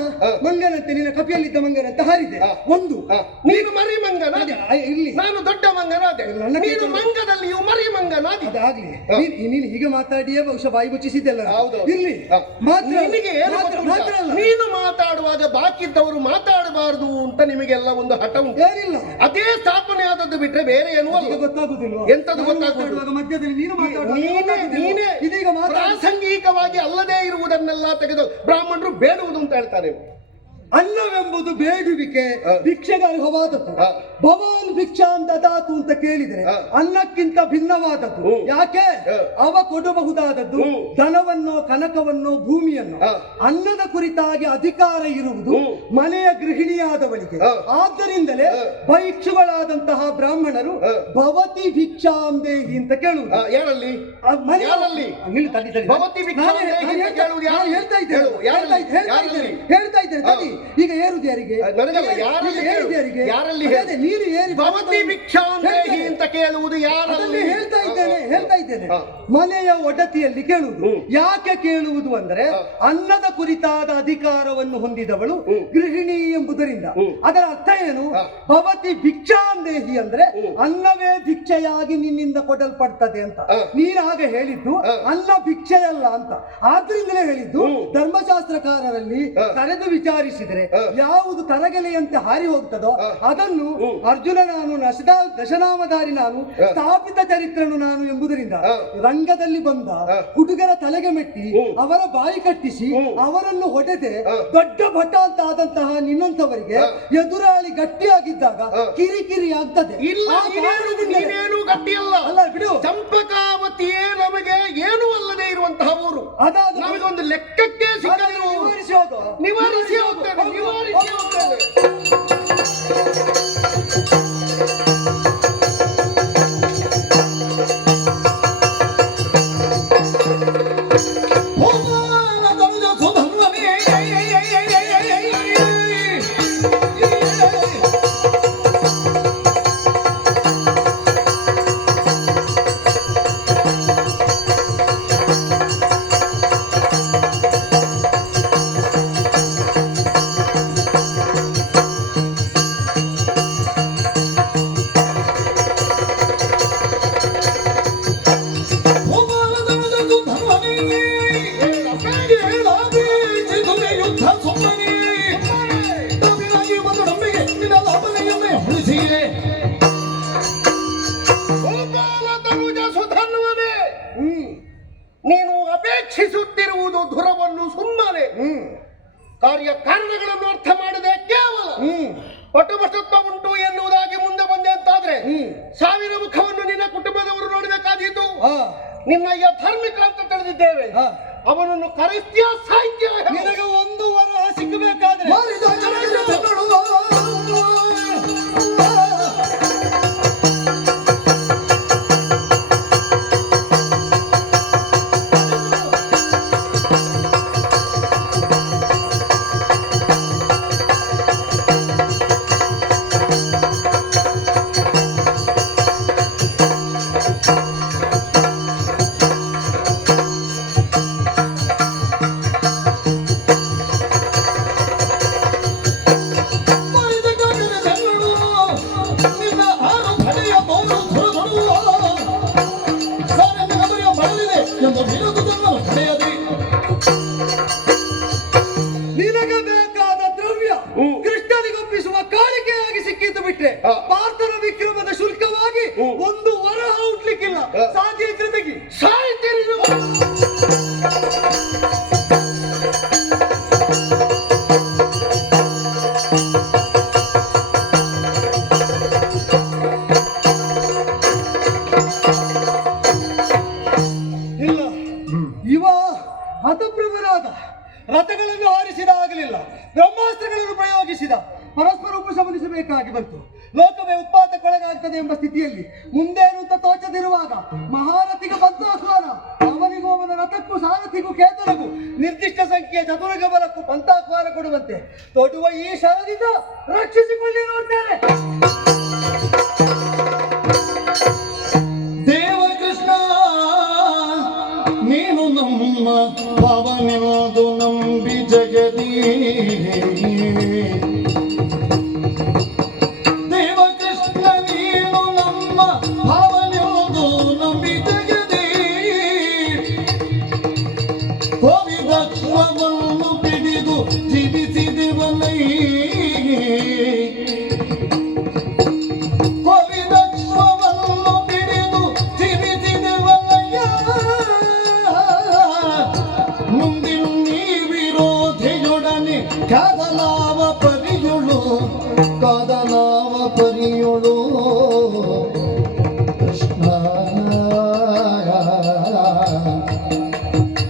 ಮಂಗನಂತೆ ನಿನ್ನ ಕಪಿಯಲ್ಲಿದ್ದ ಮಂಗನಂತೆ ಹಾರಿದೆ. ಒಂದು ನೀನು ಮರಿ ಮಂಗನ, ಇಲ್ಲಿ ನಾನು ದೊಡ್ಡ ಮಂಗನಾದೆ. ನೀನು ಮಂಗದಲ್ಲಿಯೂ ಮರಿ ಮಂಗನಾದಿ. ಅದಾಗ್ಲಿ ನೀನು ಹೀಗೆ ಮಾತಾಡಿಯೇ ಬಹುಶಃ ಬಾಯಿ ಮುಚ್ಚಿಸಿದ್ದೆಲ್ಲ. ಇಲ್ಲಿ ಮಾತ್ರ ನೀನು ಮಾತಾಡುವಾಗ ಬಾಕಿದ್ದವರು ಮಾತಾಡಬಾರದು ಅಂತ ನಿಮಗೆಲ್ಲ ಒಂದು ಹಠ ಉಂಟು. ಏನಿಲ್ಲ, ಅದೇ ಸ್ಥಾಪನೆ ಆದದ್ದು ಬಿಟ್ರೆ ಬೇರೆ ಏನು ಅಲ್ಲ. ಗೊತ್ತಾಗುದಿಲ್ಲ ಎಂತದ್ದು ಗೊತ್ತಾಗುವಾಗ ಮಧ್ಯದಲ್ಲಿ ನೀನೇ ಇದೀಗ ಪ್ರಾಸಂಗಿಕವಾಗಿ ಅಲ್ಲದೆ ಇರುವುದನ್ನೆಲ್ಲ ತೆಗೆದು ಬ್ರಾಹ್ಮಣರು ಬೇಡುವುದು ಅಂತ ಹೇಳ್ತಾರೆ. ಅನ್ನವೆಂಬುದು ಬೇಡುವಿಕೆ, ಭಿಕ್ಷೆಗೆ ಅರ್ಹವಾದದ್ದು. ಭವಾನ್ ಭಿಕ್ಷಾಂ ದದಾತು ಅಂತ ಕೇಳಿದರೆ ಅನ್ನಕ್ಕಿಂತ ಭಿನ್ನವಾದದ್ದು. ಯಾಕೆ? ಅವ ಕೊಡಬಹುದಾದದ್ದು ಧನವನ್ನೋ ಕನಕವನ್ನೋ ಭೂಮಿಯನ್ನು. ಅನ್ನದ ಕುರಿತಾಗಿ ಅಧಿಕಾರ ಇರುವುದು ಮನೆಯ ಗೃಹಿಣಿಯಾದವಳಿಗೆ. ಆದ್ದರಿಂದಲೇ ಭೈಕ್ಷುಗಳಾದಂತಹ ಬ್ರಾಹ್ಮಣರು ಭವತಿ ಭಿಕ್ಷಾಂ ದೇಹಿ ಅಂತ ಕೇಳುವುದು. ಯಾರಲ್ಲಿ ಹೇಳ್ತಾ ಇದ್ದೇನೆ. ಈಗ ಏರುದು ಯಾರಿಗೆ? ನೀನು ಏರಿ ಭವತಿ ಭಿಕ್ಷಾಂ ದೇಹಿ ಅಂತ ಕೇಳುವುದು ಯಾರಲ್ಲಿ? ಹೇಳ್ತಾ ಇದ್ದೇನೆ. ಮನೆಯ ಒಡತಿಯಲ್ಲಿ ಕೇಳುವುದು. ಯಾಕೆ ಕೇಳುವುದು ಅಂದ್ರೆ ಅನ್ನದ ಕುರಿತಾದ ಅಧಿಕಾರವನ್ನು ಹೊಂದಿದವಳು ಗೃಹಿಣಿ ಎಂಬುದರಿಂದ. ಅದರ ಅರ್ಥ ಏನು? ಭವತಿ ಭಿಕ್ಷಾಂ ದೇಹಿ ಅಂದ್ರೆ ಅನ್ನವೇ ಭಿಕ್ಷೆಯಾಗಿ ನಿನ್ನಿಂದ ಕೊಡಲ್ಪಡ್ತದೆ ಅಂತ. ನೀನು ಹಾಗೆ ಹೇಳಿದ್ದು ಅನ್ನ ಭಿಕ್ಷೆಯಲ್ಲ ಅಂತ. ಆದ್ರಿಂದಲೇ ಹೇಳಿದ್ದು ಧರ್ಮಶಾಸ್ತ್ರಕಾರರಲ್ಲಿ ಕರೆದು ವಿಚಾರಿಸಿ ಹಾಕಿದರೆ ಯಾವುದು ತರಗೆಲೆಯಂತೆ ಹಾರಿ ಹೋಗ್ತದೋ ಅದನ್ನು ಅರ್ಜುನ ನಾನು ದಶನಾಮಧಾರಿ ನಾನು ಸ್ಥಾಪಿತ ಚರಿತ್ರನು ನಾನು ಎಂಬುದರಿಂದ ರಂಗದಲ್ಲಿ ಬಂದ ಹುಡುಗರ ತಲೆಗೆ ಮೆಟ್ಟಿ ಅವರ ಬಾಯಿ ಕಟ್ಟಿಸಿ ಅವರನ್ನು ಹೊಡೆದೆ ದೊಡ್ಡ ಭಟ ಅಂತ ಆದಂತಹ ನಿನ್ನಂತವರಿಗೆ ಎದುರಾಳಿ ಗಟ್ಟಿಯಾಗಿದ್ದಾಗ ಕಿರಿಕಿರಿ ಆಗ್ತದೆ. ಇಲ್ಲ, ಆ ಕಾರಣದಿಂದ- ನೀನೇನು ಗಟ್ಟಿಯಲ್ಲ. ಅಲ್ಲ ಬಿಡು, ಚಂಪಕಾವತಿಯೇ ನಮಗೆ ಏನೂ ಅಲ್ಲದೆ ಇರುವಂತಹ ಊರು. ಅದಾದ ನಮಗೆ ಒಂದು ಲೆಕ್ಕಕ್ಕೆ ಸಿಗಲಿಲ್ಲ. ನಿವಾರಿಸಿ ಹೋಗು. ನಿವಾರಿಸಿ ಹೋಗ್ತೇವೆ, ನಿವಾರಿಸಿ ಹೋಗ್ತೇವೆ. ನೀನು ಅಪೇಕ್ಷಿಸುತ್ತಿರುವುದು ಧುರವನ್ನು ಸುಮ್ಮನೆ ಕಾರ್ಯಕಾರಣಗಳನ್ನು ಅರ್ಥ ಮಾಡದೆ ಕೇವಲ ಪಟುಪಟುತ್ವ ಉಂಟು ಎನ್ನುವುದಾಗಿ ಮುಂದೆ ಬಂದೆ ಅಂತಾದ್ರೆ ಸಾವಿರ ಮುಖವನ್ನು ನಿನ್ನ ಕುಟುಂಬದವರು ನೋಡಬೇಕಾದೀತು. ನಿನ್ನ ಧಾರ್ಮಿಕ ಅಂತ ತಿಳಿದಿದ್ದೇವೆ. ಅವನನ್ನು ಕರೆಸ್ತೀಯ ಸಾಹಿತ್ಯ ನಿನಗೆ ಒಂದು ವರಹ ಸಿಕ್ಕಬೇಕಾದ್ರೆ ನಿನಗೆ ಬೇಕಾದ ದ್ರವ್ಯ ಕೃಷ್ಣನಿಗೊಪ್ಪಿಸುವ ಕಾಣಿಕೆಯಾಗಿ ಸಿಕ್ಕಿದ್ದು ಬಿಟ್ರೆ ಪಾರ್ಥನ ವಿಕ್ರಮದ ಶುಲ್ಕವಾಗಿ ಒಂದು ವರಹ ಹುಟ್ಲಿಕ್ಕಿಲ್ಲ. ಸಾಧ್ಯ ಇದ್ರೆ ತೆಗಿ. ಸಾಹಿತ್ಯ ಇಲ್ಲ, ಇವ ಹತಪ್ರಭರಾದ ರಥಗಳನ್ನು ಹಾರಿಸಿದ ಆಗಲಿಲ್ಲ, ಬ್ರಹ್ಮಾಸ್ತ್ರಗಳನ್ನು ಪ್ರಯೋಗಿಸಿದ, ಪರಸ್ಪರ ಉಪಶಮನಿಸಬೇಕಾಗಿ ಬಂತು. ಲೋಕವೇ ಉತ್ಪಾತಕ್ಕೊಳಗಾಗ್ತದೆ ಎಂಬ ಸ್ಥಿತಿಯಲ್ಲಿ ಮುಂದೇನು ಅಂತ ತೋಚದಿರುವಾಗ ಮಹಾರಥಿಗೆ ಬಂದ ಆಹ್ವಾನ. ಅವನಿಗೂ ಅವನ ರಥಕ್ಕೂ ಸಾರಥಿಗೂ ಕೇತನಗೂ ನಿರ್ದಿಷ್ಟ ಸಂಖ್ಯೆಯ ಚತುರ್ಗ ಬಲಕ್ಕೂ ಪಂಥಾಹ್ವಾನ ಕೊಡುವಂತೆ ತೊಡುವ ಈ ಶರದಿಂದ ರಕ್ಷಿಸಿಕೊಳ್ಳಿ ನೋಡ್ತೇನೆ. ದೇವಕೃಷ್ಣ ನೀನು ನಮ್ಮ ಭಾವನೆದು ನಂಬಿ ಜಗದೀ. ದೇವಕೃಷ್ಣ ನೀನು ನಮ್ಮ ಭಾವನೆದು ನಂಬಿ ಜಗದೀ. ಕೋವಿದಕ್ಷ್ಮವನ್ನು ಪಿಡಿದು ಜೀವಿಸಿದೆವನೈ. ಕೋವಿದಕ್ಷ್ಮವನ್ನು ಪಿಡಿದು ಜೀವಿಸಿದೆವನಯ್ಯ. ಮುಂದಿನ ನೀ ವಿರೋಧಿಯೊಡನೆ ಕಾದಲಾವ ಪರಿಯುಳು, ಕಾದಲಾವ ಪರಿಯುಳು. ಕೃಷ್ಣ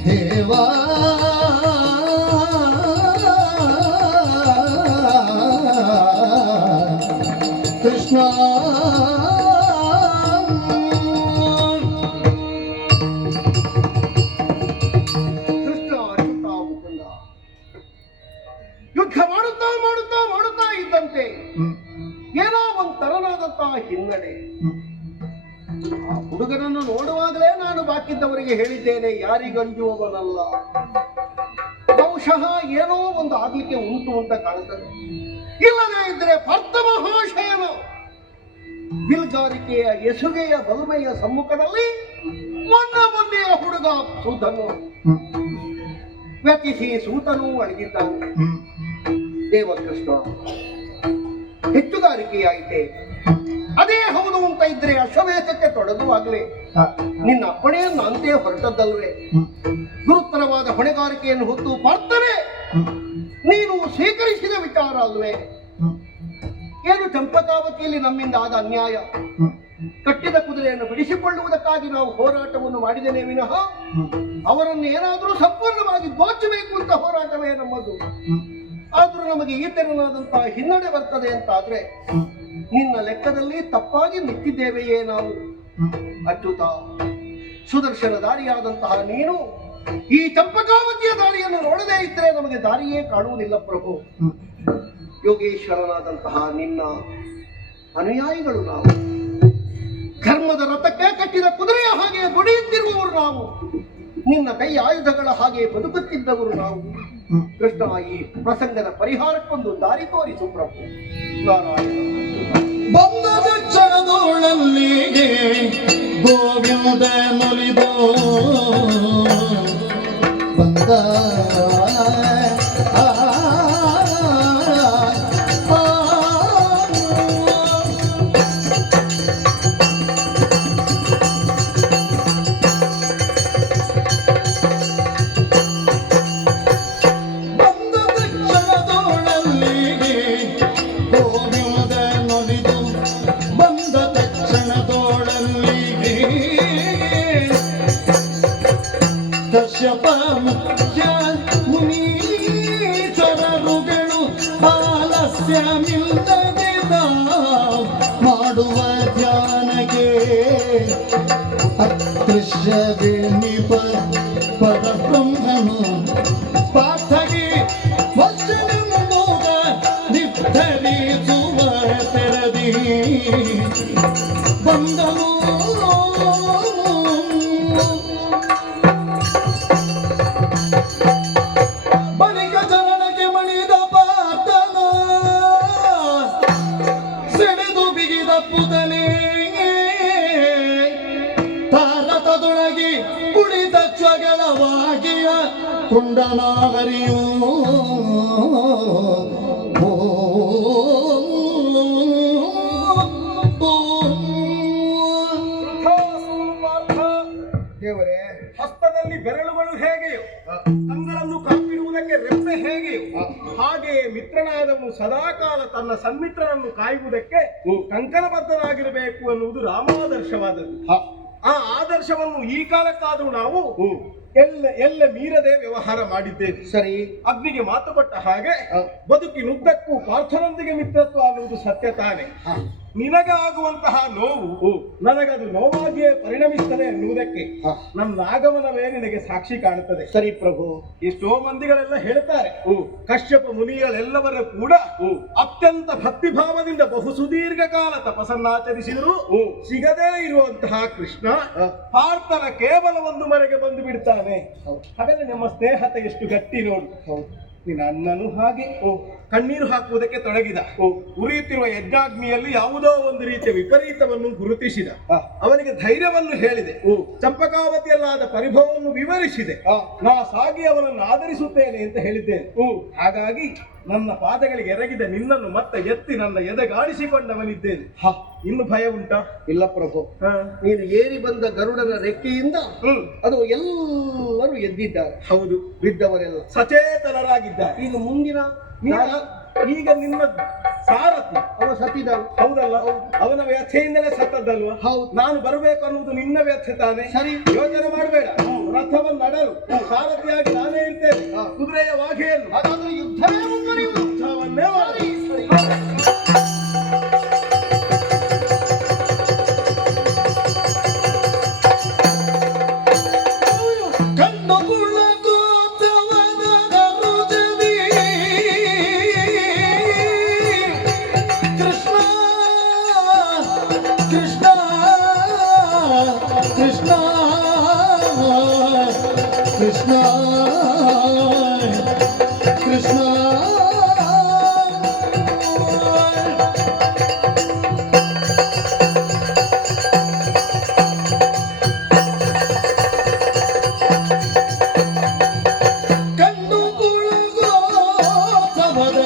ದೇವಾ ಕೃಷ್ಣ. ಕೃಷ್ಣ ಅಚ್ಯುತ ಮುಕುಂದ ಯುದ್ಧ ಮಾಡುತ್ತಾ ಮಾಡುತ್ತಾ ಮಾಡುತ್ತಾ ಇದ್ದಂತೆ ಏನೋ ಒಂದು ತರನಾದಂತಹ ಹಿನ್ನಡೆ. ಆ ಹುಡುಗನನ್ನು ನೋಡುವಾಗಲೇ ನಾನು ಬಾಕಿದ್ದವರಿಗೆ ಹೇಳಿದ್ದೇನೆ, ಯಾರಿಗಂಜುವವನಲ್ಲ. ಬಹುಶಃ ಏನೋ ಒಂದು ಆಗ್ಲಿಕ್ಕೆ ಉಂಟು ಅಂತ ಕಾಣುತ್ತದೆ. ಇಲ್ಲದೇ ಇದ್ರೆ ಪಾರ್ಥ ಮಹಾಶಯನ ಬಿಲ್ಗಾರಿಕೆಯ ಎಸುಗೆಯ ಬಲ್ಮೆಯ ಸಮ್ಮುಖದಲ್ಲಿ ಮೊನ್ನೆಯ ಹುಡುಗ ಸೂತನು ವ್ಯತಿಸಿ ಸೂತನೂ ಅಡಗಿದ್ದನು. ದೇವಕೃಷ್ಣ, ಹೆಚ್ಚುಗಾರಿಕೆಯಾಯಿತೆ. ಅದೇ ಹೌದು ಅಂತ ಇದ್ರೆ ಅಶ್ವಮೇಧಕ್ಕೆ ತೊಡಗುವಾಗಲೇ ನಿನ್ನ ಅಪ್ಪಣೆಯನ್ನು ಅಂತೆ ಹೊರಟದ್ದಲ್ವೇ? ಗುರುತರವಾದ ಹೊಣೆಗಾರಿಕೆಯನ್ನು ಹೊತ್ತು ಪಾರ್ಥನೆ ನೀನು ಸ್ವೀಕರಿಸಿದ ವಿಚಾರ ಅಲ್ವೇ? ಏನು ಚಂಪಕಾವತಿಯಲ್ಲಿ ನಮ್ಮಿಂದ ಆದ ಅನ್ಯಾಯ, ಕಟ್ಟಿದ ಕುದುರೆಯನ್ನು ಬಿಡಿಸಿಕೊಳ್ಳುವುದಕ್ಕಾಗಿ ನಾವು ಹೋರಾಟವನ್ನು ಮಾಡಿದ್ದೇನೆ ವಿನಃ ಅವರನ್ನು ಏನಾದರೂ ಸಂಪೂರ್ಣವಾಗಿ ದೋಚಬೇಕು ಅಂತ ಹೋರಾಟವೇ ನಮ್ಮದು. ಆದ್ರೂ ನಮಗೆ ಈ ತೆರನಾದಂತಹ ಹಿನ್ನಡೆ ಬರ್ತದೆ ಅಂತ ಆದ್ರೆ ನಿನ್ನ ಲೆಕ್ಕದಲ್ಲಿ ತಪ್ಪಾಗಿ ನಿಂತಿದ್ದೇವೆಯೇ ನಾವು? ಅಚ್ಯುತ, ಸುದರ್ಶನ ದಾರಿಯಾದಂತಹ ನೀನು ಈ ಚಂಪಕಾವತಿಯ ದಾರಿಯನ್ನು ನೋಡದೇ ಇದ್ದರೆ ನಮಗೆ ದಾರಿಯೇ ಕಾಣುವುದಿಲ್ಲ ಪ್ರಭು. ಯೋಗೇಶ್ವರನಾದಂತಹ ನಿನ್ನ ಅನುಯಾಯಿಗಳು ನಾವು, ಧರ್ಮದ ರಥಕ್ಕೆ ಕಟ್ಟಿದ ಕುದುರೆಯ ಹಾಗೆ ದುಡಿಯುತ್ತಿರುವವರು ನಾವು, ನಿನ್ನ ಕೈ ಆಯುಧಗಳ ಹಾಗೆ ಬದುಕುತ್ತಿದ್ದವರು ನಾವು. ಕೃಷ್ಣ, ಈ ಪ್ರಸಂಗದ ಪರಿಹಾರಕ್ಕೊಂದು ದಾರಿ ತೋರಿಸು ಪ್ರಭು. ನಾರಾಯಣ. ಬಂದ ಕ್ಷಣದೊಳಲ್ಲಿಗೆ ಗೋವಿಂದ ನುಲಿದೋ ಬಂದ ಕಶ್ಯಪ ಮುಖ್ಯ ಮುನೀಚರರುಗಳು ಆಲಸ್ಯಮಿಲ್ಲದೆ ಮಾಡುವ ಧ್ಯಾನಕ್ಕೆ ಅದೃಶ್ಯವೆನಿಪ ಪರಬ್ರಹ್ಮನು ಪಾರ್ಥಗೆ ವಚನಮೋಗ ನಿರ್ಧರಿಸುವ ತೆರದಿ ಬಂದನು. ತಾರತದೊಳಗೆ ಕುಳಿತ ಕ್ಷಗಳವಾಗಿಯ ಕುಂಡನಾಗರಿಯೂ ದೇವರೇ, ಹಸ್ತದಲ್ಲಿ ಬೆರಳುಗಳು ಹೇಗೆಯೋ ಕಂಗಳನ್ನು ಕಾಪಿಡುವುದಕ್ಕೆ ರೆಪ್ಪೆ ಹೇಗೆಯೋ ಹಾಗೆಯೇ ಮಿತ್ರನಾದವನು ಸದಾಕಾಲ ತನ್ನ ಸನ್ಮಿತ್ರನನ್ನು ಕಾಯುವುದಕ್ಕೆ ಕಂಕಣಬದ್ಧನಾಗಿರಬೇಕು ಅನ್ನುವುದು ರಾಮಾದರ್ಶವಾದದ್ದು. ಆ ಆದರ್ಶವನ್ನು ಈ ಕಾಲಕ್ಕಾದರೂ ನಾವು ಎಲ್ಲ ಮೀರದೆ ವ್ಯವಹಾರ ಮಾಡಿದ್ದೇವೆ. ಸರಿ, ಅಗ್ನಿಗೆ ಮಾತು ಕೊಟ್ಟ ಹಾಗೆ ಬದುಕಿನುದ್ದಕ್ಕೂ ಪಾರ್ಥನೊಂದಿಗೆ ಮಿತ್ರತ್ವ ಅನ್ನುವುದು ಸತ್ಯ ತಾನೆ. ನಿನಗಾಗುವಂತಹ ನೋವು ನನಗದು ನೋವಾಗಿಯೇ ಪರಿಣಮಿಸ್ತದೆ ಎನ್ನುವುದಕ್ಕೆ ನನ್ನ ಆಗಮನವೇ ನಿನಗೆ ಸಾಕ್ಷಿ ಕಾಣುತ್ತದೆ. ಸರಿ ಪ್ರಭು. ಎಷ್ಟೋ ಮಂದಿಗಳೆಲ್ಲ ಹೇಳ್ತಾರೆ, ಕಶ್ಯಪ ಮುನಿಗಳೆಲ್ಲವರ ಕೂಡ ಅತ್ಯಂತ ಭಕ್ತಿಭಾವದಿಂದ ಬಹು ಸುದೀರ್ಘ ಕಾಲ ತಪಸ್ಸನ್ನಾಚರಿಸಿದರೂ ಸಿಗದೇ ಇರುವಂತಹ ಕೃಷ್ಣ ಪಾರ್ಥನ ಕೇವಲ ಒಂದು ಮರೆಗೆ ಬಂದು ಬಿಡ್ತಾನೆ. ಹಾಗಾದ್ರೆ ನಮ್ಮ ಸ್ನೇಹತೆ ಎಷ್ಟು ಗಟ್ಟಿ ನೋಡು. ನಿನ್ನ ಅಣ್ಣನು ಹಾಗೆ ಕಣ್ಣೀರು ಹಾಕುವುದಕ್ಕೆ ತೊಡಗಿದ. ಉರಿಯುತ್ತಿರುವ ಯಜ್ಞಾಗ್ನಿಯಲ್ಲಿ ಯಾವುದೋ ಒಂದು ರೀತಿಯ ವಿಪರೀತವನ್ನು ಗುರುತಿಸಿದ. ಅವನಿಗೆ ಧೈರ್ಯವನ್ನು ಹೇಳಿದೆ, ಚಂಪಕಾವತಿಯಲ್ಲಾದ ಪರಿಭವವನ್ನು ವಿವರಿಸಿದೆ. ನಾ ಸಾಗಿ ಅವನನ್ನು ಆದರಿಸುತ್ತೇನೆ ಅಂತ ಹೇಳಿದ್ದೇನೆ. ಹಾಗಾಗಿ ನನ್ನ ಪಾದಗಳಿಗೆ ಎರಗಿದ ನಿನ್ನನ್ನು ಮತ್ತೆ ಎತ್ತಿ ನನ್ನ ಎದೆಗಾಡಿಸಿಕೊಂಡವನಿದ್ದೇನೆ. ಇನ್ನು ಭಯ ಉಂಟಾ? ಇಲ್ಲ ಪ್ರಭು. ನೀನು ಏರಿ ಬಂದ ಗರುಡನ ರೆಕ್ಕೆಯಿಂದ ಅದು ಎಲ್ಲರೂ ಎದ್ದಿದ್ದಾರೆ. ಹೌದು, ಬಿದ್ದವರೆಲ್ಲ ಸಚೇತನರಾಗಿದ್ದಾರೆ. ಈಗ ಮುಂದಿನ ಈಗ ನಿನ್ನ ಸಾರಥಿ ಅವ ಸತ್ತಿದ. ಹೌದಲ್ಲ? ಅವನ ವ್ಯಥೆಯಿಂದಲೇ ಸತ್ತದ್ದಲ್ವ? ಹೌದು. ನಾನು ಬರಬೇಕು ಅನ್ನುವುದು ನಿನ್ನ ವ್ಯಥೆ ತಾನೆ. ಸರಿ, ಯೋಚನೆ ಮಾಡಬೇಡ. ರಥವನ್ನು ನಡಲು ಸಾರಥಿಯಾಗಿ ನಾನೇ ಇರ್ತೇನೆ. ಕುದುರೆಯ ವಾಘೆಯನ್ನು ಹಾಗಾದ್ರೆ ಯುದ್ಧವೇ ಮುಂದುವರಿಯುವುದು. ಯುದ್ಧವನ್ನೇ ಮಾಡಿ. Krishna, Krishna, ಕಂಡು ಕುಳಗೋ ಸವದ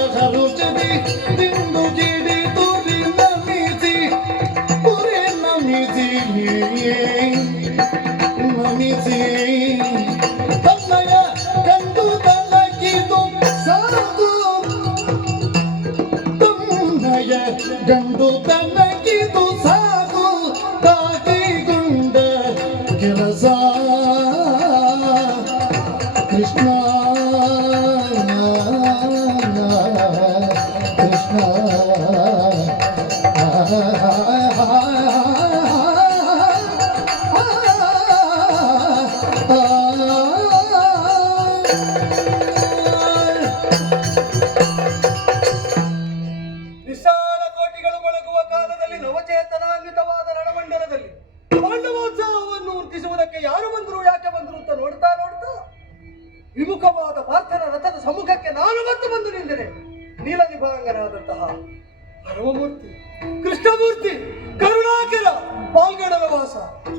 ತನಗಿದು ಸಾಕು ತಾಗಿಗೊಂಡ ಕೆಲಸ ಕೃಷ್ಣ ಕೃಷ್ಣ ವಿಶಾಲ ಕೋಟಿಗಳು ಬಳಗುವ ಕಾಲದಲ್ಲಿ ನವಚೇತನಾನ್ವಿತವಾದ ರಣಮಂಡಲದಲ್ಲಿ ಪಾಂಡವೋತ್ಸವವನ್ನು ವರ್ತಿಸುವುದಕ್ಕೆ ಯಾರು ಬಂದರು ಯಾಕೆ ಬಂದರು ಅಂತ ನೋಡ್ತಾ ನೋಡ್ತಾ ವಿಮುಖವಾದ ಪಾರ್ಥನ ರಥದ ಸಮ್ಮುಖಕ್ಕೆ ನಾನು ಮತ್ತು ಬಂದು ನಿಂತರೆ ನೀಲ ನಿಭಾಂಗನಾದಂತಹ ಪರಮಮೂರ್ತಿ ಕೃಷ್ಣಮೂರ್ತಿ ಕರುಣಾಕರ ಪಾಲ್ಗಡಲ ವಾಸ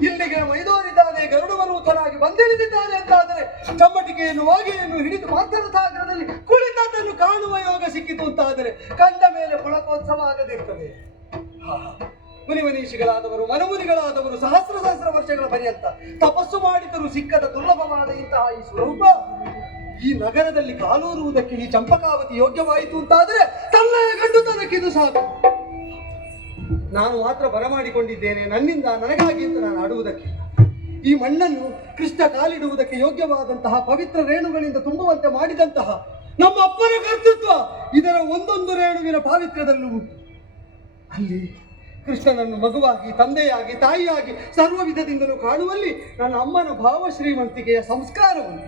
ಇಲ್ಲಿಗೆ ಮೈದೋರಿದ್ದಾನೆ ಗರುಡ ಮರುತನಾಗಿ ಬಂದಿಳಿದಿದ್ದಾನೆ ಅಂತಾದರೆ ಚಮ್ಮಟಿಕೆಯನ್ನು ವಾಗೆಯನ್ನು ಹಿಡಿದು ಮಾತರಥಾಗ್ರದಲ್ಲಿ ಕುಳಿತದ್ದನ್ನು ಕಾಣುವ ಯೋಗ ಸಿಕ್ಕಿತು ಅಂತಾದರೆ ಕಂಡ ಮೇಲೆ ಪುಳಕೋತ್ಸವ ಆಗದಿರ್ತದೆ. ಮುನಿಮನೀಷಿಗಳಾದವರು ಮನುಮುನಿಗಳಾದವರು ಸಹಸ್ರ ಸಹಸ್ರ ವರ್ಷಗಳ ಪರ್ಯಂತ ತಪಸ್ಸು ಮಾಡಿದರೂ ಸಿಕ್ಕದ ದುರ್ಲಭವಾದ ಇಂತಹ ಈ ಸ್ವರೂಪ ಈ ನಗರದಲ್ಲಿ ಕಾಲೂರುವುದಕ್ಕೆ ಈ ಚಂಪಕಾವತಿ ಯೋಗ್ಯವಾಯಿತು ಅಂತಾದರೆ ತನ್ನಯ ಗಂಡುತನಕ್ಕಿದು ಸಾಕು. ನಾನು ಮಾತ್ರ ಬರಮಾಡಿಕೊಂಡಿದ್ದೇನೆ, ನನ್ನಿಂದ ನನಗಾಗಿ ಅಂತ ನಾನು ಆಡುವುದಕ್ಕೆ. ಈ ಮಣ್ಣನ್ನು ಕೃಷ್ಣ ಕಾಲಿಡುವುದಕ್ಕೆ ಯೋಗ್ಯವಾದಂತಹ ಪವಿತ್ರ ರೇಣುಗಳಿಂದ ತುಂಬುವಂತೆ ಮಾಡಿದಂತಹ ನಮ್ಮ ಅಪ್ಪನ ಕರ್ತೃತ್ವ ಇದರ ಒಂದೊಂದು ರೇಣುವಿನ ಪಾವಿತ್ರ್ಯದಲ್ಲೂ ಉಂಟು. ಅಲ್ಲಿ ಕೃಷ್ಣನನ್ನು ಮಗುವಾಗಿ, ತಂದೆಯಾಗಿ, ತಾಯಿಯಾಗಿ ಸರ್ವ ವಿಧದಿಂದಲೂ ಕಾಣುವಲ್ಲಿ ನನ್ನ ಅಮ್ಮನ ಭಾವ ಶ್ರೀಮಂತಿಕೆಯ ಸಂಸ್ಕಾರವನ್ನು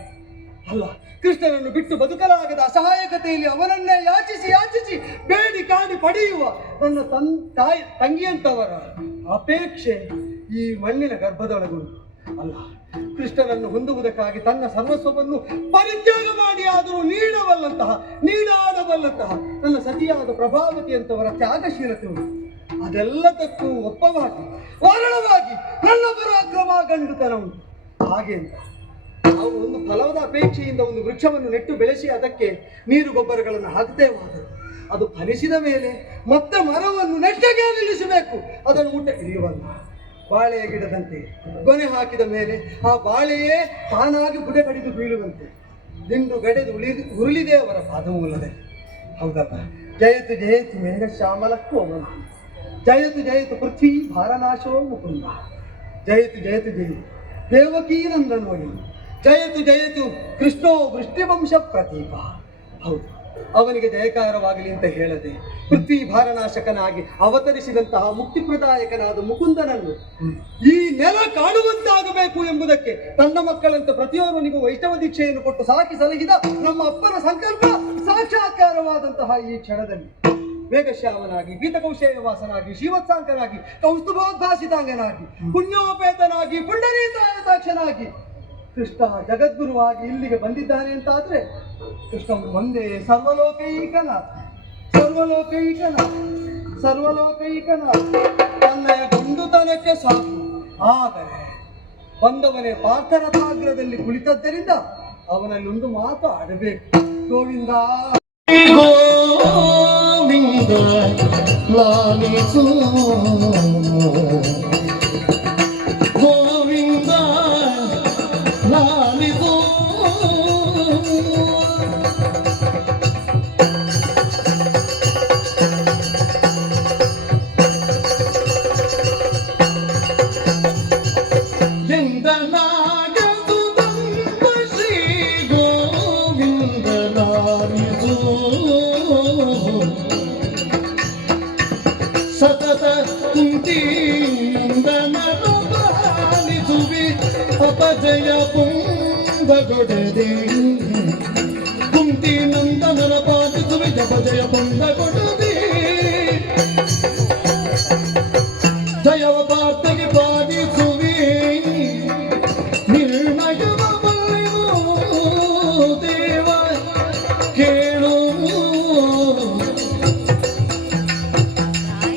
ಅಲ್ಲ, ಕೃಷ್ಣನನ್ನು ಬಿಟ್ಟು ಬದುಕಲಾಗದ ಅಸಹಾಯಕತೆಯಲ್ಲಿ ಅವನನ್ನೇ ಯಾಚಿಸಿ ಯಾಚಿಸಿ ಬೇಡಿ ಕಾಡಿ ಪಡೆಯುವ ನನ್ನ ತಂಗಿಯಂತವರ ಅಪೇಕ್ಷೆ ಈ ಮಣ್ಣಿನ ಗರ್ಭದೊಳಗುಂಟು. ಅಲ್ಲ, ಕೃಷ್ಣನನ್ನು ಹೊಂದುವುದಕ್ಕಾಗಿ ತನ್ನ ಸರ್ವಸ್ವವನ್ನು ಪರಿತ್ಯಾಗ ಮಾಡಿ ಆದರೂ ನೀಡಾಡಬಲ್ಲಂತಹ ನನ್ನ ಸತಿಯಾದ ಪ್ರಭಾವತಿಯಂತವರ ತ್ಯಾಗಶೀಲತೆ ಉಂಟು. ಅದೆಲ್ಲದಕ್ಕೂ ಒಪ್ಪವಾಗಿ ವಾರಣವಾಗಿ ನನ್ನೊಬ್ಬರ ಅಕ್ರಮ ಗಂಡುತನ ಉಂಟು. ಹಾಗೆ ಅಂತ ನಾವು ಒಂದು ಫಲವಾದ ಅಪೇಕ್ಷೆಯಿಂದ ಒಂದು ವೃಕ್ಷವನ್ನು ನೆಟ್ಟು ಬೆಳೆಸಿ ಅದಕ್ಕೆ ನೀರು ಗೊಬ್ಬರಗಳನ್ನು ಹಾಕ್ತೇವಾದರೂ ಅದು ಫಲಿಸಿದ ಮೇಲೆ ಮತ್ತೆ ಮರವನ್ನು ನೆಟ್ಟಗೆ ನಿಲ್ಲಿಸಬೇಕು. ಅದನ್ನು ಮುಟ್ಟ ಹಿಡಿಯುವಲ್ಲ. ಬಾಳೆಯ ಗಿಡದಂತೆ ಗೊನೆ ಹಾಕಿದ ಮೇಲೆ ಆ ಬಾಳೆಯೇ ತಾನಾಗಿ ಬುಡ ಕಡಿದು ಬೀಳುವಂತೆ ದಿಂಡು ಗಡೆದು ಉರುಳಿದೆ ಅವರ ಪಾದಮೂಲದೆ. ಹೌದಲ್ಲ? ಜಯತು ಜಯತು ಮೇಘ ಶ್ಯಾಮಲಕ್ಕೂ ಅಮಲ, ಜಯತು ಜಯತು ಪೃಥ್ವಿ ಭಾರನಾಶೋ ಮುಕುಂದ, ಜಯತು ಜಯತು ಜಯತು ದೇವಕೀ ನಂದನೋಯಿ, ಜಯತು ಜಯತು ಕೃಷ್ಣೋ ವೃಷ್ಟಿವಂಶ ಪ್ರತೀಪ. ಹೌದು, ಅವನಿಗೆ ಜಯಕಾರವಾಗಲಿ ಅಂತ ಹೇಳದೆ ಪೃಥ್ವಿ ಭಾರನಾಶಕನಾಗಿ ಅವತರಿಸಿದಂತಹ ಮುಕ್ತಿಪ್ರದಾಯಕನಾದ ಮುಕುಂದನನ್ನು ಈ ನೆಲ ಕಾಣುವಂತಾಗಬೇಕು ಎಂಬುದಕ್ಕೆ ತನ್ನ ಮಕ್ಕಳಂತೆ ಪ್ರತಿಯೊಬ್ಬನಿಗೂ ವೈಷ್ಣವ ದೀಕ್ಷೆಯನ್ನು ಕೊಟ್ಟು ಸಾಕಿ ಸಲಹಿದ ನಮ್ಮ ಅಪ್ಪನ ಸಂಕಲ್ಪ ಸಾಕ್ಷಾತ್ಕಾರವಾದಂತಹ ಈ ಕ್ಷಣದಲ್ಲಿ ವೇಗಶ್ಯಾಮನಾಗಿ, ಗೀತಕೌಶೇಯವಾಸನಾಗಿ, ಶ್ರೀವತ್ಸಾಂಕನಾಗಿ, ಕೌಸ್ತುಭೋದ್ಭಾಸಿತಾಂಗನಾಗಿ, ಪುಣ್ಯೋಪೇತನಾಗಿ, ಪುಂಡರೀತಾಕ್ಷನಾಗಿ ಕೃಷ್ಣ ಜಗದ್ಗುರುವಾಗಿ ಇಲ್ಲಿಗೆ ಬಂದಿದ್ದಾನೆ ಅಂತಾದ್ರೆ ಕೃಷ್ಣ ಒಂದೇ ಸರ್ವಲೋಕೈಕನಾಥ, ಸರ್ವಲೋಕೈಕನಾಥ, ಸರ್ವಲೋಕೈಕನಾಥ. ತನ್ನಯ ಗಂಡುತನಕ್ಕೆ ಸಾಕು. ಆದರೆ ಬಂದವನೇ ಪಾರ್ಥರಥಾಗ್ರದಲ್ಲಿ ಕುಳಿತದ್ದರಿಂದ ಅವನಲ್ಲಿ ಒಂದು ಮಾತು ಆಡಬೇಕು. ಗೋವಿಂದ ಗೋವಿಂದ ಲಾಲಿಸು, ಗೋವಿಂದ ಲಾಲಿಸು. ಎಂದನಾಗದು ನಮ್ಮ ಶ್ರೀ ಗೋವಿಂದ ಲಾಲಿಸು. ಸತತ ಕುಂತಿ ನಂದನನು ಪಾಲಿಸುವಿ, ಅಪಜಯ ಪುಂದಗೊಡದೆ. ಕುಂತಿ ನಂದನನ ಪಾಲಿಸುವಿ, ಅಪಜಯ ಪುಂದಗೊಡದೆ. ಜಯವ ಪಾರ್ಥಗೆ ಪಾಲಿಸುವಿ, ನಿರ್ಣಯವ ಬಲ್ಲೆನು ದೇವ ಕೇಳು.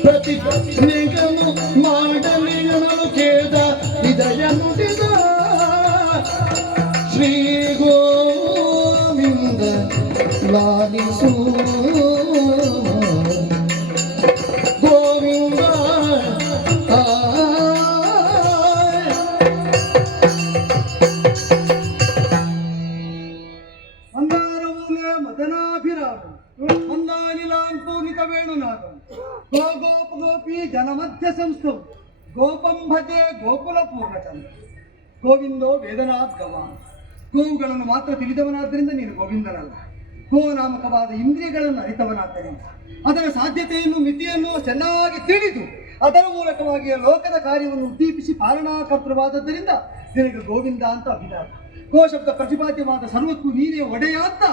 ಪ್ರತಿಜ್ಞೆಗಳು ಮಾಡಲಿ ಎನ್ನಲು ಕೇದ ಹೃದಯ ನುಡಿದ ಶ್ರೀ ಗೋವಿಂದ ಲಾಲಿಸು. ಸಂಸ್ಥವು ಗೋಪಂ ಭಜೆ ಗೋಕುಲ ಪೂರ್ಣಚಂದ್ರ ಗೋವಿಂದೋ ವೇದನಾಥ್ ಗವಾನ್. ಗೋವುಗಳನ್ನು ಮಾತ್ರ ತಿಳಿದವನಾದ್ದರಿಂದ ನೀನು ಗೋವಿಂದನಲ್ಲ, ಗೋನಾಮಕವಾದ ಇಂದ್ರಿಯಗಳನ್ನು ಅರಿತವನಾದ್ದರಿಂದ ಅದರ ಸಾಧ್ಯತೆಯನ್ನು ಮಿತಿಯನ್ನು ಚೆನ್ನಾಗಿ ತಿಳಿದು ಅದರ ಮೂಲಕವಾಗಿ ಲೋಕದ ಕಾರ್ಯವನ್ನು ಉದ್ದೀಪಿಸಿ ಪಾಲನಾಕರ್ತೃವಾದದ್ದರಿಂದ ನಿನಗೆ ಗೋವಿಂದ ಅಂತ ಅಭಿಧಾನ. ಗೋ ಶಬ್ದ ಪ್ರತಿಪಾದ್ಯವಾದ ಸರ್ವಕ್ಕೂ ನೀನೇ ಒಡೆಯ ಅಂತ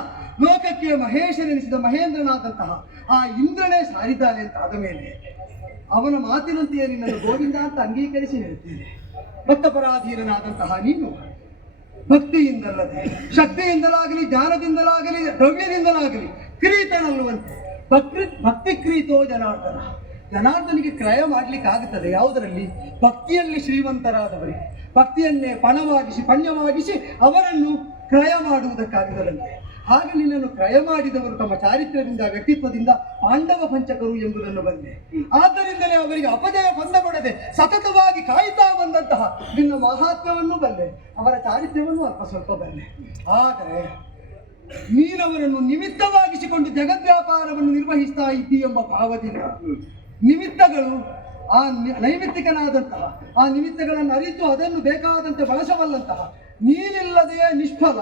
ಲೋಕಕ್ಕೆ ಮಹೇಶನೆನಿಸಿದ ಮಹೇಂದ್ರನಾದಂತಹ ಆ ಇಂದ್ರನೇ ಸಾರಿದ್ದಾನೆ ಅಂತ ಆದ ಮೇಲೆ ಅವನ ಮಾತಿನಂತೆಯೇ ನಿನ್ನನ್ನು ಗೋವಿಂದ ಅಂತ ಅಂಗೀಕರಿಸಿ ಹೇಳುತ್ತೇನೆ. ಭಕ್ತಪರಾಧೀನನಾದಂತಹ ನೀನು ಭಕ್ತಿಯಿಂದಲ್ಲದೆ ಶಕ್ತಿಯಿಂದಲಾಗಲಿ ಜ್ಞಾನದಿಂದಲಾಗಲಿ ದ್ರವ್ಯದಿಂದಲಾಗಲಿ ಕ್ರೀತನಲ್ಲುವಂತೆ ಭಕ್ತಿ ಕ್ರೀತೋ ಜನಾರ್ದನ. ಜನಾರ್ದನಿಗೆ ಕ್ರಯ ಮಾಡ್ಲಿಕ್ಕೆ ಆಗುತ್ತದೆ ಯಾವುದರಲ್ಲಿ? ಭಕ್ತಿಯಲ್ಲಿ ಶ್ರೀಮಂತರಾದವರಿಗೆ ಭಕ್ತಿಯನ್ನೇ ಪಣವಾಗಿಸಿ ಪಣ್ಯವಾಗಿಸಿ ಅವರನ್ನು ಕ್ರಯ ಮಾಡುವುದಕ್ಕಾಗದರಂತೆ. ಹಾಗೆ ನಿನ್ನನ್ನು ಕ್ರಯ ಮಾಡಿದವರು ತಮ್ಮ ಚಾರಿತ್ರ್ಯದಿಂದ ವ್ಯಕ್ತಿತ್ವದಿಂದ ಪಾಂಡವ ಪಂಚಕರು ಎಂಬುದನ್ನು ಬಂದೆ. ಆದ್ದರಿಂದಲೇ ಅವರಿಗೆ ಅಪಜಯ ಬಂದಪಡದೆ ಸತತವಾಗಿ ಕಾಯ್ತಾ ಬಂದಂತಹ ನಿನ್ನ ಮಹಾತ್ಮ್ಯವನ್ನು ಬಂದೆ, ಅವರ ಚಾರಿತ್ರ್ಯವನ್ನು ಅಲ್ಪ ಸ್ವಲ್ಪ ಬಂದೆ. ಆದರೆ ನೀನವರನ್ನು ನಿಮಿತ್ತವಾಗಿಸಿಕೊಂಡು ಜಗದ್ವ್ಯಾಪಾರವನ್ನು ನಿರ್ವಹಿಸ್ತಾ ಇದ್ದಿ ಎಂಬ ಭಾವದಿಂದ ನಿಮಿತ್ತಗಳು ಆ ನೈಮಿತ್ತಿಕನಾದಂತಹ ಆ ನಿಮಿತ್ತಗಳನ್ನು ಅರಿತು ಅದನ್ನು ಬೇಕಾದಂತೆ ಬಳಸಬಲ್ಲಂತಹ ನೀನಿಲ್ಲದೆಯೇ ನಿಷ್ಫಲ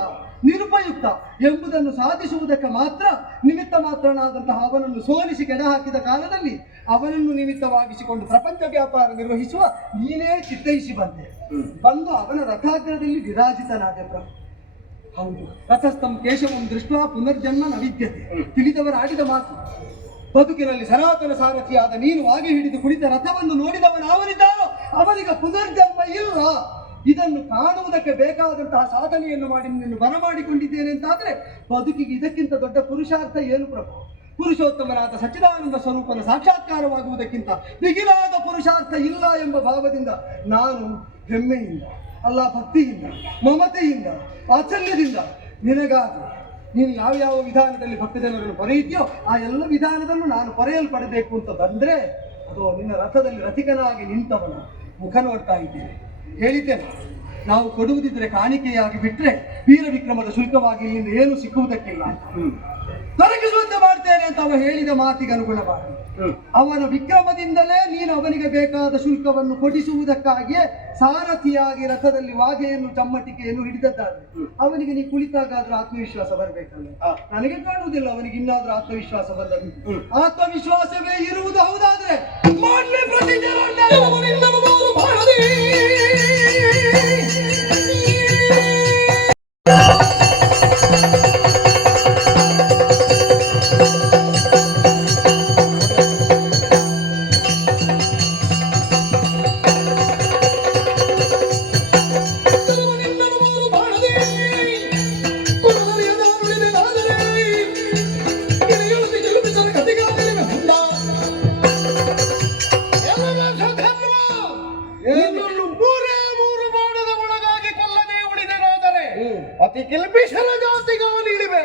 ನಿರುಪಯುಕ್ತ ಎಂಬುದನ್ನು ಸಾಧಿಸುವುದಕ್ಕೆ ಮಾತ್ರ ನಿಮಿತ್ತ ಮಾತ್ರನಾದಂತಹ ಅವನನ್ನು ಸೋಲಿಸಿ ಕೆಡಹಾಕಿದ ಕಾಲದಲ್ಲಿ ಅವನನ್ನು ನಿಮಿತ್ತವಾಗಿಸಿಕೊಂಡು ಪ್ರಪಂಚ ವ್ಯಾಪಾರ ನಿರ್ವಹಿಸುವ ನೀನೇ ಚಿತ್ತೈಸಿ ಬಂದು ಅವನ ರಥಾಗ್ರದಲ್ಲಿ ವಿರಾಜಿತನಾದೆ ಪ್ರಭು. ಹೌದು, ರಥಸ್ಥಂ ಕೇಶವಂ ದೃಷ್ಟ ಪುನರ್ಜನ್ಮ ನ ವಿದ್ಯತೆ. ತಿಳಿದವರಾಡಿದ ಮಾತು. ಬದುಕಿನಲ್ಲಿ ಸನಾತನ ಸಾರಥಿಯಾದ ನೀನು ಆಗಿ ಹಿಡಿದು ಕುಳಿತ ರಥವನ್ನು ನೋಡಿದವನಾವನಿದ್ದಾನೋ ಅವನಿಗೆ ಪುನರ್ಜನ್ಮ ಇಲ್ಲ. ಇದನ್ನು ಕಾಣುವುದಕ್ಕೆ ಬೇಕಾದಂತಹ ಸಾಧನೆಯನ್ನು ಮಾಡಿ ನಿನ್ನನ್ನು ಬರಮಾಡಿಕೊಂಡಿದ್ದೇನೆ ಅಂತಾದ್ರೆ ಬದುಕಿಗೆ ಇದಕ್ಕಿಂತ ದೊಡ್ಡ ಪುರುಷಾರ್ಥ ಏನು ಪ್ರಭು? ಪುರುಷೋತ್ತಮನಾದ ಸಚ್ಚಿದಾನಂದ ಸ್ವರೂಪನ ಸಾಕ್ಷಾತ್ಕಾರವಾಗುವುದಕ್ಕಿಂತ ಬಿಗಿಲಾದ ಪುರುಷಾರ್ಥ ಇಲ್ಲ ಎಂಬ ಭಾವದಿಂದ ನಾನು ಹೆಮ್ಮೆಯಿಂದ ಅಲ್ಲ ಭಕ್ತಿಯಿಂದ ಮಮತೆಯಿಂದ ವಾತ್ಸಲ್ಯದಿಂದ ನಿನಗಾಗಿ ನೀನು ಯಾವ ವಿಧಾನದಲ್ಲಿ ಭಕ್ತ ಜನರನ್ನು ಪೊರೆಯುತ್ತೀಯೋ ಆ ಎಲ್ಲ ವಿಧಾನದಲ್ಲೂ ನಾನು ಪೊರೆಯಲ್ಪಡಬೇಕು ಅಂತ ಬಂದ್ರೆ ಅದು ನಿನ್ನ ರಥದಲ್ಲಿ ರಥಿಕನಾಗಿ ನಿಂತವನ ಮುಖ ನೋಡ್ತಾ ಇದ್ದೇನೆ. ಹೇಳಿದ್ದೇನೆ, ನಾವು ಕೊಡುವುದಿದ್ರೆ ಕಾಣಿಕೆಯಾಗಿ ಬಿಟ್ರೆ ವೀರ ವಿಕ್ರಮದ ಶುಲ್ಕವಾಗಿ ಇಲ್ಲಿಂದ ಏನು ಸಿಕ್ಕುವುದಕ್ಕಿಲ್ಲ ಅಂತ ತೊಲಗಿಸುವಂತೆ ಮಾಡ್ತೇನೆ ಅಂತ ಅವ ಹೇಳಿದ ಮಾತಿಗೆ ಅನುಗುಣವಾಗಿ ಅವನ ವಿಕ್ರಮದಿಂದಲೇ ನೀನು ಅವನಿಗೆ ಬೇಕಾದ ಶುಲ್ಕವನ್ನು ಕೊಡಿಸುವುದಕ್ಕಾಗಿಯೇ ಸಾರಥಿಯಾಗಿ ರಥದಲ್ಲಿ ವಾಗೆಯನ್ನು ಚಮ್ಮಟಿಕೆಯನ್ನು ಹಿಡಿದದ್ದಾದ್ರೆ ಅವನಿಗೆ ನೀ ಕುಳಿತಾಗಾದ್ರೂ ಆತ್ಮವಿಶ್ವಾಸ ಬರಬೇಕಲ್ಲ. ನನಗೆ ಕಾಣುವುದಿಲ್ಲ ಅವನಿಗೆ ಇನ್ನಾದ್ರೂ ಆತ್ಮವಿಶ್ವಾಸ ಬಂದದ್ದು. ಆತ್ಮವಿಶ್ವಾಸವೇ ಇರುವುದು ಹೌದಾದ್ರೆ ಅತಿ ಕಿಲ್ಬಿಷರ ಜಾತಿಗೆ ನೀಡಿವೆ.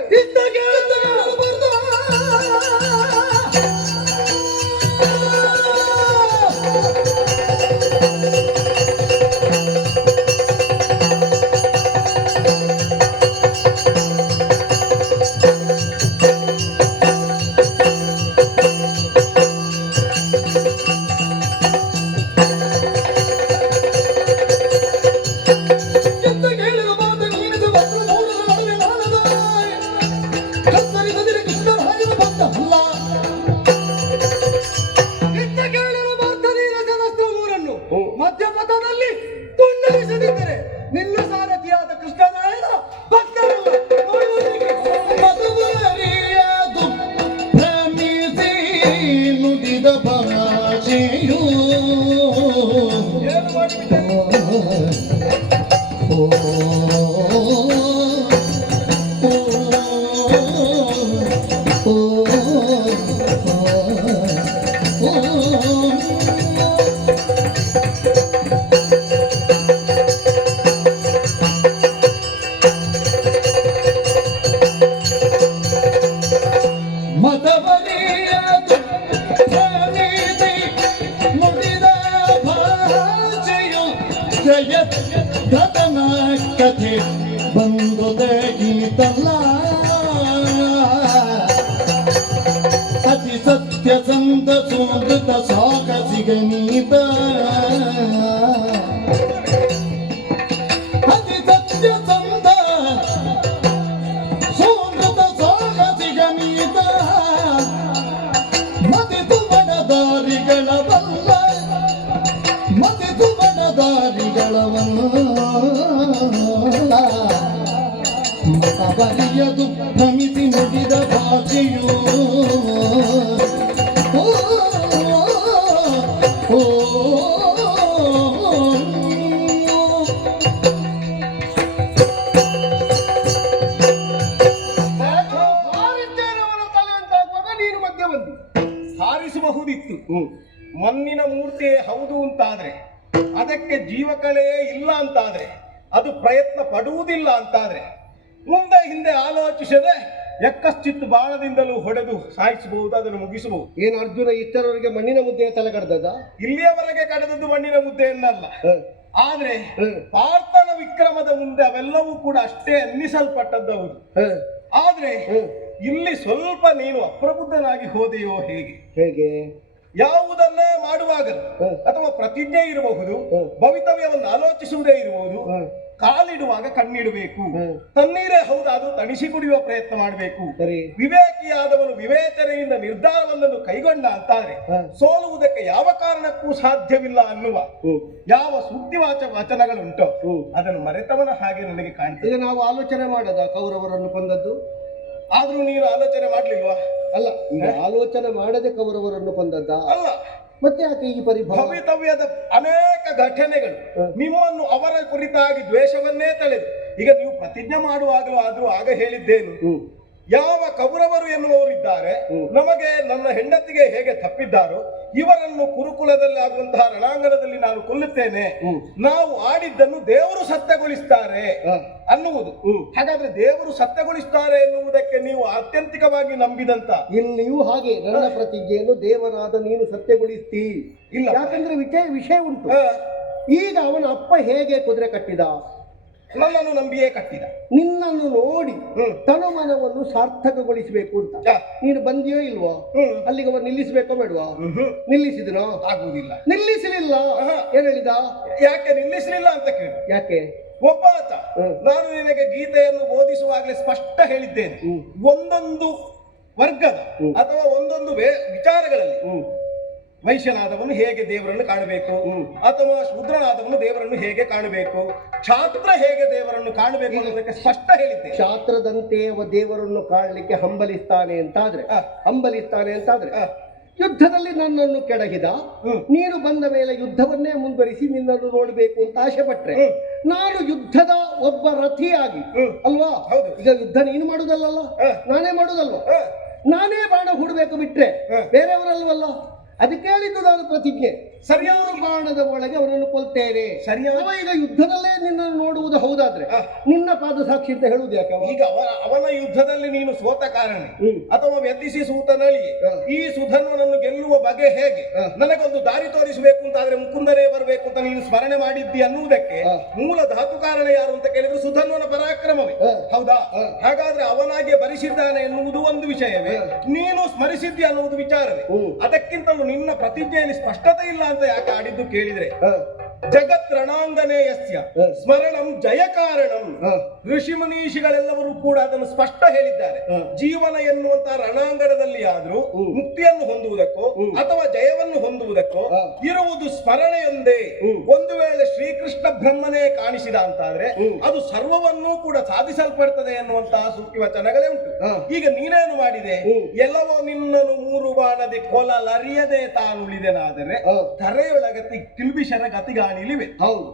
ಮಧ್ಯಪಥದಲ್ಲಿ ತುಂಡರಿಸದಿದ್ದರೆ ನಿನ್ನ ಸಾರಥಿಯಾದ ಕೃಷ್ಣನಾಯನ ಭಕ್ತರಲ್ಲ ಮದುವರಿಯದು ಭ್ರಮಿಸಿ ನುಡಿದ ಭಾಷೆಯು ಏನು ಮಾಡಿಬಿಟ್ಟೆ? ಮತವರಿಯದು ಭ್ರಮಿಸಿ ನುಡಿದ ಭಾಷೆಯು ಜಯ ಗತನ ಕಥೆ ಬಂದುದಗೀತಲ್ಲ ಅತಿ ಸತ್ಯ ಸತ್ಯಸಂಧ ಸುಮೃತ ಸಾಹಸಿಗನೀತ ಅತಿ ಸತ್ಯಸಂಧ ಸುಮೃತ ಸಾಹಸಿಗನೀತ ಮತಿತು ಬಣದಾರಿಗಳ ಬಲ್ಲ ಮತಿತು ಬಣದಾರಿಗಳವಲ್ಲ ಮತ ಬರೆಯದು ನಮಿಸಿ ನುಡಿದ ಭಾಷೆಯು ಓ, ಓ, ಹಾರಿದ್ದೇನವನ ತಲೆ ಅಂತಾಗುವಾಗ ನೀನು ಮಧ್ಯ ಬಂದಿ. ಹಾರಿಸಬಹುದಿತ್ತು, ಮಣ್ಣಿನ ಮೂರ್ತಿ ಹೌದು ಅಂತಾದ್ರೆ, ಅದಕ್ಕೆ ಜೀವಕಲೆಯೇ ಇಲ್ಲ ಅಂತಾದ್ರೆ, ಅದು ಪ್ರಯತ್ನ ಪಡುವುದಿಲ್ಲ ಅಂತಾದ್ರೆ, ಮುಂದೆ ಹಿಂದೆ ಆಲೋಚಿಸದೆ ಎಕ್ಕಶ್ಚಿತ್ತು ಬಾಣದಿಂದಲೂ ಹೊಡೆದು ಸಾಯಿಸಬಹುದು, ಅದನ್ನು ಮುಗಿಸಬಹುದು. ಏನು ಅರ್ಜುನ ಇಷ್ಟರವರೆಗೆ ಮಣ್ಣಿನ ಮುದ್ದೆಯ ತಲೆ ಕಡ್ದದ? ಇಲ್ಲಿಯವರೆಗೆ ಕಡೆದದ್ದು ಮಣ್ಣಿನ ಮುದ್ದೆಯನ್ನಲ್ಲ, ಆದ್ರೆ ಪಾರ್ಥನ ವಿಕ್ರಮದ ಮುಂದೆ ಅವೆಲ್ಲವೂ ಕೂಡ ಅಷ್ಟೇ ಅನ್ನಿಸಲ್ಪಟ್ಟದ್ದು ಹೌದು. ಆದ್ರೆ ಇಲ್ಲಿ ಸ್ವಲ್ಪ ನೀನು ಅಪ್ರಬುದ್ಧನಾಗಿ ಹೋದೆಯೋ ಹೇಗೆ? ಹೇಗೆ? ಯಾವುದನ್ನೇ ಮಾಡುವಾಗ ಅಥವಾ ಪ್ರತಿಜ್ಞೆ ಇರಬಹುದು, ಭವಿತವ್ಯವನ್ನು ಆಲೋಚಿಸುವುದೇ ಇರಬಹುದು, ಕಾಲಿಡುವಾಗ ಕಣ್ಣಿಡಬೇಕು. ತಣ್ಣೀರೇ ಹೌದಾದ್ರೂ ತಣಿಸಿ ಕುಡಿಯುವ ಪ್ರಯತ್ನ ಮಾಡಬೇಕು. ವಿವೇಕಿಯಾದವನು ವಿವೇಚನೆಯಿಂದ ನಿರ್ಧಾರವೊಂದನ್ನು ಕೈಗೊಂಡ ಅಂತಾದ್ರೆ ಸೋಲುವುದಕ್ಕೆ ಯಾವ ಕಾರಣಕ್ಕೂ ಸಾಧ್ಯವಿಲ್ಲ ಅನ್ನುವ ಯಾವ ಸುದ್ದಿವಾಚ ವಚನಗಳುಂಟೋ ಅದನ್ನು ಮರೆತವನ ಹಾಗೆ ನನಗೆ ಕಾಣ್ತದೆ. ಈಗ ನಾವು ಆಲೋಚನೆ ಮಾಡದ ಕೌರವರನ್ನು ಕೊಂದದ್ದು? ಆದ್ರೂ ನೀನು ಆಲೋಚನೆ ಮಾಡ್ಲಿಲ್ವಾ? ಅಲ್ಲ, ಈಗ ಆಲೋಚನೆ ಮಾಡದೆ ಕೌರವರನ್ನು ಕೊಂದದ್ದ? ಅಲ್ಲ. ಮತ್ತೆ ಯಾಕೆ ಈ ಪರಿಭಾವ? ಭವಿತವ್ಯದ ಅನೇಕ ಘಟನೆಗಳು ನಿಮ್ಮನ್ನು ಅವರ ಕುರಿತಾಗಿ ದ್ವೇಷವನ್ನೇ ತಳೆದು, ಈಗ ನೀವು ಪ್ರತಿಜ್ಞೆ ಮಾಡುವಾಗಲೂ ಆದ್ರೂ ಆಗ ಹೇಳಿದ್ದೇನು, ಯಾವ ಕೌರವರು ಎನ್ನುವವರಿದ್ದಾರೆ ನಮಗೆ ನನ್ನ ಹೆಂಡತಿಗೆ ಹೇಗೆ ತಪ್ಪಿದ್ದಾರೋ ಇವರನ್ನು ಕುರುಕುಲದಲ್ಲಿ ಆಗುವಂತಹ ರಣಾಂಗಣದಲ್ಲಿ ನಾನು ಕೊಲ್ಲುತ್ತೇನೆ, ನಾವು ಆಡಿದ್ದನ್ನು ದೇವರು ಸತ್ಯಗೊಳಿಸ್ತಾರೆ ಅನ್ನುವುದು. ಹಾಗಾದ್ರೆ ದೇವರು ಸತ್ಯಗೊಳಿಸ್ತಾರೆ ಎನ್ನುವುದಕ್ಕೆ ನೀವು ಆತ್ಯಂತಿಕವಾಗಿ ನಂಬಿದಂತ ಇಲ್ಲಿಯೂ ಹಾಗೆ ನನ್ನ ಪ್ರತಿಜ್ಞೆಯನ್ನು ದೇವನಾದ ನೀನು ಸತ್ಯಗೊಳಿಸ್ತೀ ಇಲ್ಲ. ಯಾಕಂದ್ರೆ ವಿಷಯ ಉಂಟು. ಈಗ ಅವನ ಅಪ್ಪ ಹೇಗೆ ಕುದುರೆ ಕಟ್ಟಿದ? ನನ್ನನ್ನು ನಂಬಿಯೇ ಕಟ್ಟಿದ. ನಿನ್ನನ್ನು ನೋಡಿ ತನುಮನವನ್ನು ಸಾರ್ಥಕಗೊಳಿಸಬೇಕು ಅಂತ ನೀನು ಬಂದಿಯೋ ಇಲ್ವೋ? ಅಲ್ಲಿಗೆ ಅವ ನಿಲ್ಲಿಸಬೇಕೋ ಬೇಡವಾ? ನಿಲ್ಲಿಸಿದನೋ? ಆಗುವುದಿಲ್ಲ. ನಿಲ್ಲಿಸಲಿಲ್ಲ. ಏನ್ ಹೇಳಿದ? ಯಾಕೆ ನಿಲ್ಲಿಸಲಿಲ್ಲ ಅಂತ ಕೇಳಿ. ಯಾಕೆ? ಒಬ್ಬ ಆತ ನಾನು ನಿನಗೆ ಗೀತೆಯನ್ನು ಬೋಧಿಸುವಾಗಲೇ ಸ್ಪಷ್ಟ ಹೇಳಿದ್ದೇನೆ, ಒಂದೊಂದು ವರ್ಗದ ಅಥವಾ ಒಂದೊಂದು ವಿಚಾರಗಳಲ್ಲಿ ವೈಶ್ಯನಾದವನು ಹೇಗೆ ದೇವರನ್ನು ಕಾಣಬೇಕು, ಅಥವಾ ಶೂದ್ರನಾದವನು ದೇವರನ್ನು ಹೇಗೆ ಕಾಣಬೇಕು, ಕ್ಷಾತ್ರ ಹೇಗೆ ದೇವರನ್ನು ಕಾಣಬೇಕು ಅನ್ನೋದಕ್ಕೆ ಸ್ಪಷ್ಟ ಹೇಳಿದ್ದೆ. ಕ್ಷಾತ್ರದಂತೆ ಅವ ದೇವರನ್ನು ಕಾಣಲಿಕ್ಕೆ ಹಂಬಲಿಸ್ತಾನೆ ಅಂತಾದ್ರೆ ಯುದ್ಧದಲ್ಲಿ ನನ್ನನ್ನು ಕೆಡಹಿದ, ನೀನು ಬಂದ ಮೇಲೆ ಯುದ್ಧವನ್ನೇ ಮುಂದುವರಿಸಿ ನಿನ್ನನ್ನು ನೋಡಬೇಕು ಅಂತ ಆಸೆ ಪಟ್ರೆ ನಾನು ಯುದ್ಧದ ಒಬ್ಬ ರಥಿಯಾಗಿ ಅಲ್ವಾ? ಈಗ ಯುದ್ಧ ನೀನು ಮಾಡುದಲ್ಲ, ನಾನೇ ಮಾಡುದಲ್ವ? ನಾನೇ ಬಾಣ ಹೂಡಬೇಕು ಬಿಟ್ರೆ ಬೇರೆಯವರಲ್ವಲ್ಲ. ಅದಕ್ಕೆ ಹೇಳಿದ್ದು ನಾನು ಪ್ರತಿಜ್ಞೆ, ಸರಿಯಾದ ಬಾಣದ ಒಳಗೆ ಅವರನ್ನು ಕೊಲ್ತೇನೆ. ಸರಿಯಾದ ಈಗ ಯುದ್ಧದಲ್ಲೇ ನಿನ್ನನ್ನು ನೋಡುವುದು ಹೌದಾದ್ರೆ ನಿನ್ನ ಪಾದ ಸಾಕ್ಷಿ ಅಂತ ಹೇಳುವುದು ಯಾಕೆ? ಈಗ ಅವನ ಯುದ್ಧದಲ್ಲಿ ನೀನು ಸೋತ ಕಾರಣ ಅಥವಾ ವ್ಯತಿಸಿ ಸೂತನಳಿ ಈ ಸುಧನ್ವನನ್ನು ಗೆಲ್ಲುವ ಬಗೆ ಹೇಗೆ ನನಗೊಂದು ದಾರಿ ತೋರಿಸಬೇಕು ಅಂತ ಆದ್ರೆ ಮುಕುಂದರೇ ಬರಬೇಕು ಅಂತ ನೀನು ಸ್ಮರಣೆ ಮಾಡಿದ್ದಿ ಅನ್ನುವುದಕ್ಕೆ ಮೂಲ ಧಾತು ಕಾರಣ ಯಾರು ಅಂತ ಕೇಳಿದ್ರೆ ಸುಧನ್ವನ ಪರಾಕ್ರಮವೇ ಹೌದಾ? ಹಾಗಾದ್ರೆ ಅವನಾಗೆ ಭರಿಸಿದ್ದಾನೆ ಎನ್ನುವುದು ಒಂದು ವಿಷಯವೇ, ನೀನು ಸ್ಮರಿಸಿದ್ದಿ ಅನ್ನುವುದು ವಿಚಾರವೇ. ಅದಕ್ಕಿಂತಲೂ ನಿನ್ನ ಪ್ರತಿಜ್ಞೆಯಲ್ಲಿ ಸ್ಪಷ್ಟತೆ ಇಲ್ಲ ಅಂತ ಯಾಕೆ ಆಡಿದ್ದು ಕೇಳಿದ್ರೆ, ಜಗತ್ ರಣಾಂಗನೇ ಯಸ್ಯ ಸ್ಮರಣಂ ಜಯ ಕಾರಣಂ. ಋಷಿ ಮುನೀಷಿಗಳೆಲ್ಲವರು ಕೂಡ ಅದನ್ನು ಸ್ಪಷ್ಟ ಹೇಳಿದ್ದಾರೆ. ಜೀವನ ಎನ್ನುವಂತಹ ರಣಾಂಗಣದಲ್ಲಿ ಆದ್ರೂ ಮುಕ್ತಿಯನ್ನು ಹೊಂದುವುದಕ್ಕೋ ಅಥವಾ ಜಯವನ್ನು ಹೊಂದುವುದಕ್ಕೋ ಇರುವುದು ಸ್ಮರಣೆಯೊಂದೇ. ಒಂದು ವೇಳೆ ಶ್ರೀಕೃಷ್ಣ ಬ್ರಹ್ಮನೇ ಕಾಣಿಸಿದ ಅಂತಾದ್ರೆ ಅದು ಸರ್ವವನ್ನೂ ಕೂಡ ಸಾಧಿಸಲ್ಪಡ್ತದೆ ಎನ್ನುವಂತಹ ಸೂಕ್ತಿ ವಚನಗಳೇ ಉಂಟು. ಈಗ ನೀನೇನು ಮಾಡಿದೆ? ಎಲ್ಲವೋ ನಿನ್ನನ್ನು ಮೂರು ಬಾಣದೆ ಕೊಲಲರಿಯದೆ ತಾನುಳಿದೆನಾದರೆ ಧರೆಯೊಳಗತಿ ಕಿಲ್ಬಿಷರ ಗತಿಗಾಣಿಲಿವೆ.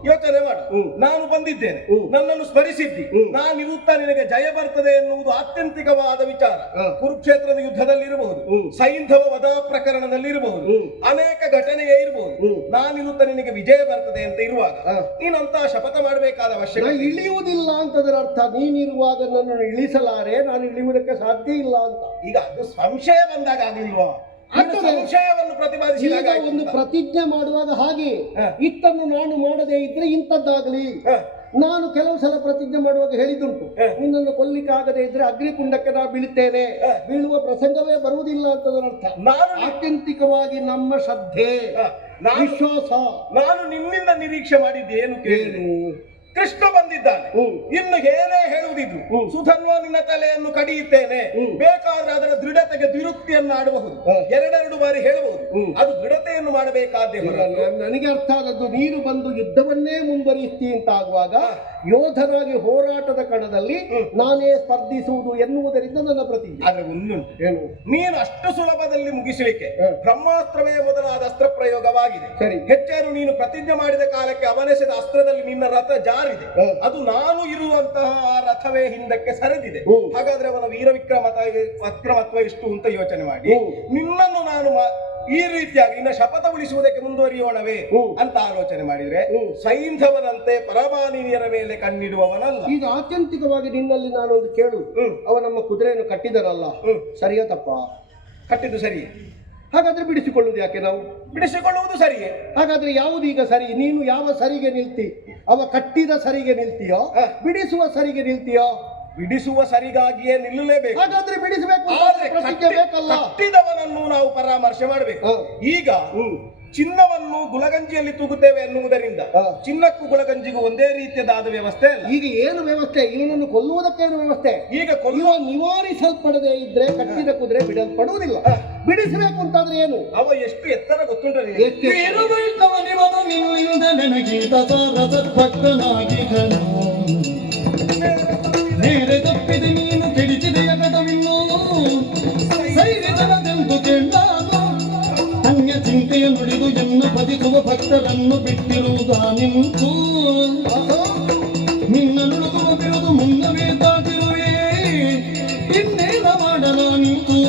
ಯೋಚನೆ ಮಾಡು, ನಾನು ಬಂದಿದ್ದೇನೆ, ನನ್ನನ್ನು ಸ್ಮರಿಸಿದ್ದಿ, ನಾನಿರುತ್ತಾ ನಿನಗೆ ಜಯ ಬರ್ತದೆ ಎನ್ನುವುದು ಆತ್ಯಂತಿಕವಾದ ವಿಚಾರ. ಕುರುಕ್ಷೇತ್ರದ ಯುದ್ಧದಲ್ಲಿ ಇರಬಹುದು, ಸೈಂಧವ ವಧ ಪ್ರಕರಣದಲ್ಲಿ ಇರಬಹುದು, ಅನೇಕ ಘಟನೆಯೇ ಇರಬಹುದು. ನಾನಿರುತ್ತಾ ನಿನಗೆ ವಿಜಯ ಬರ್ತದೆ ಅಂತ ಇರುವಾಗ ನೀನಂತಹ ಶಪಥ ಮಾಡಬೇಕಾದ ಅವಶ್ಯಕತೆ ಇಳಿಯುವುದಿಲ್ಲ ಅಂತದರ ಅರ್ಥ ನೀನಿರುವಾಗ ನನ್ನನ್ನು ಇಳಿಸಲಾರೆ, ನಾನು ಇಳಿಯುವುದಕ್ಕೆ ಸಾಧ್ಯ ಇಲ್ಲ ಅಂತ. ಈಗ ಅದು ಸಂಶಯ ಬಂದಾಗ ಆಗಿಲ್ವಾ? ಸಂಶಯವನ್ನು ಪ್ರತಿಪಾದಿಸಿದಾಗ ಒಂದು ಪ್ರತಿಜ್ಞೆ ಮಾಡುವಾಗ ಹಾಗೆ ಇಷ್ಟನ್ನು ನಾನು ಮಾಡದೇ ಇದ್ರೆ ಇಂಥದ್ದಾಗಲಿ, ನಾನು ಕೆಲವು ಸಲ ಪ್ರತಿಜ್ಞೆ ಮಾಡುವಾಗ ಹೇಳಿದುಂಟು, ನಿನ್ನನ್ನು ಕೊಲ್ಲಿಕ್ಕೆ ಆಗದೆ ಇದ್ರೆ ಅಗ್ನಿಕುಂಡಕ್ಕೆ ನಾ ಬೀಳುತ್ತೇನೆ, ಬೀಳುವ ಪ್ರಸಂಗವೇ ಬರುವುದಿಲ್ಲ ಅಂತದರರ್ಥ. ಆತ್ಯಂತಿಕವಾಗಿ ನಮ್ಮ ಶ್ರದ್ಧೆ, ವಿಶ್ವಾಸ. ನಾನು ನಿನ್ನಿಂದ ನಿರೀಕ್ಷೆ ಮಾಡಿದ್ದೆ ಏನು ಕೇಳಿ, ಕೃಷ್ಣ ಬಂದಿದ್ದಾನೆ, ಇನ್ನು ಏನೇ ಹೇಳುವುದಿದ್ರು ಸುಧನ್ವ ನಿನ್ನ ತಲೆಯನ್ನು ಕಡಿಯುತ್ತೇನೆ, ಬೇಕಾದ್ರೆ ಅದರ ದೃಢತೆಗೆ ದ್ವಿರುಕ್ತಿಯನ್ನು ಆಡಬಹುದು, ಎರಡೆರಡು ಬಾರಿ ಹೇಳಬಹುದು, ಅದು ದೃಢತೆಯನ್ನು ಮಾಡಬೇಕಾದ್ದೇ. ನನಗೆ ಅರ್ಥ ಆದದ್ದು, ನೀನು ಬಂದು ಯುದ್ಧವನ್ನೇ ಮುಂದುವರಿಸ್ತಿ ಅಂತ ಆಗುವಾಗ ಯೋಧನಾಗಿ ಹೋರಾಟದ ಕಣದಲ್ಲಿ ನಾನೇ ಸ್ಪರ್ಧಿಸುವುದು ಎನ್ನುವುದರಿಂದ ನನ್ನ ಪ್ರತಿಜ್ಞೆ. ಆದ್ರೆ ಒಂದುಂಟು, ಏನು, ನೀನು ಅಷ್ಟು ಸುಲಭದಲ್ಲಿ ಮುಗಿಸಲಿಕ್ಕೆ ಬ್ರಹ್ಮಾಸ್ತ್ರವೇ ಮೊದಲಾದ ಅಸ್ತ್ರ ಪ್ರಯೋಗವಾಗಿದೆ. ಸರಿ, ಹೆಚ್ಚೇನು ನೀನು ಪ್ರತಿಜ್ಞೆ ಮಾಡಿದ ಕಾಲಕ್ಕೆ ಅವನೆಸೆದ ಅಸ್ತ್ರದಲ್ಲಿ ನಿನ್ನ ರಥ ಜಾರಿದೆ, ಅದು ನಾನು ಇರುವಂತಹ ಆ ರಥವೇ ಹಿಂದಕ್ಕೆ ಸರಿದಿದೆ. ಹಾಗಾದ್ರೆ ಅವನ ವೀರ ವಿಕ್ರಮತ್ವ ಎಷ್ಟು ಅಂತ ಯೋಚನೆ ಮಾಡಿ ನಿನ್ನನ್ನು ನಾನು ಈ ರೀತಿಯಾಗಿ ಇನ್ನ ಶಪಥ ಉಳಿಸುವುದಕ್ಕೆ ಮುಂದುವರಿಯೋಣವೇ ಅಂತ ಆಲೋಚನೆ ಮಾಡಿದ್ರೆ ಸೈಂಧವನಂತೆ ಪರಮಾನಿನಿಯರ ಮೇಲೆ ಕಣ್ಣಿಡುವವನಲ್ಲ. ಈಗ ಆತ್ಯಂತಿಕವಾಗಿ ನಿನ್ನಲ್ಲಿ ನಾನು ಒಂದು ಕೇಳು, ಅವ ನಮ್ಮ ಕುದುರೆಯನ್ನು ಕಟ್ಟಿದರಲ್ಲ, ಸರಿಯಾ ತಪ್ಪ? ಕಟ್ಟಿದ್ದು ಸರಿ, ಹಾಗಾದ್ರೆ ಬಿಡಿಸಿಕೊಳ್ಳುವುದು ಯಾಕೆ ನಾವು? ಬಿಡಿಸಿಕೊಳ್ಳುವುದು ಸರಿಯೇ. ಹಾಗಾದ್ರೆ ಯಾವುದೀಗ ಸರಿ? ನೀನು ಯಾವ ಸರಿಗೆ ನಿಲ್ತಿ? ಅವ ಕಟ್ಟಿದ ಸರಿಗೆ ನಿಲ್ತೀಯೋ, ಬಿಡಿಸುವ ಸರಿಗೆ ನಿಲ್ತೀಯೋ? ಬಿಡಿಸುವ ಸರಿಗಾಗಿಯೇ ನಿಲ್ಲಲೇಬೇಕು. ಹಾಗಾದ್ರೆ ಬಿಡಿಸಬೇಕು, ಬೇಕಲ್ಲ. ಕಟ್ಟಿದವನನ್ನು ನಾವು ಪರಾಮರ್ಶೆ ಮಾಡಬೇಕು. ಈಗ ಚಿನ್ನವನ್ನು ಗುಲಗಂಜಿಯಲ್ಲಿ ತೂಗುತ್ತೇವೆ ಎನ್ನುವುದರಿಂದ ಚಿನ್ನಕ್ಕೂ ಗುಲಗಂಜಿಗೂ ಒಂದೇ ರೀತಿಯಾದ ವ್ಯವಸ್ಥೆ ಅಲ್ಲ. ಈಗ ಏನು ವ್ಯವಸ್ಥೆ? ಇವನನ್ನು ಕೊಲ್ಲುವುದಕ್ಕೇನು ವ್ಯವಸ್ಥೆ? ಈಗ ಕೊಲ್ಲುವ ನಿವಾರಿಸಲ್ಪಡದೆ ಇದ್ರೆ ಕಟ್ಟಿದ ಕುದುರೆ ಬಿಡಲ್ಪಡುವುದಿಲ್ಲ. ಬಿಡಿಸಬೇಕು ಅಂತಾದ್ರೆ ಏನು? ಅವ ಎಷ್ಟು ಎತ್ತರ ಗೊತ್ತುಂಟ? ಬೇರೆ ತಪ್ಪಿದೆ ನೀನು ಕೆಡಿಸಿದೆಯ ಗಡವಿನ್ನು ಸೈರಿತನದೆಂದು ಕೆಂಡಾನು ಅನ್ಯ ಚಿಂತೆಯ ನುಡಿದು ಎನ್ನ ಬದಿಸುವ ಭಕ್ತರನ್ನು ಬಿಟ್ಟಿರುವುದ ನಿಂತು ನಿನ್ನ ನುಡುಗುವ ಬಿರುದು ಮುನ್ನವೇ ದಾಟಿರುವೆ ಇನ್ನೇನ ಮಾಡಲ ನಿಂತು.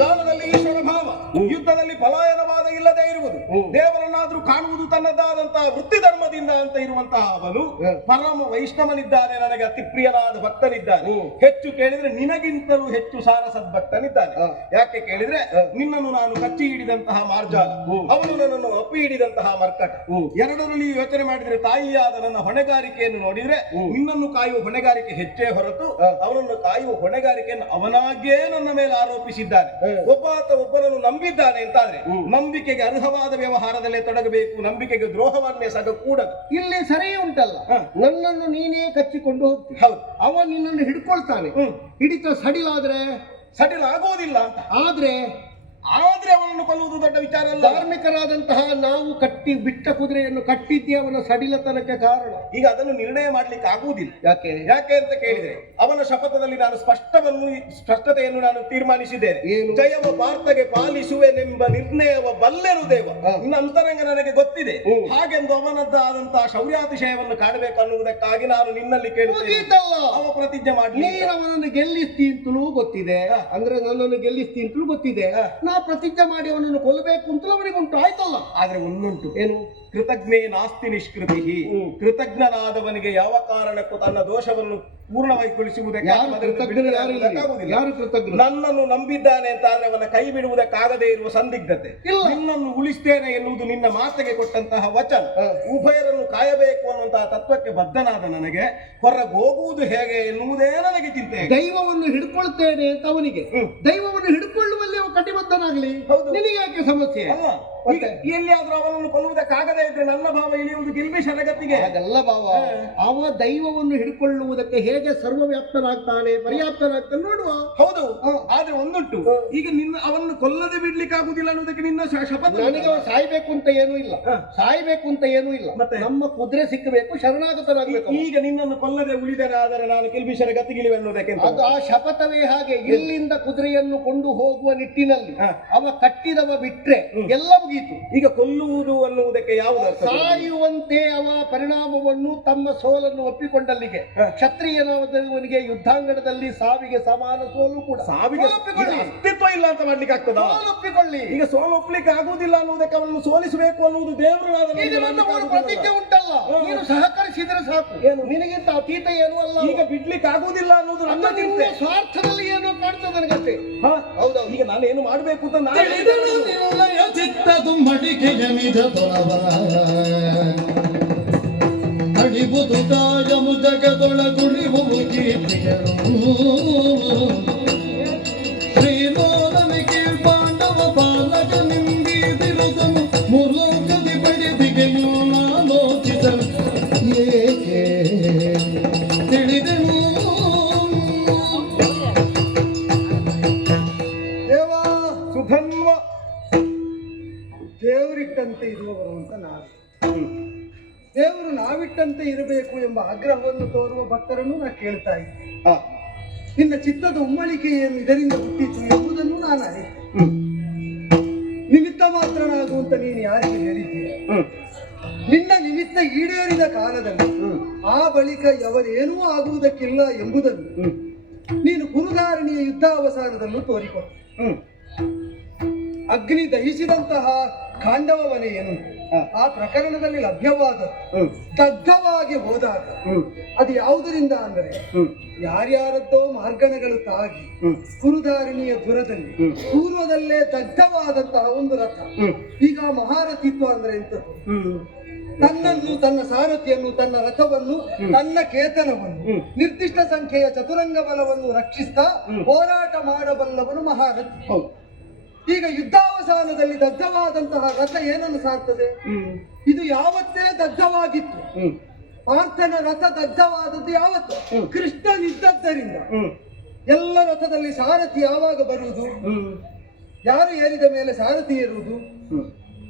ದಾನದಲ್ಲಿ ಈಶ್ವರ ಭಾವ, ಯುದ್ಧದಲ್ಲಿ ಪಲಾಯನವಾದ ಇಲ್ಲದೆ ಇರುವುದು, ದೇವರನ್ನಾದ್ರೂ ಕಾಣುವುದು ತನ್ನದಾದಂತಹ ವೃತ್ತಿ ಧರ್ಮದಿಂದ ಅಂತ ಇರುವಂತಹ ಅವನು ಪರಮ ವೈಷ್ಣವನಿದ್ದಾನೆ, ನನಗೆ ಅತಿ ಪ್ರಿಯನಾದ ಭಕ್ತನಿದ್ದಾನೆ. ಹೆಚ್ಚು ಕೇಳಿದ್ರೆ ನಿನಗಿಂತಲೂ ಹೆಚ್ಚು ಸಾರ ಸದ್ಭಕ್ತನಿದ್ದಾನೆ. ಯಾಕೆ ಕೇಳಿದ್ರೆ ನಿನ್ನನ್ನು ನಾನು ಕಚ್ಚಿ ಹಿಡಿದಂತಹ ಮಾರ್ಜಾಲ, ಅವನು ನನ್ನನ್ನು ಅಪ್ಪಿ ಹಿಡಿದಂತಹ ಮರ್ಕಟ. ಎರಡರಲ್ಲಿ ಯೋಚನೆ ಮಾಡಿದ್ರೆ ತಾಯಿಯಾದ ನನ್ನ ಹೊಣೆಗಾರಿಕೆಯನ್ನು ನೋಡಿದ್ರೆ ನಿನ್ನನ್ನು ಕಾಯುವ ಹೊಣೆಗಾರಿಕೆ ಹೆಚ್ಚೇ ಹೊರತು ಅವನನ್ನು ಕಾಯುವ ಹೊಣೆಗಾರಿಕೆಯನ್ನು ಅವನಾಗಿಯೇ ನನ್ನ ಮೇಲೆ ಆರೋಪಿಸಿದ್ದಾನೆ. ಒಬ್ಬನನ್ನು ನಂಬಿದ್ದಾನೆ ಅಂತಾದ್ರೆ ನಂಬಿಕೆಗೆ ಅರ್ಹವಾದ ವ್ಯವಹಾರದಲ್ಲೇ ತೊಡಗಬೇಕು, ನಂಬಿಕೆಗೆ ದ್ರೋಹವನ್ನೇ ಸಗಕೂಡದು. ಇಲ್ಲಿ ಸರಿ ಉಂಟಲ್ಲ, ನನ್ನನ್ನು ನೀನೇ ಕಚ್ಚಿಕೊಂಡು ಹೋಗ್ತಿ, ಹೌದು, ಅವ ನಿನ್ನನ್ನು ಹಿಡ್ಕೊಳ್ತಾನೆ. ಹಿಡಿತ ಸಡಿಲಾದ್ರೆ ಆಗುವುದಿಲ್ಲ ಅಂತ ಆದ್ರೆ ಅವನನ್ನು ಕೊಲ್ಲುವುದು ದೊಡ್ಡ ವಿಚಾರ ಅಲ್ಲ. ಧಾರ್ಮಿಕರಾದಂತಹ ನಾವು ಕಟ್ಟಿ ಬಿಟ್ಟ ಕುದುರೆಯನ್ನು ಕಟ್ಟಿದ್ದೇ ಅವನ ಸಡಿಲತನಕ್ಕೆ ಕಾರಣ. ಈಗ ಅದನ್ನು ನಿರ್ಣಯ ಮಾಡ್ಲಿಕ್ಕೆ ಆಗುವುದಿಲ್ಲ. ಯಾಕೆ ಅಂತ ಕೇಳಿದ್ರೆ ಅವನ ಶಪಥದಲ್ಲಿ ನಾನು ಸ್ಪಷ್ಟತೆಯನ್ನು ನಾನು ತೀರ್ಮಾನಿಸಿದ್ದೇನೆ. ಜಯವ ವಾರ್ತೆಗೆ ಪಾಲಿಸುವೆನೆಂಬ ನಿರ್ಣಯವ ಬಲ್ಲೆರು ದೇವ, ನಿನ್ನ ಅಂತರಂಗ ನನಗೆ ಗೊತ್ತಿದೆ. ಹಾಗೆಂದು ಅವನದ್ದಾದಂತಹ ಶೌರ್ಯಾತಿಶಯವನ್ನು ಕಾಣಬೇಕು ಅನ್ನುವುದಕ್ಕಾಗಿ ನಾನು ನಿನ್ನಲ್ಲಿ ಕೇಳುತ್ತೇನೆ. ಅವ ಪ್ರತಿಜ್ಞೆ ಮಾಡಿ ನೀನು ಅವನನ್ನು ಗೆಲ್ಲಿಸ್ತಿ ಅಂತಲೂ ಗೊತ್ತಿದೆ, ಅಂದ್ರೆ ನನ್ನನ್ನು ಗೆಲ್ಲಿಸ್ತಿ ಅಂತಲೂ ಗೊತ್ತಿದೆ. ನಾ ಪ್ರತಿಜ್ಞೆ ಮಾಡಿ ಅವನನ್ನು ಕೊಲ್ಲಬೇಕು ಅಂತಲೂ ಅವನಿಗುಂಟು, ಆಯ್ತಲ್ಲ. ಆದ್ರೆ ಒಂದುಂಟು, ಏನು? ಕೃತಜ್ಞೆ ನಾಸ್ತಿ ನಿಷ್ಕೃತಿ. ಕೃತಜ್ಞನಾದವನಿಗೆ ಯಾವ ಕಾರಣಕ್ಕೂ ತನ್ನ ದೋಷವನ್ನು ಪೂರ್ಣವೈಗೊಳಿಸುವುದಕ್ಕೆ ನನ್ನನ್ನು ನಂಬಿದ್ದಾನೆ ಅಂತ ಆದ್ರೆ ಅವನ ಕೈ ಬಿಡುವುದಕ್ಕಾಗದೇ ಇರುವ ಸಂದಿಗ್ಧತೆ, ನಿನ್ನನ್ನು ಉಳಿಸ್ತೇನೆ ಎನ್ನುವುದು ನಿನ್ನ ಮಾತಿಗೆ ಕೊಟ್ಟಂತಹ ವಚನ, ಉಭಯರನ್ನು ಕಾಯಬೇಕು ಅನ್ನುವಂತಹ ತತ್ವಕ್ಕೆ ಬದ್ಧನಾದ ನನಗೆ ಹೊರಗೆ ಹೋಗುವುದು ಹೇಗೆ ಎನ್ನುವುದೇ ನನಗೆ ಚಿಂತೆ. ದೈವವನ್ನು ಹಿಡ್ಕೊಳ್ತೇನೆ ಅಂತ ಅವನಿಗೆ, ದೈವವನ್ನು ಹಿಡ್ಕೊಳ್ಳುವಲ್ಲಿ ಅವ ಕಟಿಬದ್ಧನಾಗ್ಲಿ, ನಿನಗೆ ಯಾಕೆ ಸಮಸ್ಯೆ? ಎಲ್ಲಿಯಾದ್ರೂ ಅವನನ್ನು ಕೊಲ್ಲುವುದಕ್ಕಾಗದೇ ಇದ್ರೆ ನನ್ನ ಭಾವ ಇಳಿಯುವುದು ಗಿಲ್ಬಿ ಶರಗತಿಗೆ. ಅದಲ್ಲ ಭಾವ, ಅವ ದೈವವನ್ನು ಹಿಡ್ಕೊಳ್ಳುವುದಕ್ಕೆ ಹೇಗೆ ಸರ್ವವ್ಯಾಪ್ತನಾಗ್ತಾನೆ, ಪರ್ಯಾಪ್ತನಾಗ್ತಾನೆ ನೋಡುವ. ಹೌದು, ಆದ್ರೆ ಒಂದುಂಟು, ಈಗ ನಿನ್ನ ಅವನನ್ನು ಕೊಲ್ಲದೆ ಬಿಡ್ಲಿಕ್ಕೆ ಆಗುದಿಲ್ಲ ಅನ್ನೋದಕ್ಕೆ ನಿನ್ನ ಶಪಥ. ನನಗೆ ಸಾಯ್ಬೇಕು ಅಂತ ಏನೂ ಇಲ್ಲ, ಸಾಯ್ಬೇಕು ಅಂತ ಏನೂ ಇಲ್ಲ, ಮತ್ತೆ ನಮ್ಮ ಕುದುರೆ ಸಿಕ್ಕಬೇಕು, ಶರಣಾಗತನಾಗಬೇಕು. ಈಗ ನಿನ್ನನ್ನು ಕೊಲ್ಲದೆ ಉಳಿದರೆ ಆದರೆ ನಾನು ಕಿಲ್ಬಿಷರ ಗತಿಗಿಳಿವೆ ಅನ್ನೋದಕ್ಕೆ ಅದು ಆ ಶಪಥವೇ ಹಾಗೆ. ಇಲ್ಲಿಂದ ಕುದುರೆಯನ್ನು ಕೊಂಡು ಹೋಗುವ ನಿಟ್ಟಿನಲ್ಲಿ ಅವ ಕಟ್ಟಿದವ ಬಿಟ್ರೆ ಎಲ್ಲ ಮುಗೀತು. ಈಗ ಕೊಲ್ಲುವುದು ಅನ್ನುವುದಕ್ಕೆ ಯಾವುದು? ಸಾಯುವಂತೆ ಅವ ಪರಿಣಾಮವನ್ನು ತಮ್ಮ ಸೋಲನ್ನು ಒಪ್ಪಿಕೊಂಡಲ್ಲಿಗೆ ಕ್ಷತ್ರಿಯನವನಿಗೆ ಯುದ್ಧಾಂಗಣದಲ್ಲಿ ಸಾವಿಗೆ ಸಮಾನ ಸೋಲು ಕೂಡ. ಸಾವಿಗೆ ಅಸ್ತಿತ್ವ ಇಲ್ಲ ಅಂತ ಮಾಡ್ಲಿಕ್ಕೆ ಆಗ್ತದ? ಒಪ್ಪಿಕೊಳ್ಳಿ. ಈಗ ಸೋಲು ಒಪ್ಪಲಿಕ್ಕೆ ಆಗುವುದಿಲ್ಲ ಅನ್ನುವುದಕ್ಕೆ ಅವನನ್ನು ಸೋಲಿಸಬೇಕು ಅನ್ನುವುದು ದೇವರು ಪ್ರತಿಜ್ಞೆ ಉಂಟಲ್ಲ, ನೀನು ಸಹಕರಿಸಿದ್ರೆ ಸಾಕು, ಏನು ನಿನಗಿಂತ ಅತೀತ ಏನೂ ಅಲ್ಲ. ಈಗ ಬಿಡ್ಲಿಕ್ಕೆ ಆಗುವುದಿಲ್ಲ ಅನ್ನೋದು ನನ್ನ ಸ್ವಾರ್ಥದಲ್ಲಿ ಏನೋ ಕಾಣ್ತದೆ ನನಗಷ್ಟೇ. ಹೌದಾ? ಈಗ ನಾನು ಏನು ಮಾಡ್ಬೇಕು ಅಂತ ನಾನು ಚಿತ್ತದು ಮಡಿಕೆಯ ನಿಜ ತೊಳವ ಅಳಿಬುದು ಕಾಯಮು ಜಗದೊಳಗುಳಿಯುವು ಕೀರ್ತಿಗಳು ಶ್ರೀಮೋದನ ಕೀಳ್ಪಾಂಡವ ಪಾಲಕ ನಿಂದಿರುವುದನ್ನು ಮುಲೋಕದಿ ಪಡೆದಿಗೆಯು ಆಲೋಚಿಸಲು ಏಕೆ ತಿಳಿದೆನು ದೇವ ಸುಧನ್ವ ದೇವರಿಟ್ಟಂತೆ ಇರುವವರು ಅಂತ ನಾವು ದೇವರು ನಾವಿಟ್ಟಂತೆ ಇರಬೇಕು ಎಂಬ ಆಗ್ರಹವನ್ನು ತೋರುವ ಭಕ್ತರನ್ನು ನಾ ಕೇಳ್ತಾ ಇದ್ದೆ. ನಿನ್ನ ಚಿತ್ತದ ಉಮ್ಮಳಿಕೆಯನ್ನು ಇದರಿಂದ ಹುಟ್ಟಿತು ಎಂಬುದನ್ನು ನಾನು ಅರಿತೆ. ನಿಮಿತ್ತ ಮಾತ್ರನಾಗುವಂತ ನೀನು ಯಾರಿಗೆ ಹೇಳಿದ್ದೀಯ? ನಿನ್ನ ನಿಮಿತ್ತ ಈಡೇರಿದ ಕಾಲದಲ್ಲಿ ಆ ಬಳಿಕ ಅವರೇನೂ ಆಗುವುದಕ್ಕಿಲ್ಲ ಎಂಬುದನ್ನು ನೀನು ಗುರುಧಾರಣಿಯ ಯುದ್ಧಾವಸಾನದಲ್ಲೂ ತೋರಿಕೊಟ್ಟು. ಅಗ್ನಿ ದಹಿಸಿದಂತಹ ಖಾಂಡವವನೇ ಏನು ಆ ಪ್ರಕರಣದಲ್ಲಿ ಲಭ್ಯವಾದ ದಗ್ಧವಾಗಿ ಹೋದಾಗ ಅದು ಯಾವುದರಿಂದ ಅಂದರೆ ಯಾರ್ಯಾರದ್ದೋ ಮಾರ್ಗಣಗಳು ತಾಗಿ ಕುರುಧಾರಿಣಿಯ ದುರದಲ್ಲಿ ಪೂರ್ವದಲ್ಲೇ ದಗ್ಧವಾದಂತಹ ಒಂದು ರಥ. ಈಗ ಮಹಾರಥಿತ್ವ ಅಂದ್ರೆ ಎಂಥದ್ದು? ತನ್ನನ್ನು, ತನ್ನ ಸಾರಥಿಯನ್ನು, ತನ್ನ ರಥವನ್ನು, ತನ್ನ ಕೇತನವನ್ನು, ನಿರ್ದಿಷ್ಟ ಸಂಖ್ಯೆಯ ಚತುರಂಗ ಬಲವನ್ನು ರಕ್ಷಿಸ್ತಾ ಹೋರಾಟ ಮಾಡಬಲ್ಲವನು ಮಹಾರಥಿ. ಈಗ ಯುದ್ಧಾವಸಾನದಲ್ಲಿ ದಗ್ಧವಾದಂತಹ ರಥ ಏನನ್ನು ಸಾರ್ತದೆ? ಇದು ಯಾವತ್ತೇ ದಗ್ಧವಾಗಿತ್ತು. ಪಾರ್ಥನ ರಥ ದಗ್ಧವಾದದ್ದು ಯಾವತ್ತು? ಕೃಷ್ಣನಿದ್ದದ್ದರಿಂದ. ಎಲ್ಲ ರಥದಲ್ಲಿ ಸಾರಥಿ ಯಾವಾಗ ಬರುವುದು? ಯಾರು ಏರಿದ ಮೇಲೆ ಸಾರಥಿ ಏರುವುದು?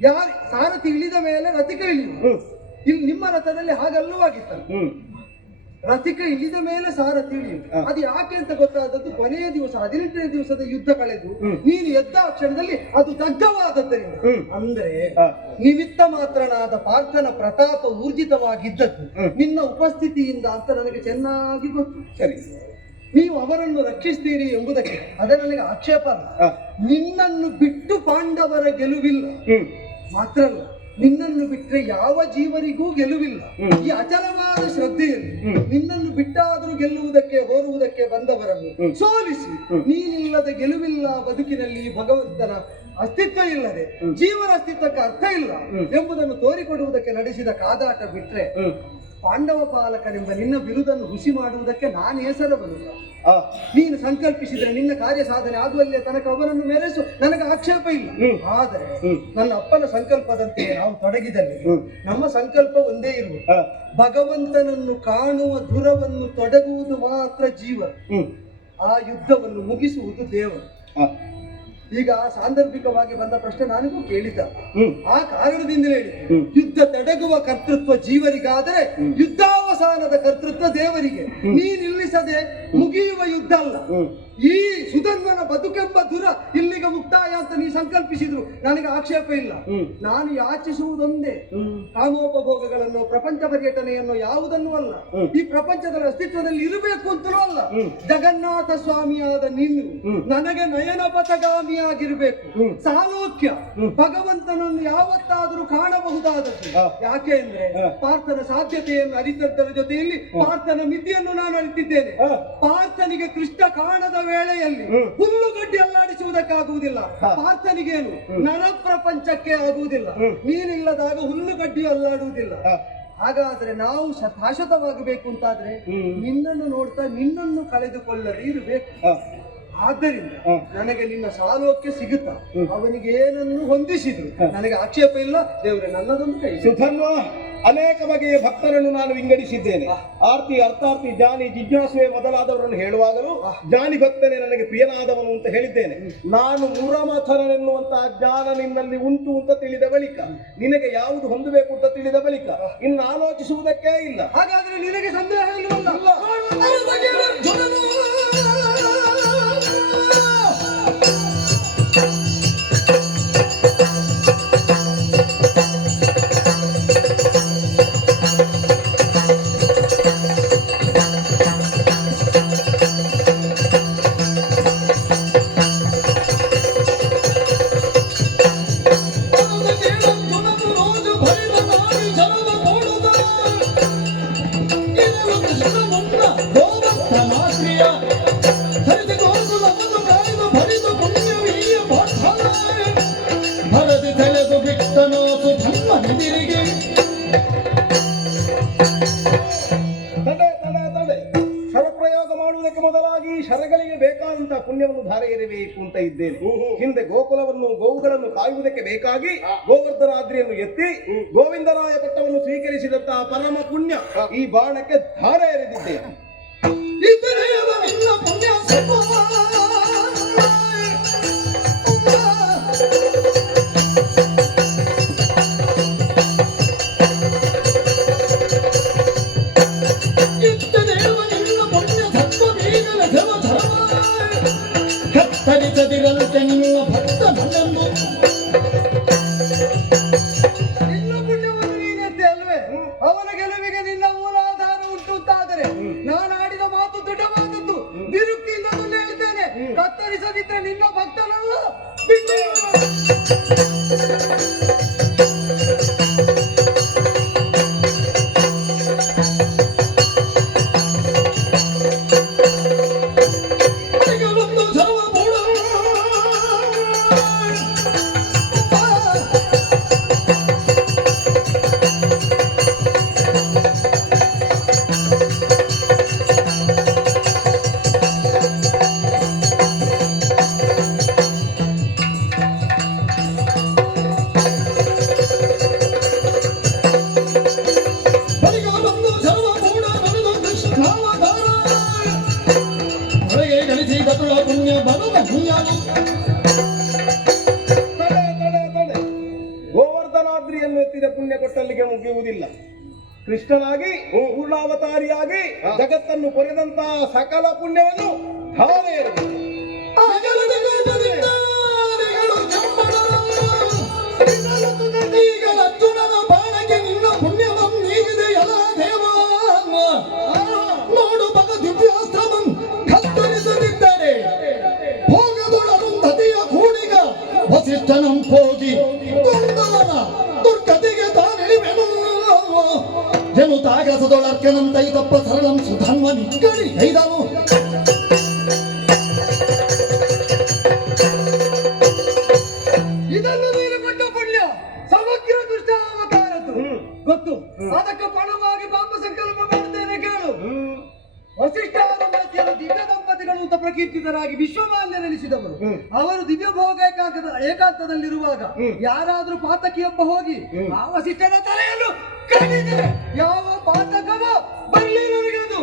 ಯಾರು ಸಾರಥಿ ಇಳಿದ ಮೇಲೆ ರಥಿಕ ಇಳಿಯುವುದು? ಇಲ್ಲಿ ನಿಮ್ಮ ರಥದಲ್ಲಿ ಹಾಗಲ್ಲವಾಗಿತ್ತಲ್ಲ. ರಥಿಕ ಇಳಿದ ಮೇಲೆ ಸಾರಥಿ ಇಳಿಯುವುದು. ಅದು ಯಾಕೆ ಅಂತ ಗೊತ್ತಾದದ್ದು ಕೊನೆಯ ದಿವಸ 18ನೇ ದಿವಸದ ಯುದ್ಧ ಕಳೆದು ನೀನು ಎದ್ದ ಕ್ಷಣದಲ್ಲಿ ಅದು ದಗ್ಧವಾದದ್ದರಿಂದ. ಅಂದ್ರೆ ನಿಮಿತ್ತ ಮಾತ್ರನಾದ ಪಾರ್ಥನ ಪ್ರತಾಪ ಊರ್ಜಿತವಾಗಿದ್ದದ್ದು ನಿನ್ನ ಉಪಸ್ಥಿತಿಯಿಂದ ಅಂತ ನನಗೆ ಚೆನ್ನಾಗಿ ಗೊತ್ತು. ಸರಿ, ನೀವು ಅವರನ್ನು ರಕ್ಷಿಸ್ತೀರಿ ಎಂಬುದಕ್ಕೆ ಅದೇ ನನಗೆ ಆಕ್ಷೇಪ ಅಲ್ಲ. ನಿನ್ನನ್ನು ಬಿಟ್ಟು ಪಾಂಡವರ ಗೆಲುವಿಲ್ಲ ಮಾತ್ರ ಅಲ್ಲ, ನಿನ್ನನ್ನು ಬಿಟ್ಟರೆ ಯಾವ ಜೀವನಿಗೂ ಗೆಲುವಿಲ್ಲ. ಈ ಅಚಲವಾದ ಶ್ರದ್ಧೆಯಲ್ಲಿ ನಿನ್ನನ್ನು ಬಿಟ್ಟಾದರೂ ಗೆಲ್ಲುವುದಕ್ಕೆ ಹೋರುವುದಕ್ಕೆ ಬಂದವರನ್ನು ಸೋಲಿಸಿ ನೀನಿಲ್ಲದ ಗೆಲುವಿಲ್ಲ ಬದುಕಿನಲ್ಲಿ, ಭಗವಂತನ ಅಸ್ತಿತ್ವ ಇಲ್ಲದೆ ಜೀವನ ಅಸ್ತಿತ್ವಕ್ಕೆ ಅರ್ಥ ಇಲ್ಲ ಎಂಬುದನ್ನು ತೋರಿಕೊಡುವುದಕ್ಕೆ ನಡೆಸಿದ ಕಾದಾಟ ಬಿಟ್ರೆ ಪಾಂಡವ ಪಾಲಕನೆಂಬ ನಿನ್ನ ಬಿರುದನ್ನು ಹುಸಿ ಮಾಡುವುದಕ್ಕೆ ನಾನು ಹೆಸರಬಲ್ಲ. ನೀನು ಸಂಕಲ್ಪಿಸಿದ್ರೆ ನಿನ್ನ ಕಾರ್ಯ ಸಾಧನೆ ಆಗುವಲ್ಲಿಯ ತನಕ ಅವರನ್ನು ಮೆರೆಸು, ನನಗೆ ಆಕ್ಷೇಪ ಇಲ್ಲ. ಆದರೆ ನನ್ನ ಅಪ್ಪನ ಸಂಕಲ್ಪದಂತೆ ನಾವು ತೊಡಗಿದಲ್ಲಿ ನಮ್ಮ ಸಂಕಲ್ಪ ಒಂದೇ ಇರುವುದು, ಭಗವಂತನನ್ನು ಕಾಣುವ ದುರವನ್ನು ತೊಡಗುವುದು ಮಾತ್ರ ಜೀವ, ಆ ಯುದ್ಧವನ್ನು ಮುಗಿಸುವುದು ದೇವರು. ಈಗ ಸಾಂದರ್ಭಿಕವಾಗಿ ಬಂದ ಪ್ರಶ್ನೆ ನನಗೂ ಕೇಳಿದ್ದ. ಆ ಕಾರಣದಿಂದಲೇ ಹೇಳಿ, ಯುದ್ಧ ತಡೆಗುವ ಕರ್ತೃತ್ವ ಜೀವರಿಗಾದರೆ ಯುದ್ಧಾವಸಾನದ ಕರ್ತೃತ್ವ ದೇವರಿಗೆ. ನೀ ನಿಲ್ಲಿಸದೆ ಮುಗಿಯುವ ಯುದ್ಧ ಅಲ್ಲ. ಈ ಸುಧನ್ವನ ಬದುಕೆಂಬ ದುರ ಇಲ್ಲಿಗೆ ಮುಕ್ತಾಯ ಅಂತ ನೀ ಸಂಕಲ್ಪಿಸಿದ್ರು ನನಗೆ ಆಕ್ಷೇಪ ಇಲ್ಲ. ನಾನು ಯಾಚಿಸುವುದೊಂದೇ ಕಾಮೋಪಭೋಗಗಳನ್ನು, ಪ್ರಪಂಚ ಪರ್ಯಟನೆಯನ್ನು, ಯಾವುದನ್ನು ಅಲ್ಲ. ಈ ಪ್ರಪಂಚದ ಅಸ್ತಿತ್ವದಲ್ಲಿ ಇರಬೇಕು ಅಂತಲೂ ಅಲ್ಲ. ಜಗನ್ನಾಥ ಸ್ವಾಮಿಯಾದ ನೀನು ನನಗೆ ನಯನ ಪಥಗಾಮಿಯಾಗಿರ್ಬೇಕು. ಸಾಲೋಕ್ಯ ಭಗವಂತನನ್ನು ಯಾವತ್ತಾದರೂ ಕಾಣಬಹುದಾದದ್ದು. ಯಾಕೆ ಅಂದ್ರೆ ಪಾರ್ಥನ ಸಾಧ್ಯತೆಯನ್ನು ಅರಿತದ್ದರ ಜೊತೆಯಲ್ಲಿ ಪಾರ್ಥನ ಮಿತಿಯನ್ನು ನಾನು ಅರಿತಿದ್ದೇನೆ. ಪಾರ್ಥನಿಗೆ ಕೃಷ್ಣ ಕಾಣದ ವೇಳೆಯಲ್ಲಿ ಹುಲ್ಲುಗಡ್ಡಿ ಅಲ್ಲಾಡಿಸುವುದಕ್ಕಾಗುವುದಿಲ್ಲ. ಪಾರ್ಥನಿಗೇನು ನರ ಪ್ರಪಂಚಕ್ಕೆ ಆಗುವುದಿಲ್ಲ. ನೀನಿಲ್ಲದಾಗ ಹುಲ್ಲುಗಡ್ಡಿ ಅಲ್ಲಾಡುವುದಿಲ್ಲ. ಹಾಗಾದ್ರೆ ನಾವು ಶಾಶ್ವತವಾಗಬೇಕು ಅಂತಾದ್ರೆ ನಿನ್ನನ್ನು ನೋಡ್ತಾ ನಿನ್ನನ್ನು ಕಳೆದುಕೊಳ್ಳದೆ ಇರಬೇಕು. ಆದ್ದರಿಂದ ನನಗೆ ನಿನ್ನ ಸಾಲೋಕ್ಯ ಸಿಗುತ್ತಾ ಅವನಿಗೆ ಏನನ್ನು ಹೊಂದಿಸಿದ್ರು ನನಗೆ ಆಕ್ಷೇಪ ಇಲ್ಲ. ದೇವರೇ ನನ್ನದೊಂದು ಕೈ. ಸುಧನ್ವ, ಅನೇಕ ಬಗೆಯ ಭಕ್ತರನ್ನು ನಾನು ವಿಂಗಡಿಸಿದ್ದೇನೆ. ಆರ್ತಿ, ಅರ್ಥಾರ್ಥಿ, ಜ್ಞಾನಿ, ಜಿಜ್ಞಾಸುವೆ ಮೊದಲಾದವರನ್ನು ಹೇಳುವಾಗಲೂ ಜ್ಞಾನಿ ಭಕ್ತನೇ ನನಗೆ ಪ್ರಿಯನಾದವನು ಅಂತ ಹೇಳಿದ್ದೇನೆ. ನಾನು ಮುರಮಥರನೆನ್ನುವಂತಹ ಜ್ಞಾನ ನಿನ್ನಲ್ಲಿ ಉಂಟು ಅಂತ ತಿಳಿದ ಬಳಿಕ, ನಿನಗೆ ಯಾವುದು ಹೊಂದಬೇಕು ಅಂತ ತಿಳಿದ ಬಳಿಕ ಇನ್ನು ಆಲೋಚಿಸುವುದಕ್ಕೇ ಇಲ್ಲ. ಹಾಗಾದ್ರೆ ನಿನಗೆ ಸಂದೇಹ ಇಲ್ಲವಲ್ಲ? ಭರದಿ ತೆಳೆದು ಬಿಟ್ಟನೋ ಸುಧನ್ವನಿದಿರಿಗೆ ಪುಣ್ಯವನ್ನು ಧಾರೆ ಎರೆಯಬೇಕು ಅಂತ ಇದ್ದೇನೆ. ಹಿಂದೆ ಗೋಕುಲವನ್ನು ಗೋವುಗಳನ್ನು ಕಾಯುವುದಕ್ಕೆ ಬೇಕಾಗಿ ಗೋವರ್ಧನಾದ್ರಿಯನ್ನು ಎತ್ತಿ ಗೋವಿಂದರಾಯ ಪಟ್ಟವನ್ನು ಸ್ವೀಕರಿಸಿದಂತಹ ಪರಮ ಪುಣ್ಯ ಈ ಬಾಣಕ್ಕೆ ಧಾರೆ ಎರೆದಿದ್ದೇನೆ. ಕತ್ತರಿಸದಿರಲ್ತೆ ನಿನ್ನ ಭಕ್ತ ನನ್ನನ್ನು ನಿನ್ನ ಪುಣ್ಯವನ್ನು ನೀನೆತ್ತೆ ಅಲ್ವೇ? ಅವನ ಗೆಲುವಿಗೆ ನಿನ್ನ ಮೂಲಾಧಾರ ಉಂಟು ಅಂತಾದರೆ ನಾನು ಆಡಿದ ಮಾತು ದೃಢವಾದದ್ದು. ಬಿರುಕಿಯಿಂದ ನಾನು ಹೇಳ್ತೇನೆ, ಕತ್ತರಿಸದಿದ್ರೆ ನಿನ್ನ ಭಕ್ತನಲ್ಲ ಬಿಟ್ಟು ಗೋವರ್ಧನಾದ್ರಿಯನ್ನು ಎತ್ತಿದ ಪುಣ್ಯ ಕೊಟ್ಟಲ್ಲಿಗೆ ಮುಗಿಯುವುದಿಲ್ಲ. ಕೃಷ್ಣನಾಗಿ ಪೂರ್ಣಾವತಾರಿಯಾಗಿ ಜಗತ್ತನ್ನು ಪೊರೆದಂತಹ ಸಕಲ ಪುಣ್ಯವನ್ನು ಧಾರೆ ಎರೆದು ವಸಿಷ್ಠನಂ ಹೋಗಿ ದುರ್ಗತಿಗೆ ತಾನಿಳಿವೆನು ಜನುತಾಗಸದೊಳರ್ಕನಂತೈತಪ್ಪ ಸರಳಂ ಸುಧನ್ವ ನಿಕ್ಕಡಿ ಐದನು ಇದನ್ನು ನೀನು ಕೊಟ್ಟ ಪುಣ್ಯ ಸಮಗ್ರ ದುಷ್ಟಾವತಾರದ್ದು ಗೊತ್ತು. ಅದಕ್ಕೆ ಪಣವಾಗಿ ಪಾಪ ಸಂಕಲ್ಪ ಮಾಡುತ್ತೇನೆ ಕೇಳು. ವಸಿಷ್ಠಾರಂಭ್ಯರು ದಿವ್ಯ ದಂಪತಿಗಳು ಅಂತ ಪ್ರಕೀರ್ತಿತರಾಗಿ ವಿಶ್ವಮಾನ್ಯನೆನಿಸಿದವರು. ಅವರು ದಿವ್ಯ ಭೋಗ ಏಕಾಂತದಲ್ಲಿರುವಾಗ ಯಾರಾದ್ರೂ ಪಾತಕಿಯೊಬ್ಬ ಹೋಗಿ ಆ ವಸಿಷ್ಠನ ತಲೆಯನ್ನು ಕಡಿದರೆ ಯಾವ ಪಾತಕವ ಬರಲಿ ನನಗೆ ಅದು.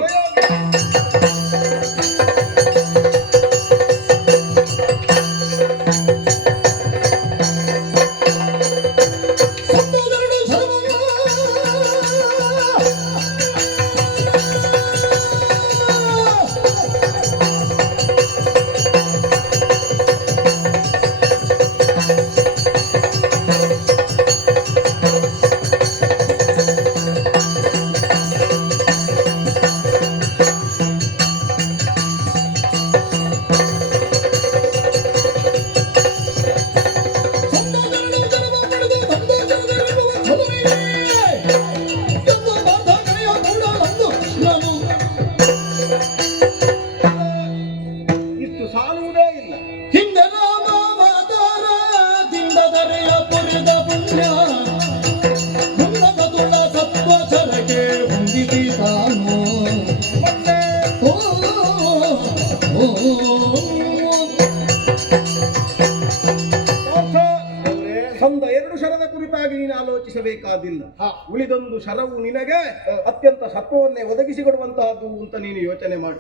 ಆಲೋಚಿಸಬೇಕಾದಿಲ್ಲ. ಉಳಿದೊಂದು ಶರವು ನಿನಗೆ ಅತ್ಯಂತ ಸತ್ವವನ್ನೇ ಒದಗಿಸಿಕೊಡುವಂತಹದ್ದು ಅಂತ ನೀನು ಯೋಚನೆ ಮಾಡು.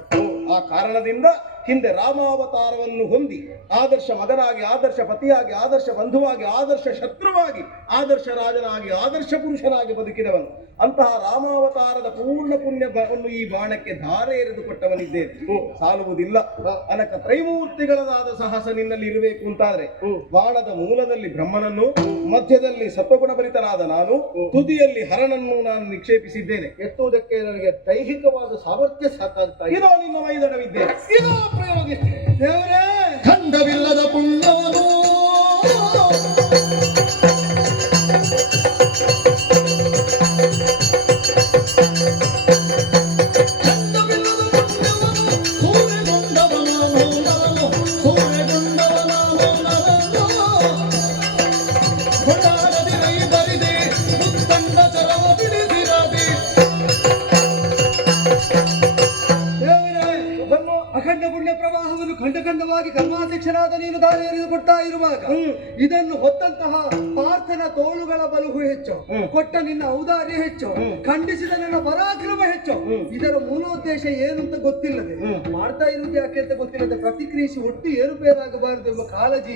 ಆ ಕಾರಣದಿಂದ ಹಿಂದೆ ರಾಮಾವತಾರವನ್ನು ಹೊಂದಿ ಆದರ್ಶ ಮಗನಾಗಿ, ಆದರ್ಶ ಪತಿಯಾಗಿ, ಆದರ್ಶ ಬಂಧುವಾಗಿ, ಆದರ್ಶ ಶತ್ರುವಾಗಿ, ಆದರ್ಶ ರಾಜನಾಗಿ, ಆದರ್ಶ ಪುರುಷನಾಗಿ ಬದುಕಿದವನು. ಅಂತಹ ರಾಮಾವತಾರದ ಪೂರ್ಣ ಪುಣ್ಯವನ್ನು ಈ ಬಾಣಕ್ಕೆ ಧಾರೆ ಎರೆದು ಕೊಟ್ಟವನಿದ್ದೇನೆ. ಸಾಲುವುದಿಲ್ಲ. ಅನಕ ತ್ರೈಮೂರ್ತಿಗಳಾದ ಸಾಹಸ ನಿನ್ನಲ್ಲಿ ಇರಬೇಕು ಅಂತಾದ್ರೆ ಬಾಣದ ಮೂಲದಲ್ಲಿ ಬ್ರಹ್ಮನನ್ನು, ಮಧ್ಯದಲ್ಲಿ ಸತ್ವಗುಣಭರಿತನಾದ ನಾನು, ತುದಿಯಲ್ಲಿ ಹರನನ್ನು ನಾನು ನಿಕ್ಷೇಪಿಸಿದ್ದೇನೆ. ಎತ್ತುವುದಕ್ಕೆ ನನಗೆ ದೈಹಿಕವಾದ ಸಾಮರ್ಥ್ಯ ಸಾಕಾಗ್ತಾ ಇದೋ ನಿನ್ನ ಮೈದಡವಿದ್ದೇನೆ. ಇದೋ ಪ್ರಯೋಗ. ದೇವರೇ, ಖಂಡವಿಲ್ಲದ ಪುಣ್ಯವನ್ನು ಅಖಂಡ ಪುಣ್ಯ ಪ್ರವಾಹವನ್ನು ಖಂಡಖಂಡವಾಗಿ ಕರ್ಮಾಧ್ಯಕ್ಷನಾದ ನೀನು ದಾರಿ ಎರೆದುಕೊಡ್ತಾ ಇರುವಾಗ ಇದನ್ನು ಹೊತ್ತಂತಹ ಪಾರ್ಥನ ತೋಳುಗಳ ಬಲವು ಹೆಚ್ಚು, ಕೊಟ್ಟ ನಿನ್ನ ಔದಾರ್ಯ ಹೆಚ್ಚು, ಖಂಡಿಸಿದ ನನ್ನ ಪರಾಕ್ರಮ ಹೆಚ್ಚು. ಇದರ ಮೂಲೋದ್ದೇಶ ಏನು ಅಂತ ಗೊತ್ತಿಲ್ಲದೆ ಮಾಡ್ತಾ ಇರುವುದು ಯಾಕೆ ಅಂತ ಗೊತ್ತಿಲ್ಲದೆ ಪ್ರತಿಕ್ರಿಯಿಸಿ ಒಟ್ಟು ಏರುಪೇರಾಗಬಾರದು ಎಂಬ ಕಾಳಜಿ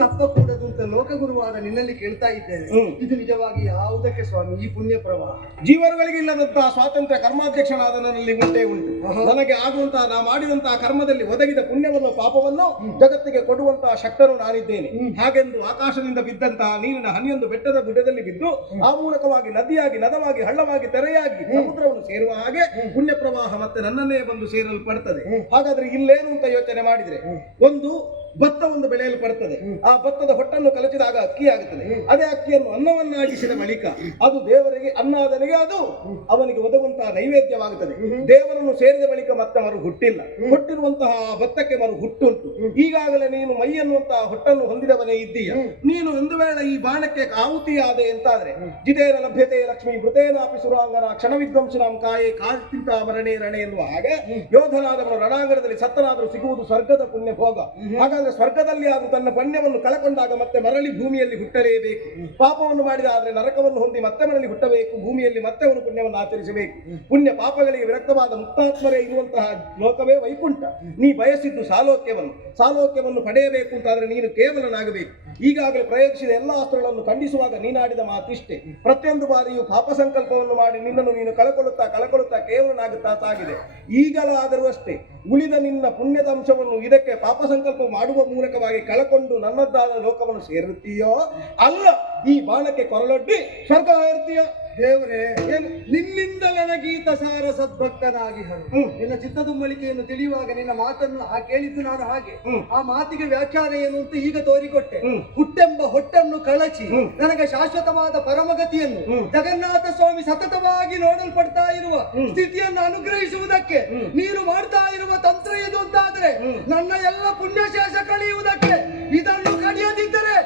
ತಪ್ಪಕೂಡದು ಅಂತ ಲೋಕಗುರುವಾದ ನಿನ್ನಲ್ಲಿ ಕೇಳ್ತಾ ಇದ್ದೇನೆ. ಇದು ನಿಜವಾಗಿ ಯಾವುದಕ್ಕೆ ಸ್ವಾಮಿ ಈ ಪುಣ್ಯ ಪ್ರವಾಹ? ಜೀವರುಗಳಿಗೆ ಇಲ್ಲದಂತಹ ಸ್ವಾತಂತ್ರ್ಯ ಕರ್ಮಾಧ್ಯಕ್ಷನಾದ ನನ್ನಲ್ಲಿ ಉಂಟೇ ಉಂಟು. ನನಗೆ ಆಗುವಂತಹ ನಾ ಮಾಡಿದಂತಹ ಕರ್ಮದಲ್ಲಿ ಒದಗಿದ ಪುಣ್ಯವನ್ನು ಪಾಪವನ್ನು ಜಗತ್ತಿಗೆ ಕೊಡುವಂತಹ ಶಕ್ತನು ನಾನಿದ್ದೇನೆ. ಹಾಗೆಂದು ಆಕಾಶದಿಂದ ಬಿದ್ದಂತಹ ನೀರಿನ ಹನಿಯೊಂದು ಬೆಟ್ಟದ ಗುಡ್ಡದಲ್ಲಿ ಬಿದ್ದು ಆ ಮೂಲಕವಾಗಿ ನದಿಯಾಗಿ ನದವಾಗಿ ಹಳ್ಳವಾಗಿ ತೆರೆಯಾಗಿ ಸಮುದ್ರವನ್ನು ಸೇರುವ ಹಾಗೆ ಪುಣ್ಯ ಪ್ರವಾಹ ಮತ್ತೆ ನನ್ನನ್ನೇ ಬಂದು ಸೇರಲ್ಪಡ್ತದೆ. ಹಾಗಾದ್ರೆ ಇಲ್ಲೇನು ಅಂತ ಯೋಚನೆ ಮಾಡಿದ್ರೆ, ಒಂದು ಭತ್ತವನ್ನು ಬೆಳೆಯಲ್ಪಡುತ್ತದೆ. ಆ ಭತ್ತದ ಹೊಟ್ಟನ್ನು ಕಲಚಿದಾಗ ಅಕ್ಕಿ ಆಗುತ್ತದೆ. ಅದೇ ಅಕ್ಕಿಯನ್ನು ಅನ್ನವನ್ನಾಗಿಸಿದ ಬಳಿಕ ಅದು ದೇವರಿಗೆ ಅನ್ನಾದನಿಗೆ ಅದು ಅವನಿಗೆ ಒದಗುವಂತಹ ನೈವೇದ್ಯವಾಗುತ್ತದೆ. ದೇವರನ್ನು ಸೇರಿದ ಬಳಿಕ ಮತ್ತೆ ಮರು ಹುಟ್ಟಿಲ್ಲ. ಹುಟ್ಟಿರುವಂತಹ ಭತ್ತಕ್ಕೆ ಮರು ಹುಟ್ಟುಂಟು. ಈಗಾಗಲೇ ನೀನು ಮೈ ಅನ್ನುವಂತಹ ಹೊಟ್ಟನ್ನು ಹೊಂದಿದವನೇ ಇದ್ದೀಯ. ನೀನು ಒಂದು ವೇಳೆ ಈ ಬಾಣಕ್ಕೆ ಆಹುತಿಯಾದೆ ಅಂತಾದ್ರೆ ಜಿತೇನ ಲಭ್ಯತೆ ಲಕ್ಷ್ಮೀ ಮೃತೇನಾಪಿ ಸುರಾಂಗನ ಕ್ಷಣ ವಿದ್ವಂಸನಾಂ ಕಾಯೇ ಕಾಲ್ತಿಂತ ಮರಣೆ ರಣೆ ಎನ್ನುವ ಹಾಗೆ ಯೋಧನಾದವನು ರಣಾಂಗಣದಲ್ಲಿ ಸತ್ತನಾದರೂ ಸಿಗುವುದು ಸ್ವರ್ಗದ ಪುಣ್ಯ ಭೋಗ. ಹಾಗಾದ್ರೆ ಸ್ವರ್ಗದಲ್ಲಿ ಆದರೂ ತನ್ನ ಪುಣ್ಯವನ್ನು ಕಳಕೊಂಡಾಗ ಮತ್ತೆ ಮರಳಿ ಭೂಮಿಯಲ್ಲಿ ಹುಟ್ಟಲೇಬೇಕು. ಪಾಪವನ್ನು ಮಾಡಿದ ಆದ್ರೆ ನರಕವನ್ನು ಹೊಂದಿ ಮತ್ತೆ ಮರಳಿ ಹುಟ್ಟಬೇಕು. ಭೂಮಿಯಲ್ಲಿ ಮತ್ತೆ ಅವನು ಪುಣ್ಯವನ್ನು ಆಚರಿಸಬೇಕು. ಪುಣ್ಯ ಪಾಪಗಳಿಗೆ ವಿರಕ್ತವಾದ ಮುಕ್ತಾತ್ಮರೇ ಇರುವಂತಹ ಲೋಕವೇ ವೈಕುಂಠ. ನೀ ಬಯಸಿದ್ದು ಸಾಲೋಕ್ಯವನ್ನು ಪಡೆಯಬೇಕು ಅಂತಾದ್ರೆ ನೀನು ಕೇವಲನಾಗಬೇಕು. ಈಗಾಗಲೇ ಪ್ರಯೋಗಿಸಿದ ಎಲ್ಲ ಅಸ್ತ್ರಗಳನ್ನು ಖಂಡಿಸುವಾಗ ನೀನಾಡಿದ ಮಾತಿಷ್ಟೇ. ಪ್ರತಿಯೊಂದು ಬಾರಿಯೂ ಪಾಪ ಸಂಕಲ್ಪವನ್ನು ಮಾಡಿ ನಿನ್ನನ್ನು ನೀನು ಕಳಕೊಳ್ಳುತ್ತಾ ಕೇವಲನಾಗುತ್ತಾ ಸಾಗಿದೆ. ಈಗಲಾದರೂ ಅಷ್ಟೇ ಉಳಿದ ನಿನ್ನ ಪುಣ್ಯದ ಅಂಶವನ್ನು ಇದಕ್ಕೆ ಪಾಪ ಸಂಕಲ್ಪ ಮಾಡುವ ಮೂಲಕವಾಗಿ ಕಳಕೊಂಡು ನನ್ನದ್ದಾದ ಲೋಕವನ್ನು ಸೇರುತ್ತೀಯೋ ಅಲ್ಲ ಈ ಬಾಣಕ್ಕೆ ಕೊರಳೊಡ್ಡಿ ಸ್ವರ್ಗ ಇರ್ತೀಯೋ. ದೇವರೇ, ನಿನ್ನಿಂದ ನನಗೀತ ಸಾರ ಸದ್ಭಕ್ತನಾಗಿ ನಿನ್ನ ಚಿತ್ತದುಮ್ಮಳಿಕೆಯನ್ನು ತಿಳಿಯುವಾಗ ನಿನ್ನ ಮಾತನ್ನು ಕೇಳಿದ್ದು ನಾನು ಹಾಗೆ. ಆ ಮಾತಿಗೆ ವ್ಯಾಖ್ಯಾನ ಏನು ಅಂತ ಈಗ ತೋರಿಕೊಟ್ಟೆ. ಹುಟ್ಟೆಂಬ ಹೊಟ್ಟನ್ನು ಕಳಚಿ ನನಗೆ ಶಾಶ್ವತವಾದ ಪರಮಗತಿಯನ್ನು ಜಗನ್ನಾಥ ಸ್ವಾಮಿ ಸತತವಾಗಿ ನೋಡಲ್ಪಡ್ತಾ ಇರುವ ಸ್ಥಿತಿಯನ್ನು ಅನುಗ್ರಹಿಸುವುದಕ್ಕೆ ನೀನು ಮಾಡ್ತಾ ಇರುವ ತಂತ್ರ ಇದು ಅಂತಾದ್ರೆ ನನ್ನ ಎಲ್ಲ ಪುಣ್ಯಶೇಷ ಕಳೆಯುವುದಕ್ಕೆ ಇದನ್ನು ಕಡಿಯದಿದ್ದರೆ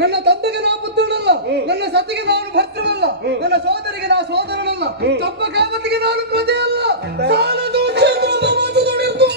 ನನ್ನ ತಂದೆಗೆ ನಾ ಪುತ್ರನಲ್ಲ, ನನ್ನ ಸತಿಗೆ ನಾನು ಭರ್ತೃನಲ್ಲ, ನನ್ನ ಸೋದರಿಗೆ ನಾ ಸೋದರನಲ್ಲ, ತಪ್ಪ ಕಾಮತಿಗೆ ನಾನು ಪ್ರಜೆಯಲ್ಲ. ಸಾಲದು ಕ್ಷೇತ್ರದ ಮಾತು ನುಡಿದು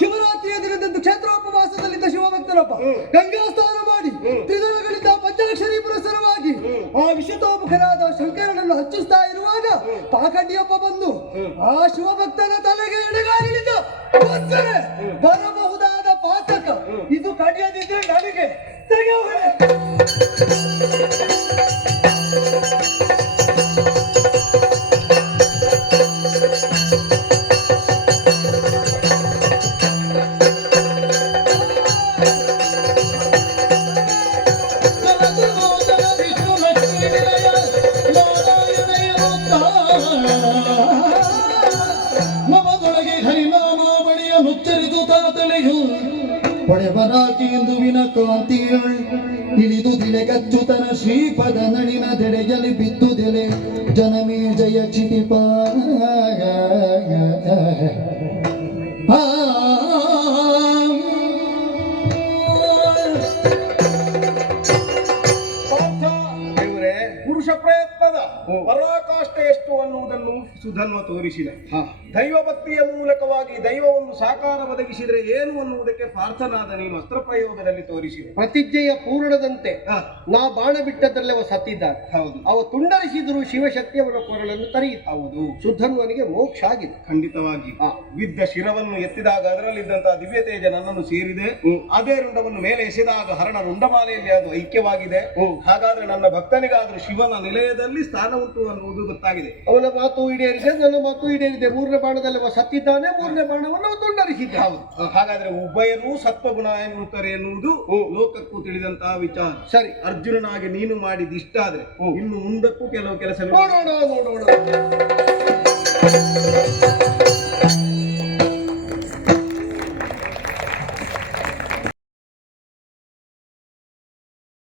ಶಿವರಾತ್ರಿಯ ದಿನದಂದು ಕ್ಷೇತ್ರೋಪವಾಸದಲ್ಲಿದ್ದ ಶಿವಭಕ್ತರೊಬ್ಬ ಗಂಗಾ ಸ್ನಾನ ಮಾಡಿ ತ್ರಿದಳಗಳಿಂದ ಪಂಚಾಕ್ಷರಿ ಪುರಸ್ಸರವಾಗಿ ಆ ವಿಷತೋಮುಖರಾದ ಶಂಕರನನ್ನು ಹಚ್ಚಿಸ್ತಾ ಇರುವಾಗ ಪಾಖಂಡಿಯೊಬ್ಬ ಬಂದು ಆ ಶಿವಭಕ್ತನ ತಲೆಗೆ ಎಡೆಗಾಲಿನಿಂದ ಬರಬಹುದಾದ ಪಾತಕ ಇದು ಕಡಿಯದಿದ್ರೆ ನನಗೆ ತೆಗೆಯುವೆ. ಪಡೆವರಾಕಿ ಎಂದುವಿನ ಕಾಂತಿಯಳ್ ಇಳಿದು ದಿಳೆಗಚ್ಚುತನ ಶ್ರೀಪದ ನಳಿನ ದೆಡೆಯಲ್ಲಿ ಬಿದ್ದುದೆಲೆ ಜನಮೇ ಜಯ ಕ್ಷಿತಿಪ ಪುರುಷ ಪ್ರಯತ್ನದ ಪರಾಕಾಷ್ಠೆ ಎಷ್ಟು ಅನ್ನುವುದನ್ನು ಸುಧನ್ವ ತೋರಿಸಿದ. ದೈವ ಭಕ್ತಿಯ ಮೂಲಕವಾಗಿ ದೈವವನ್ನು ಸಾಕಾರ ಒದಗಿಸಿದರೆ ಏನು ಅನ್ನುವುದಕ್ಕೆ ಪಾರ್ಥನಾದ ನೀನು ಅಸ್ತ್ರ ಪ್ರಯೋಗದಲ್ಲಿ ತೋರಿಸಿದೆ. ಪ್ರತಿಜ್ಞೆಯ ಪೂರ್ಣದಂತೆ ನಾ ಬಾಣ ಬಿಟ್ಟದ್ರಲ್ಲೇ ಅವ ಸತ್ತಿದ್ದಾನೆ. ಹೌದು. ಅವ ತುಂಡರಿಸಿದ್ರು ಶಿವಶಕ್ತಿ ಅವನ ಕೊರಳನ್ನು ತರೆಯಿತು. ಹೌದು. ಸುಧನ್ವನಿಗೆ ಮೋಕ್ಷ ಆಗಿದೆ. ಖಂಡಿತವಾಗಿ ಬಿದ್ದ ಶಿರವನ್ನು ಎತ್ತಿದಾಗ ಅದರಲ್ಲಿದ್ದಂತಹ ದಿವ್ಯ ತೇಜ ನನ್ನನ್ನು ಸೇರಿದೆ. ಅದೇ ರುಂಡವನ್ನು ಮೇಲೆ ಎಸೆದಾಗ ಹರಣ ರುಂಡಮಾಲೆಯಲ್ಲಿ ಅದು ಐಕ್ಯವಾಗಿದೆ. ಹಾಗಾದ್ರೆ ನನ್ನ ಭಕ್ತನಿಗಾದ್ರೂ ಶಿವನ ನಿಲಯದಲ್ಲಿ ಸ್ಥಾನ ಉಂಟು ಅನ್ನುವುದು ಗೊತ್ತಾಗಿದೆ. ಅವನ ಮಾತು ಈಡೇರಿದೆ, ನನ್ನ ಮಾತು ಈಡೇರಿದೆ. 3ನೇ ಬಾಣದಲ್ಲಿ ಅವ ಸತ್ತಿದ್ದಾನೆ, 3ನೇ ಬಾಣವನ್ನು ಅವ ತುಂಡರಿಸಿದ್ದ. ಹೌದು. ಹಾಗಾದ್ರೆ ಉಭಯರೂ ಸತ್ವಗುಣ ಎನ್ನುತ್ತಾರೆ ಎನ್ನುವುದು ಲೋಕಕ್ಕೂ ತಿಳಿದಂತಹ ವಿಚಾರ. ಸರಿ, ಅರ್ಜುನನಾಗಿ ನೀನು ಮಾಡಿದ ಇಷ್ಟ ಆದ್ರೆ ಇನ್ನು ಮುಂದಕ್ಕೂ ಕೆಲವು ಕೆಲಸ ನೋಡೋಣ.